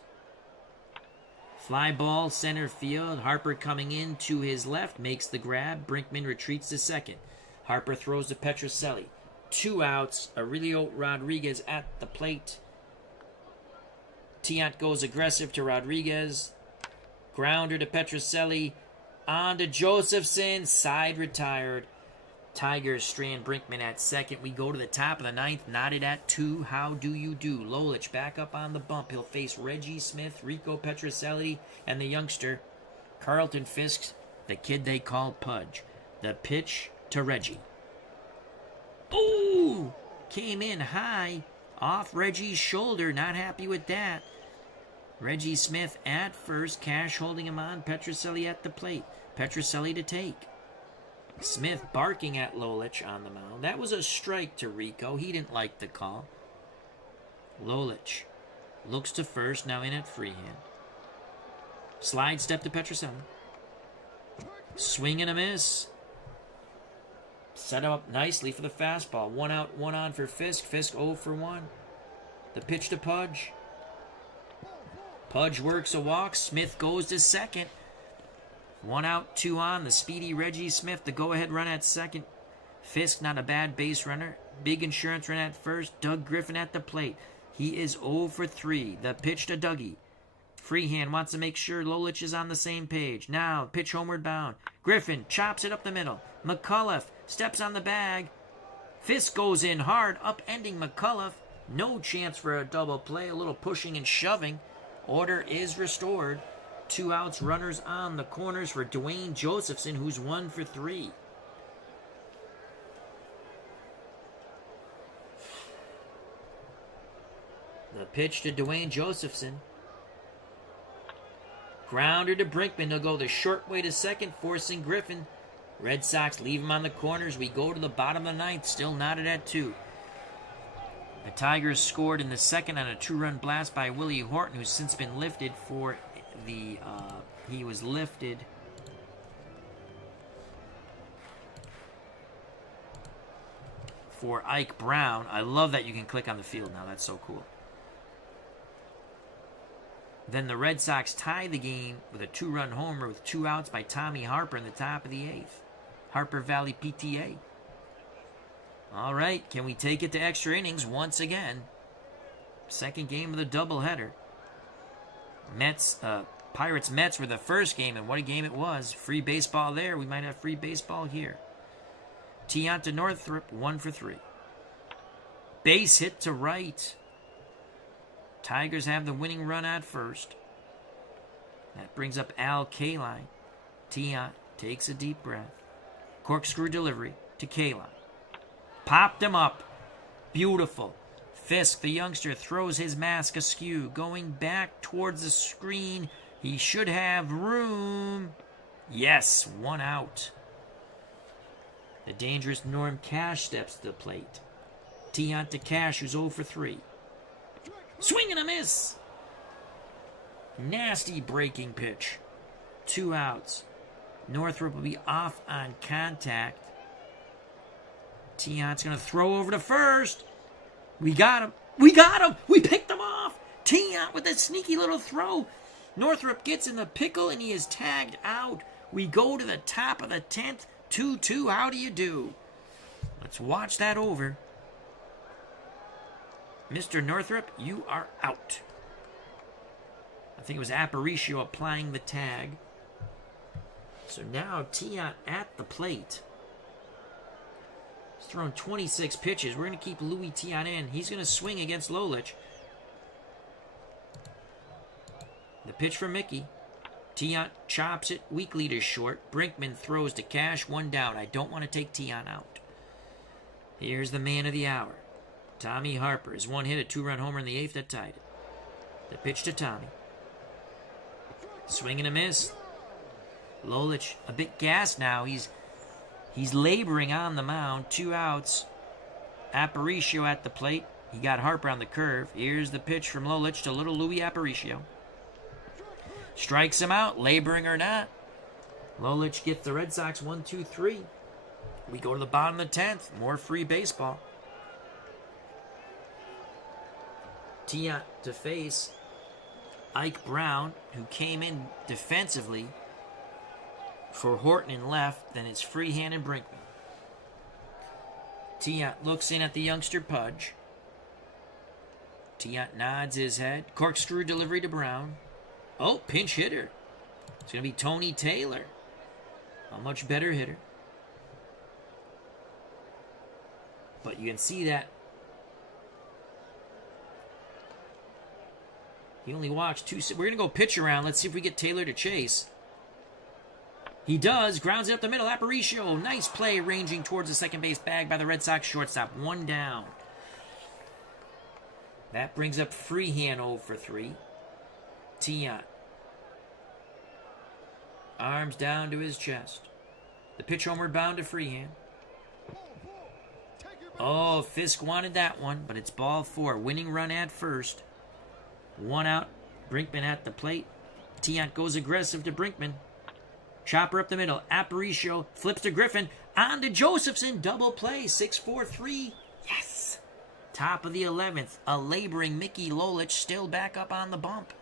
Fly ball, center field. Harper coming in to his left, makes the grab. Brinkman retreats to second. Harper throws to Petrocelli. 2 outs. Aurelio Rodriguez at the plate. Tiant goes aggressive to Rodriguez. Grounder to Petrocelli. On to Josephson. Side retired. Tigers strand Brinkman at second. We go to the top of the 9th. Knotted at 2. How do you do? Lolich back up on the bump. He'll face Reggie Smith, Rico Petrocelli, and the youngster, Carlton Fisk, the kid they call Pudge. The pitch to Reggie. Ooh! Came in high. Off Reggie's shoulder. Not happy with that. Reggie Smith at first. Cash holding him on. Petrocelli at the plate. Petrocelli to take. Smith barking at Lolich on the mound. That was a strike to Rico. He didn't like the call. Lolich looks to first, now in at freehand. Slide step to Petrocelli. Swing and a miss. Set him up nicely for the fastball. 1 out, 1 on for Fisk. Fisk 0 for 1. The pitch to Pudge. Pudge works a walk. Smith goes to second. 1 out, 2 on. The speedy Reggie Smith, the go-ahead run at second. Fisk, not a bad base runner. Big insurance run at first. Doug Griffin at the plate. He is 0 for 3. The pitch to Dougie. Freehand wants to make sure Lolich is on the same page. Now, pitch homeward bound. Griffin chops it up the middle. McCullough steps on the bag. Fisk goes in hard, upending McCullough. No chance for a double play. A little pushing and shoving. Order is restored. 2 outs, runners on the corners for Dwayne Josephson, who's 1 for 3. The pitch to Dwayne Josephson. Grounder to Brinkman. They'll go the short way to second, forcing Griffin. Red Sox leave him on the corners. We go to the bottom of the ninth, still knotted at 2. The Tigers scored in the second on a 2-run blast by Willie Horton, who's since been lifted for the... he was lifted for Ike Brown. I love that you can click on the field now. That's so cool. Then the Red Sox tie the game with a 2-run homer with 2 outs by Tommy Harper in the top of the 8th. Harper Valley PTA. All right, can we take it to extra innings once again? Second game of the doubleheader. Pirates Mets were the first game, and what a game it was. Free baseball there. We might have free baseball here. Tiant to Northrop, 1 for 3. Base hit to right. Tigers have the winning run at first. That brings up Al Kaline. Tiant takes a deep breath. Corkscrew delivery to Kaline. Popped him up. Beautiful. Fisk, the youngster, throws his mask askew. Going back towards the screen. He should have room. Yes, 1 out. The dangerous Norm Cash steps to the plate. Tiant to Cash, who's 0 for 3. Swing and a miss. Nasty breaking pitch. 2 outs. Northrop will be off on contact. Tiant's going to throw over to first. We got him. We got him. We picked him off. Tiant with a sneaky little throw. Northrop gets in the pickle and he is tagged out. We go to the top of the 10th. 2-2. How do you do? Let's watch that over. Mr. Northrop, you are out. I think it was Aparicio applying the tag. So now Tiant at the plate. He's thrown 26 pitches. We're going to keep Louis Tiant in. He's going to swing against Lolich. The pitch from Mickey. Tiant chops it weakly to short. Brinkman throws to Cash, 1 down. I don't want to take Tiant out. Here's the man of the hour. Tommy Harper. His 1 hit, a 2-run homer in the 8th that tied it. The pitch to Tommy. Swing and a miss. Lolich a bit gassed now. He's laboring on the mound. 2 outs. Aparicio at the plate. He got Harper on the curve. Here's the pitch from Lolich to little Louis Aparicio. Strikes him out, laboring or not. Lolich gets the Red Sox 1-2-3. We go to the bottom of the 10th. More free baseball. Tiant to face Ike Brown, who came in defensively for Horton in left. Then it's Freehand and Brinkman. Tiant looks in at the youngster Pudge. Tiant nods his head. Corkscrew delivery to Brown. Oh, pinch hitter. It's going to be Tony Taylor. A much better hitter. But you can see that he only walks 2. We're going to go pitch around. Let's see if we get Taylor to chase. He does. Grounds it up the middle. Aparicio. Nice play ranging towards the second base bag by the Red Sox shortstop. 1 down. That brings up Freehand 0 for 3. Tiant. Arms down to his chest. The pitch homeward bound to Freehand. Oh, Fisk wanted that one, but it's ball 4. Winning run at first. 1 out. Brinkman at the plate. Tiant goes aggressive to Brinkman. Chopper up the middle. Aparicio flips to Griffin. On to Josephson. Double play. 6-4-3. Yes. Top of the 11th. A laboring Mickey Lolich still back up on the bump.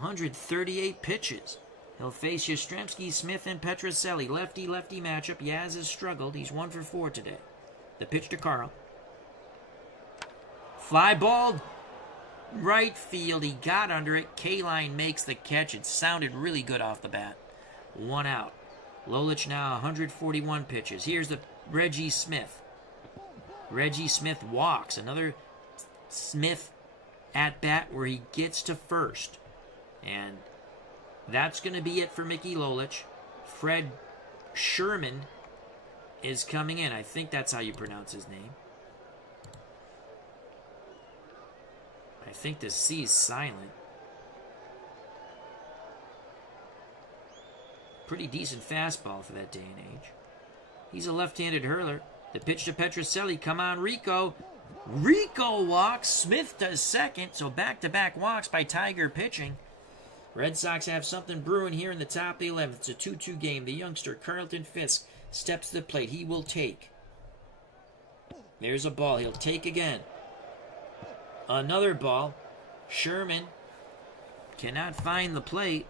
138 pitches. He'll face Yastrzemski, Smith, and Petroselli. Lefty-lefty matchup. Yaz has struggled. He's 1 for 4 today. The pitch to Carl. Fly ball. Right field. He got under it. K-Line makes the catch. It sounded really good off the bat. 1 out. Lolich now 141 pitches. Here's the Reggie Smith. Reggie Smith walks. Another Smith at bat where he gets to first. And that's going to be it for Mickey Lolich. Fred Sherman is coming in. I think that's how you pronounce his name. I think the C is silent. Pretty decent fastball for that day and age. He's a left-handed hurler. The pitch to Petroselli. Come on, Rico. Rico walks. Smith does second. So back-to-back walks by Tiger pitching. Red Sox have something brewing here in the top of the 11th. It's a 2-2 game. The youngster, Carlton Fisk, steps to the plate. He will take. There's a ball. He'll take again. Another ball. Sherman cannot find the plate.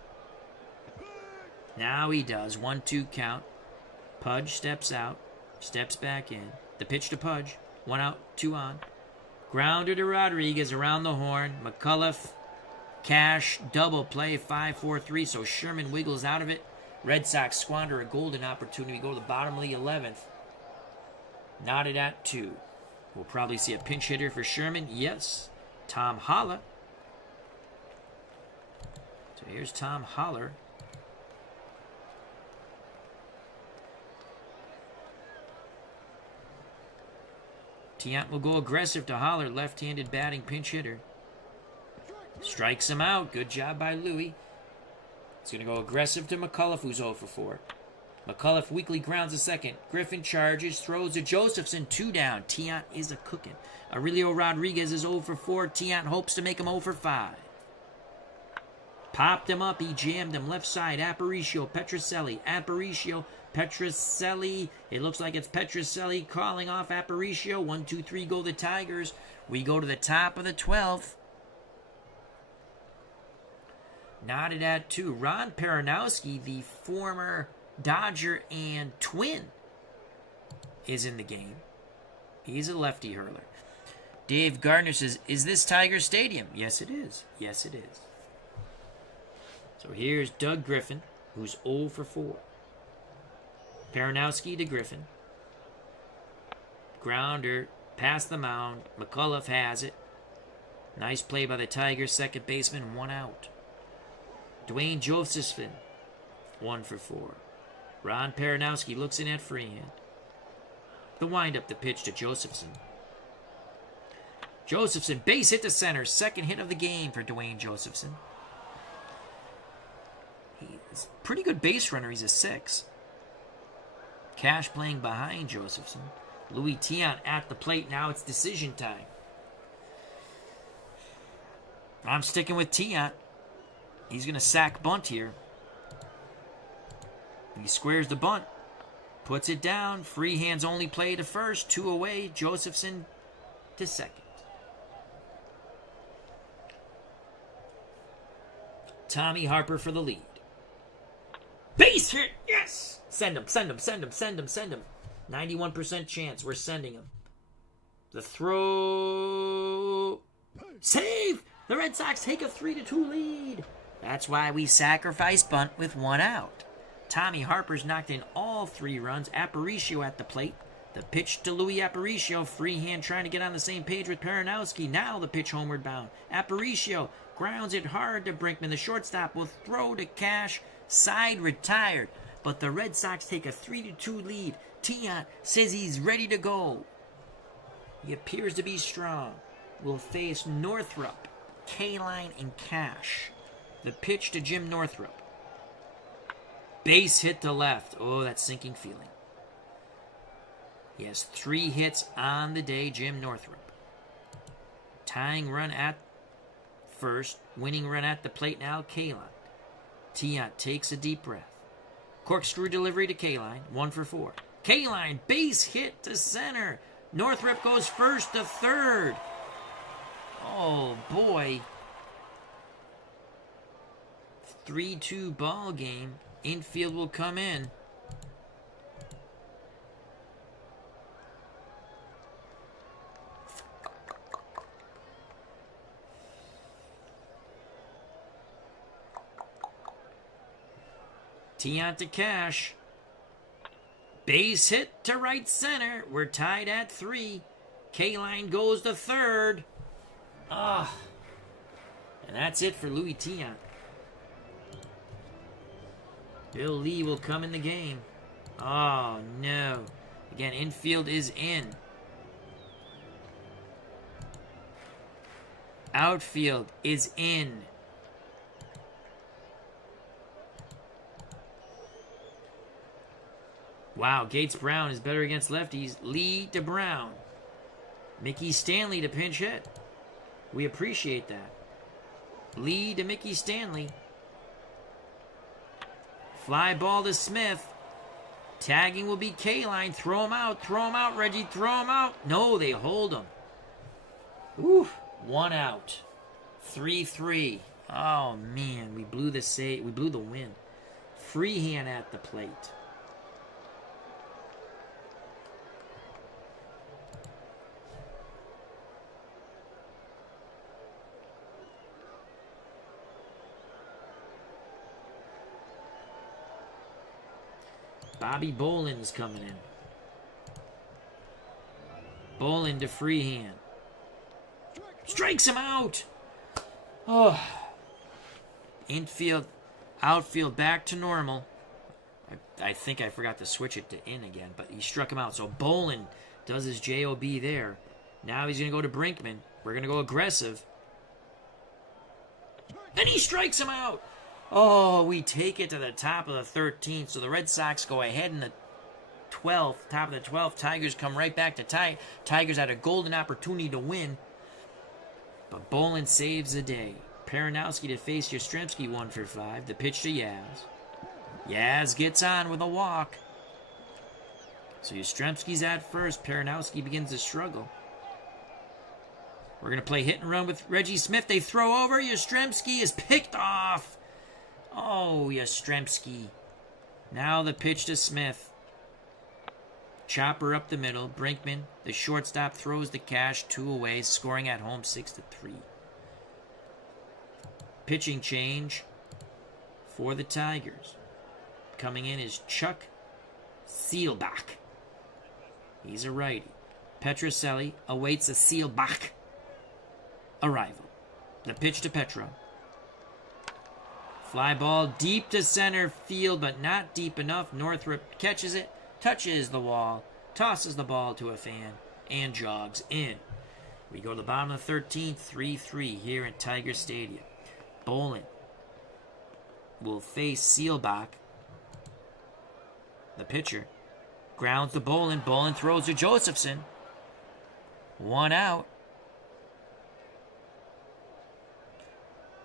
Now he does. 1-2 count. Pudge steps out. Steps back in. The pitch to Pudge. 1 out, 2 on. Grounder to Rodriguez around the horn. McCullough, Cash, double play, 5-4-3. So Sherman wiggles out of it. Red Sox squander a golden opportunity. Go to the bottom of the 11th. Knotted at 2. We'll probably see a pinch hitter for Sherman. Yes. Tom Holler. So here's Tom Holler. Tiant will go aggressive to Holler, left-handed batting pinch hitter. Strikes him out. Good job by Louie. He's going to go aggressive to McCullough, who's 0 for 4. McCullough weakly grounds a second. Griffin charges, throws to Josephson, 2 down. Tiant is a cooking. Aurelio Rodriguez is 0 for 4. Tiant hopes to make him 0 for 5. Popped him up. He jammed him left side. Aparicio, Petroselli. Aparicio, Petroselli. It looks like it's Petroselli calling off Aparicio. 1, 2, 3 go the Tigers. We go to the top of the 12th. Knotted at 2. Ron Peronowski, the former Dodger and Twin, is in the game. He's a lefty hurler. Dave Gardner says, is this Tiger Stadium? Yes, it is. Yes, it is. So here's Doug Griffin, who's 0 for 4. Peronowski to Griffin. Grounder past the mound. McCullough has it. Nice play by the Tigers. Second baseman, 1 out. Dwayne Josephson, 1 for 4. Ron Peronowski looks in at freehand. The windup, the pitch to Josephson. Josephson, base hit to center. Second hit of the game for Dwayne Josephson. He's a pretty good base runner. He's a 6. Cash playing behind Josephson. Louis Tiant at the plate. Now it's decision time. I'm sticking with Tiant. He's going to sack bunt here. He squares the bunt. Puts it down. Free hands only play to first. 2 away. Josephson to second. Tommy Harper for the lead. Base hit! Yes! Send him, send him, send him, send him, send him. 91% chance. We're sending him. The throw. Save! The Red Sox take a 3-2 lead. That's why we sacrifice bunt with 1 out. Tommy Harper's knocked in all 3 runs. Aparicio at the plate. The pitch to Louis Aparicio. Freehand trying to get on the same page with Peronowski. Now the pitch homeward bound. Aparicio grounds it hard to Brinkman. The shortstop will throw to Cash. Side retired. But the Red Sox take a 3-2 lead. Tiant says he's ready to go. He appears to be strong. Will face Northrup, K-Line, and Cash. The pitch to Jim Northrup. Base hit to left. Oh, that sinking feeling. He has 3 hits on the day, Jim Northrup. Tying run at first. Winning run at the plate now, K-Line. Tiant takes a deep breath. Corkscrew delivery to K-Line. 1 for 4. K-Line, base hit to center. Northrup goes first to third. Oh, boy. 3-2 ball game. Infield will come in. Tiant to Cash. Base hit to right center. We're tied at 3. K-line goes to third. And that's it for Louis Tiant. Bill Lee will come in the game. Oh, no. Again, infield is in. Outfield is in. Wow, Gates Brown is better against lefties. Lee to Brown. Mickey Stanley to pinch hit. We appreciate that. Lee to Mickey Stanley. Fly ball to Smith. Tagging will be K-line. Throw him out. Throw him out, Reggie. Throw him out. No, they hold him. Ooh, 1 out. 3-3. Oh, man. We blew the save. We blew the win. Freehand at the plate. Bobby Bolin is coming in. Bolin to Freehand. Strikes him out. Oh. Infield, outfield back to normal. I think I forgot to switch it to in again, but he struck him out. So Bolin does his JOB there. Now he's going to go to Brinkman. We're going to go aggressive. And he strikes him out. Oh, we take it to the top of the 13th. So the Red Sox go ahead in the 12th, top of the 12th. Tigers come right back to tie. Tigers had a golden opportunity to win. But Bolin saves the day. Peranowski to face Yastrzemski 1 for 5. The pitch to Yaz. Yaz gets on with a walk. So Yastrzemski's at first. Peranowski begins to struggle. We're going to play hit and run with Reggie Smith. They throw over. Yastrzemski is picked off. Oh, Yastrzemski. Now the pitch to Smith. Chopper up the middle. Brinkman, the shortstop, throws the Cash 2 away, scoring at home 6-3. Pitching change for the Tigers. Coming in is Chuck Seelbach. He's a righty. Petrocelli awaits a Seelbach arrival. The pitch to Petro. Fly ball deep to center field, but not deep enough. Northrup catches it, touches the wall, tosses the ball to a fan, and jogs in. We go to the bottom of the 13th, 3-3 here at Tiger Stadium. Bolin will face Seelbach. The pitcher grounds to Bolin. Bolin throws to Josephson. 1 out.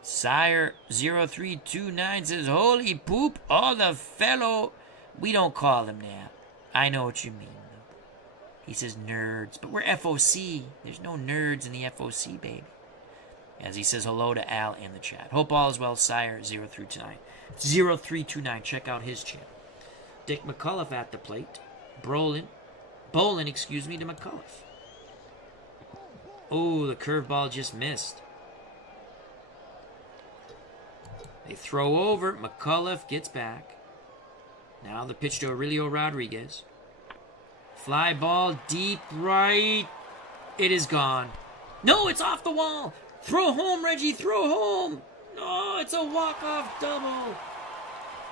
Sire 0329 says, holy poop, all the fellow. We don't call him that. I know what you mean, though. He says nerds, but we're FOC. There's no nerds in the FOC, baby. As he says hello to Al in the chat. Hope all is well, Sire 0329. 0329, check out his channel. Dick McCullough at the plate. Bolin, to McCullough. Oh, the curveball just missed. They throw over. McCullough gets back. Now the pitch to Aurelio Rodriguez. Fly ball deep right. It is gone. No, it's off the wall. Throw home, Reggie. Throw home. Oh, it's a walk-off double.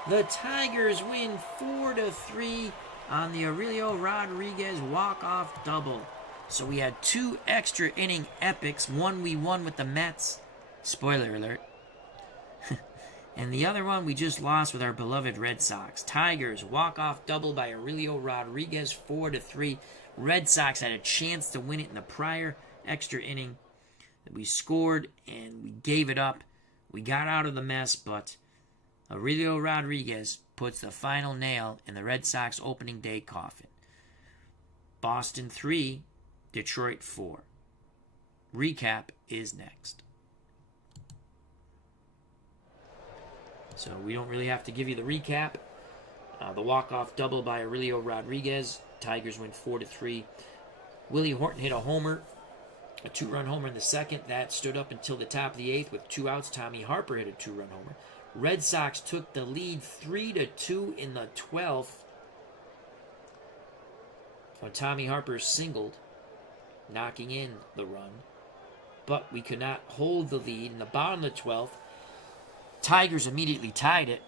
The Tigers win 4-3 on the Aurelio Rodriguez walk-off double. So we had 2 extra inning epics. One we won with the Mets. Spoiler alert. And the other one we just lost with our beloved Red Sox. Tigers, walk-off double by Aurelio Rodriguez, 4-3. Red Sox had a chance to win it in the prior extra inning. We scored and we gave it up. We got out of the mess, but Aurelio Rodriguez puts the final nail in the Red Sox opening day coffin. Boston 3, Detroit 4. Recap is next. So we don't really have to give you the recap. The walk-off double by Aurelio Rodriguez. Tigers win 4-3. Willie Horton hit a homer, a 2-run homer in the second. That stood up until the top of the 8th with 2 outs. Tommy Harper hit a 2-run homer. Red Sox took the lead 3-2 in the 12th when Tommy Harper singled, knocking in the run. But we could not hold the lead in the bottom of the 12th. Tigers immediately tied it,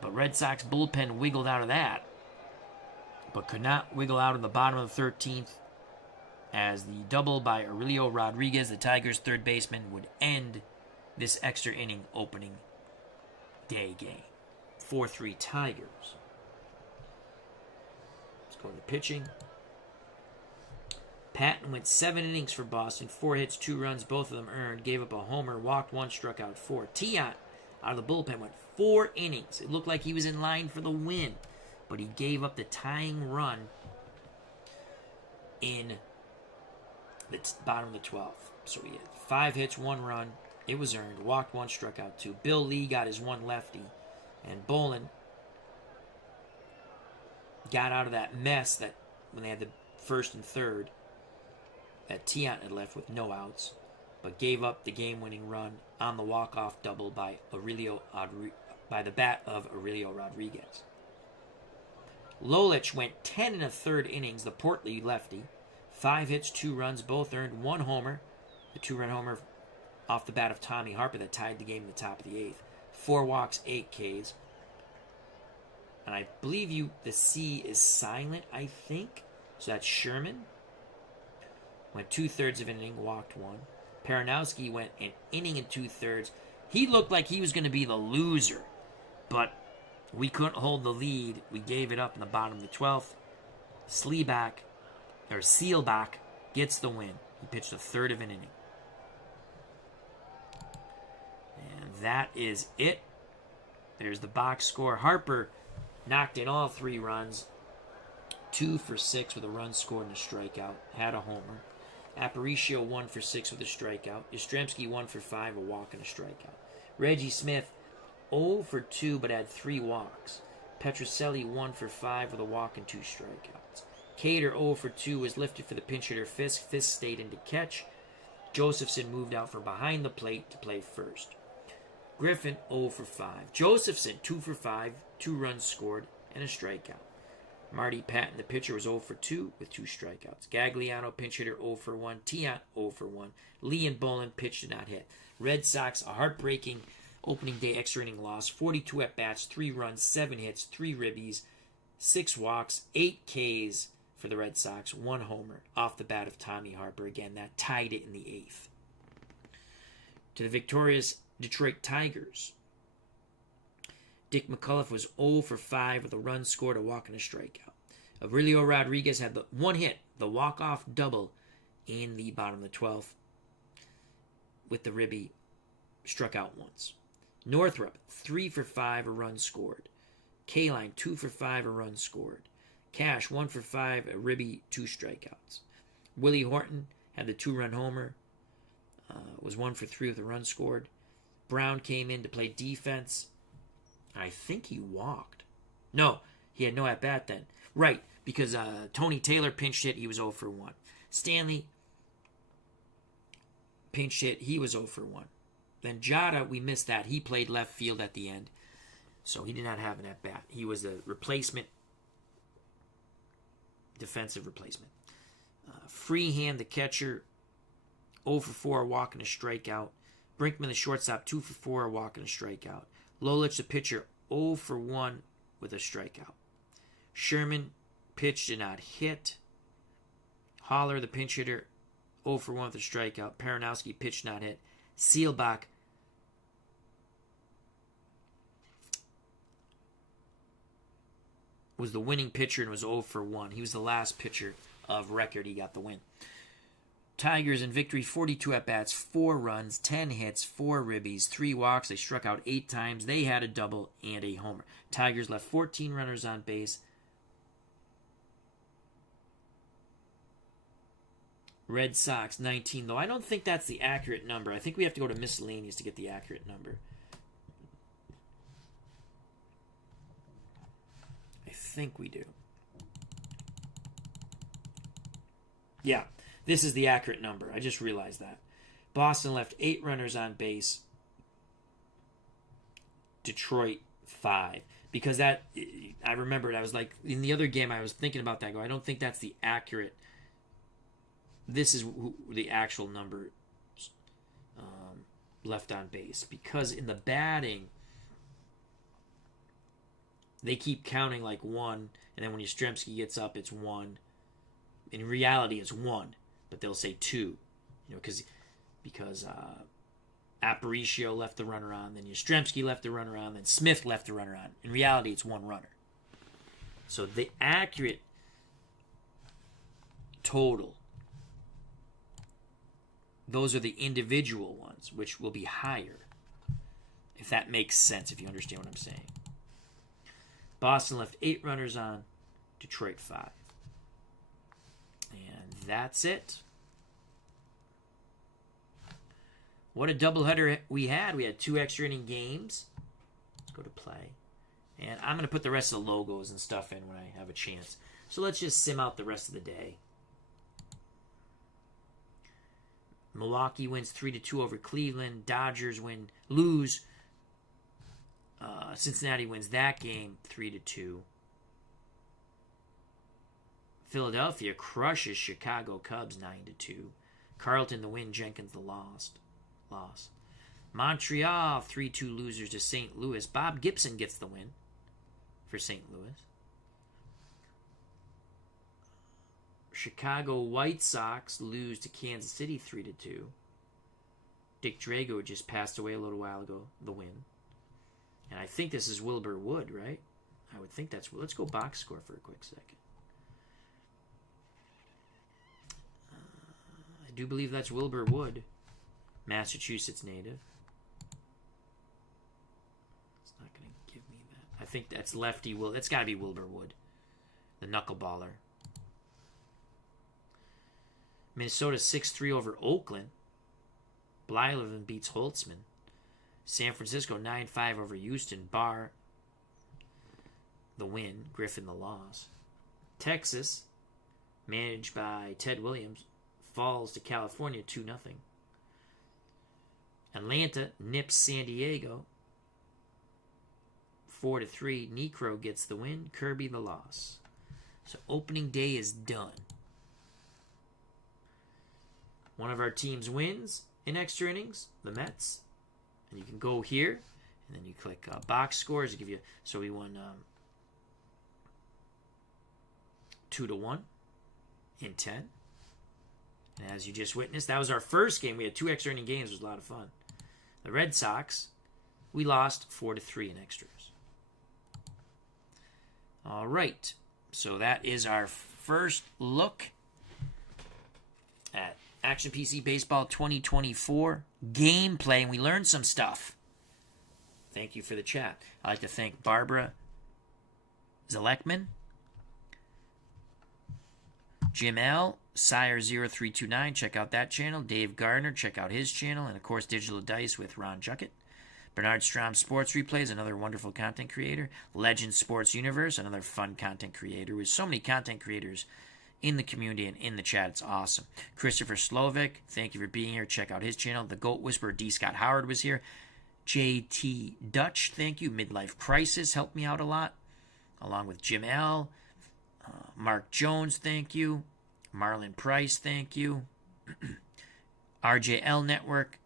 but Red Sox bullpen wiggled out of that, but could not wiggle out of the bottom of the 13th as the double by Aurelio Rodriguez, the Tigers' third baseman, would end this extra inning opening day game. 4-3 Tigers. Let's go to the pitching. Pattin went 7 innings for Boston, 4 hits, 2 runs, both of them earned, gave up a homer, walked 1, struck out 4. Tiant, out of the bullpen, went 4 innings. It looked like he was in line for the win, but he gave up the tying run in the bottom of the 12th. So he had 5 hits, 1 run. It was earned. Walked 1, struck out 2. Bill Lee got his 1 lefty. And Bolin got out of that mess that when they had the first and third that Tiant had left with no outs, but gave up the game-winning run on the walk-off double by the bat of Aurelio Rodriguez. Lolich went 10 1/3 innings, the portly lefty. 5 hits, 2 runs, both earned, 1 homer. The 2-run homer off the bat of Tommy Harper that tied the game in the top of the 8th. 4 walks, 8 Ks. And I believe the C is silent, I think. So that's Sherman. Went 2/3 of an inning, walked 1. Paranowski went an inning and 2/3. He looked like he was going to be the loser, but we couldn't hold the lead. We gave it up in the bottom of the 12th. Sealback gets the win. He pitched 1/3 of an inning. And that is it. There's the box score. Harper knocked in all 3 runs. 2 for 6 with a run scored and a strikeout. Had a homer. Aparicio 1 for 6 with a strikeout. Yastrzemski 1 for 5, a walk and a strikeout. Reggie Smith 0 for 2 but had 3 walks. Petrocelli 1 for 5 with a walk and 2 strikeouts. Cater 0 for 2 was lifted for the pinch hitter Fisk. Fisk stayed in to catch. Josephson moved out from behind the plate to play first. Griffin 0 for 5. Josephson 2 for 5, 2 runs scored, and a strikeout. Marty Pattin, the pitcher, was 0 for 2 with 2 strikeouts. Gagliano, pinch hitter, 0 for 1. Tiant, 0 for 1. Lee and Bolin, pitch did not hit. Red Sox, a heartbreaking opening day extra inning loss. 42 at-bats, 3 runs, 7 hits, 3 ribbies, 6 walks, 8 Ks for the Red Sox, 1 homer off the bat of Tommy Harper. Again, that tied it in the 8th. To the victorious Detroit Tigers. Dick McCullough was 0 for 5 with a run scored, a walk, and a strikeout. Aurelio Rodriguez had the 1 hit, the walk-off double in the bottom of the 12th with the ribby, struck out once. Northrup, 3 for 5, a run scored. Kaline, 2 for 5, a run scored. Cash, 1 for 5, a ribby, 2 strikeouts. Willie Horton had the 2-run homer, was 1 for 3 with a run scored. Brown came in to play defense. I think he walked. No, he had no at-bat then. Right, because Tony Taylor pinched hit, he was 0 for 1. Stanley pinch hit, he was 0 for 1. Then Jada, we missed that. He played left field at the end, so he did not have an at-bat. He was a replacement, defensive replacement. Freehand, the catcher, 0 for 4, a walk and a strikeout. Brinkman, the shortstop, 2 for 4, a walk and a strikeout. Lolich, the pitcher, 0 for 1 with a strikeout. Sherman, pitch did not hit. Holler, the pinch hitter, 0 for 1 with a strikeout. Paranowski, pitch not hit. Sealbach was the winning pitcher and was 0 for 1. He was the last pitcher of record. He got the win. Tigers in victory, 42 at-bats, 4 runs, 10 hits, 4 ribbies, 3 walks. They struck out 8 times. They had a double and a homer. Tigers left 14 runners on base. Red Sox, 19, though. I don't think that's the accurate number. I think we have to go to miscellaneous to get the accurate number. think we do. Yeah, this is the accurate number. I just realized that. Boston left 8 runners on base. Detroit 5. Because that, I remembered, I was like, in the other game, I was thinking about that. I don't think that's the accurate. This is the actual number left on base. Because in the batting, they keep counting like 1, and then when Yastrzemski gets up, it's 1. In reality, it's 1, but they'll say 2, because Aparicio left the runner on, then Yastrzemski left the runner on, then Smith left the runner on. In reality, it's 1 runner. So the accurate total, those are the individual ones, which will be higher, if that makes sense, if you understand what I'm saying. Boston left 8 runners on, Detroit 5. And that's it. What a doubleheader we had. We had 2 extra inning games. Let's go to play. And I'm going to put the rest of the logos and stuff in when I have a chance. So let's just sim out the rest of the day. Milwaukee wins 3-2 over Cleveland. Dodgers lose. Cincinnati wins that game 3-2. Philadelphia crushes Chicago Cubs 9-2. Carlton the win, Jenkins the loss. Montreal 3-2 losers to St. Louis. Bob Gibson gets the win for St. Louis. Chicago White Sox lose to Kansas City 3-2. Dick Drago just passed away a little while ago. The win. And I think this is Wilbur Wood, right? I would think that's... Let's go box score for a quick second. I do believe that's Wilbur Wood. Massachusetts native. It's not going to give me that. I think that's lefty. It's got to be Wilbur Wood. The knuckleballer. Minnesota 6-3 over Oakland. Blyleven beats Holtzman. San Francisco 9-5 over Houston. Barr the win. Griffin the loss. Texas, managed by Ted Williams, falls to California 2-0. Atlanta nips San Diego 4-3. Necro gets the win. Kirby the loss. So opening day is done. One of our teams wins in extra innings, the Mets. And you can go here, and then you click box scores. To give you, so we won 2-1 in 10. And as you just witnessed, that was our first game. We had 2 extra inning games. It was a lot of fun. The Red Sox, we lost 4-3 in extras. All right. So that is our first look at Action PC Baseball 2024 gameplay, and we learned some stuff. Thank you for the chat. I'd like to thank Barbara Zeleckman, Jim L., Sire0329, check out that channel. Dave Gardner, check out his channel. And, of course, Digital Dice with Ron Juckett. Bernard Strom Sports Replays, another wonderful content creator. Legend Sports Universe, another fun content creator. With so many content creators in the community and in the chat, it's awesome. Christopher Slovic, thank you for being here. Check out his channel. The Goat Whisperer, D. Scott Howard, was here. JT Dutch, thank you. Midlife Crisis helped me out a lot, along with Jim L. Mark Jones, thank you. Marlon Price, thank you. RJL Network,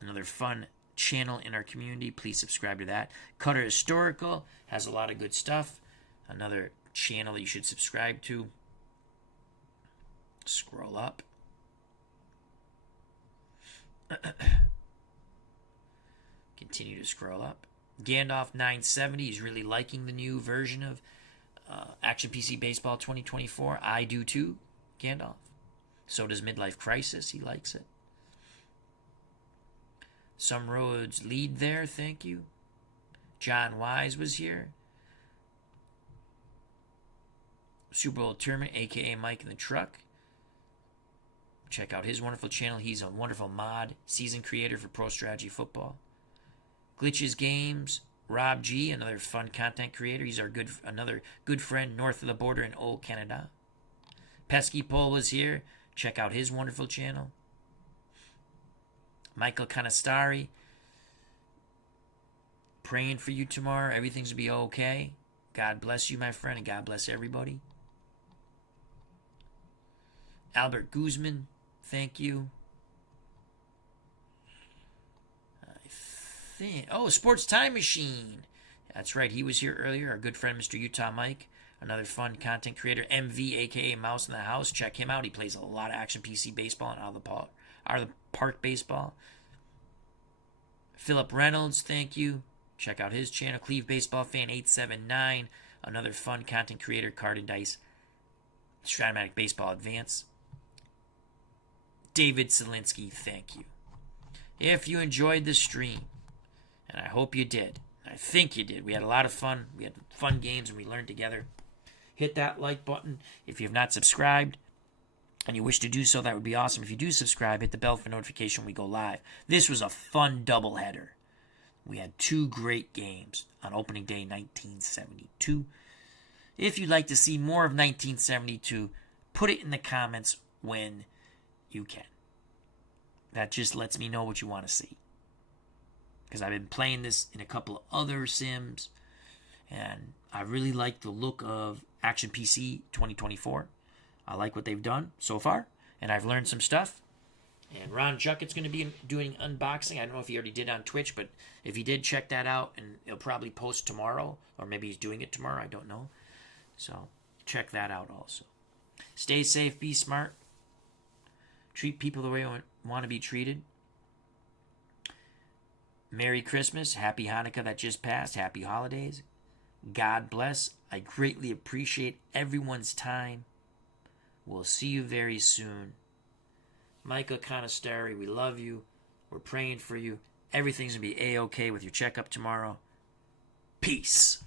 another fun channel in our community. Please subscribe to that. Cutter Historical has a lot of good stuff. Another channel that you should subscribe to. Scroll up. Continue to scroll up. Gandalf 970 is really liking the new version of Action PC Baseball 2024. I do too, Gandalf. So does Midlife Crisis. He likes it. Some Roads Lead there, thank you. John Wise was here. Super Bowl Tournament, a.k.a. Mike in the Truck. Check out his wonderful channel. He's a wonderful mod, season creator for Pro Strategy Football. Glitches Games, Rob G, another fun content creator. He's another good friend north of the border in old Canada. Pesky Paul was here. Check out his wonderful channel. Michael Canastari, praying for you tomorrow. Everything's going to be okay. God bless you, my friend, and God bless everybody. Albert Guzman, thank you. Sports Time Machine. That's right, he was here earlier. Our good friend, Mr. Utah Mike. Another fun content creator, MV, a.k.a. Mouse in the House. Check him out. He plays a lot of action PC baseball and out of the park baseball. Philip Reynolds, thank you. Check out his channel. Cleve Baseball Fan 879. Another fun content creator, Card and Dice. Stratomatic Baseball Advance. David Zelinsky, thank you. If you enjoyed the stream, and I hope you did, I think you did. We had a lot of fun. We had fun games and we learned together. Hit that like button. If you have not subscribed and you wish to do so, that would be awesome. If you do subscribe, hit the bell for notification when we go live. This was a fun doubleheader. We had 2 great games on opening day 1972. If you'd like to see more of 1972, put it in the comments when you can. That just lets me know what you want to see. Because I've been playing this in a couple of other sims, and I really like the look of Action PC 2024. I like what they've done so far, and I've learned some stuff. And Ron Jucket's going to be doing unboxing. I don't know if he already did on Twitch, but if he did, check that out, and he'll probably post tomorrow, or maybe he's doing it tomorrow. I don't know. So check that out also. Stay safe, be smart. Treat people the way you want to be treated. Merry Christmas, Happy Hanukkah that just passed, Happy Holidays. God bless. I greatly appreciate everyone's time. We'll see you very soon. Michael Canastari, we love you. We're praying for you. Everything's going to be A-okay with your checkup tomorrow. Peace.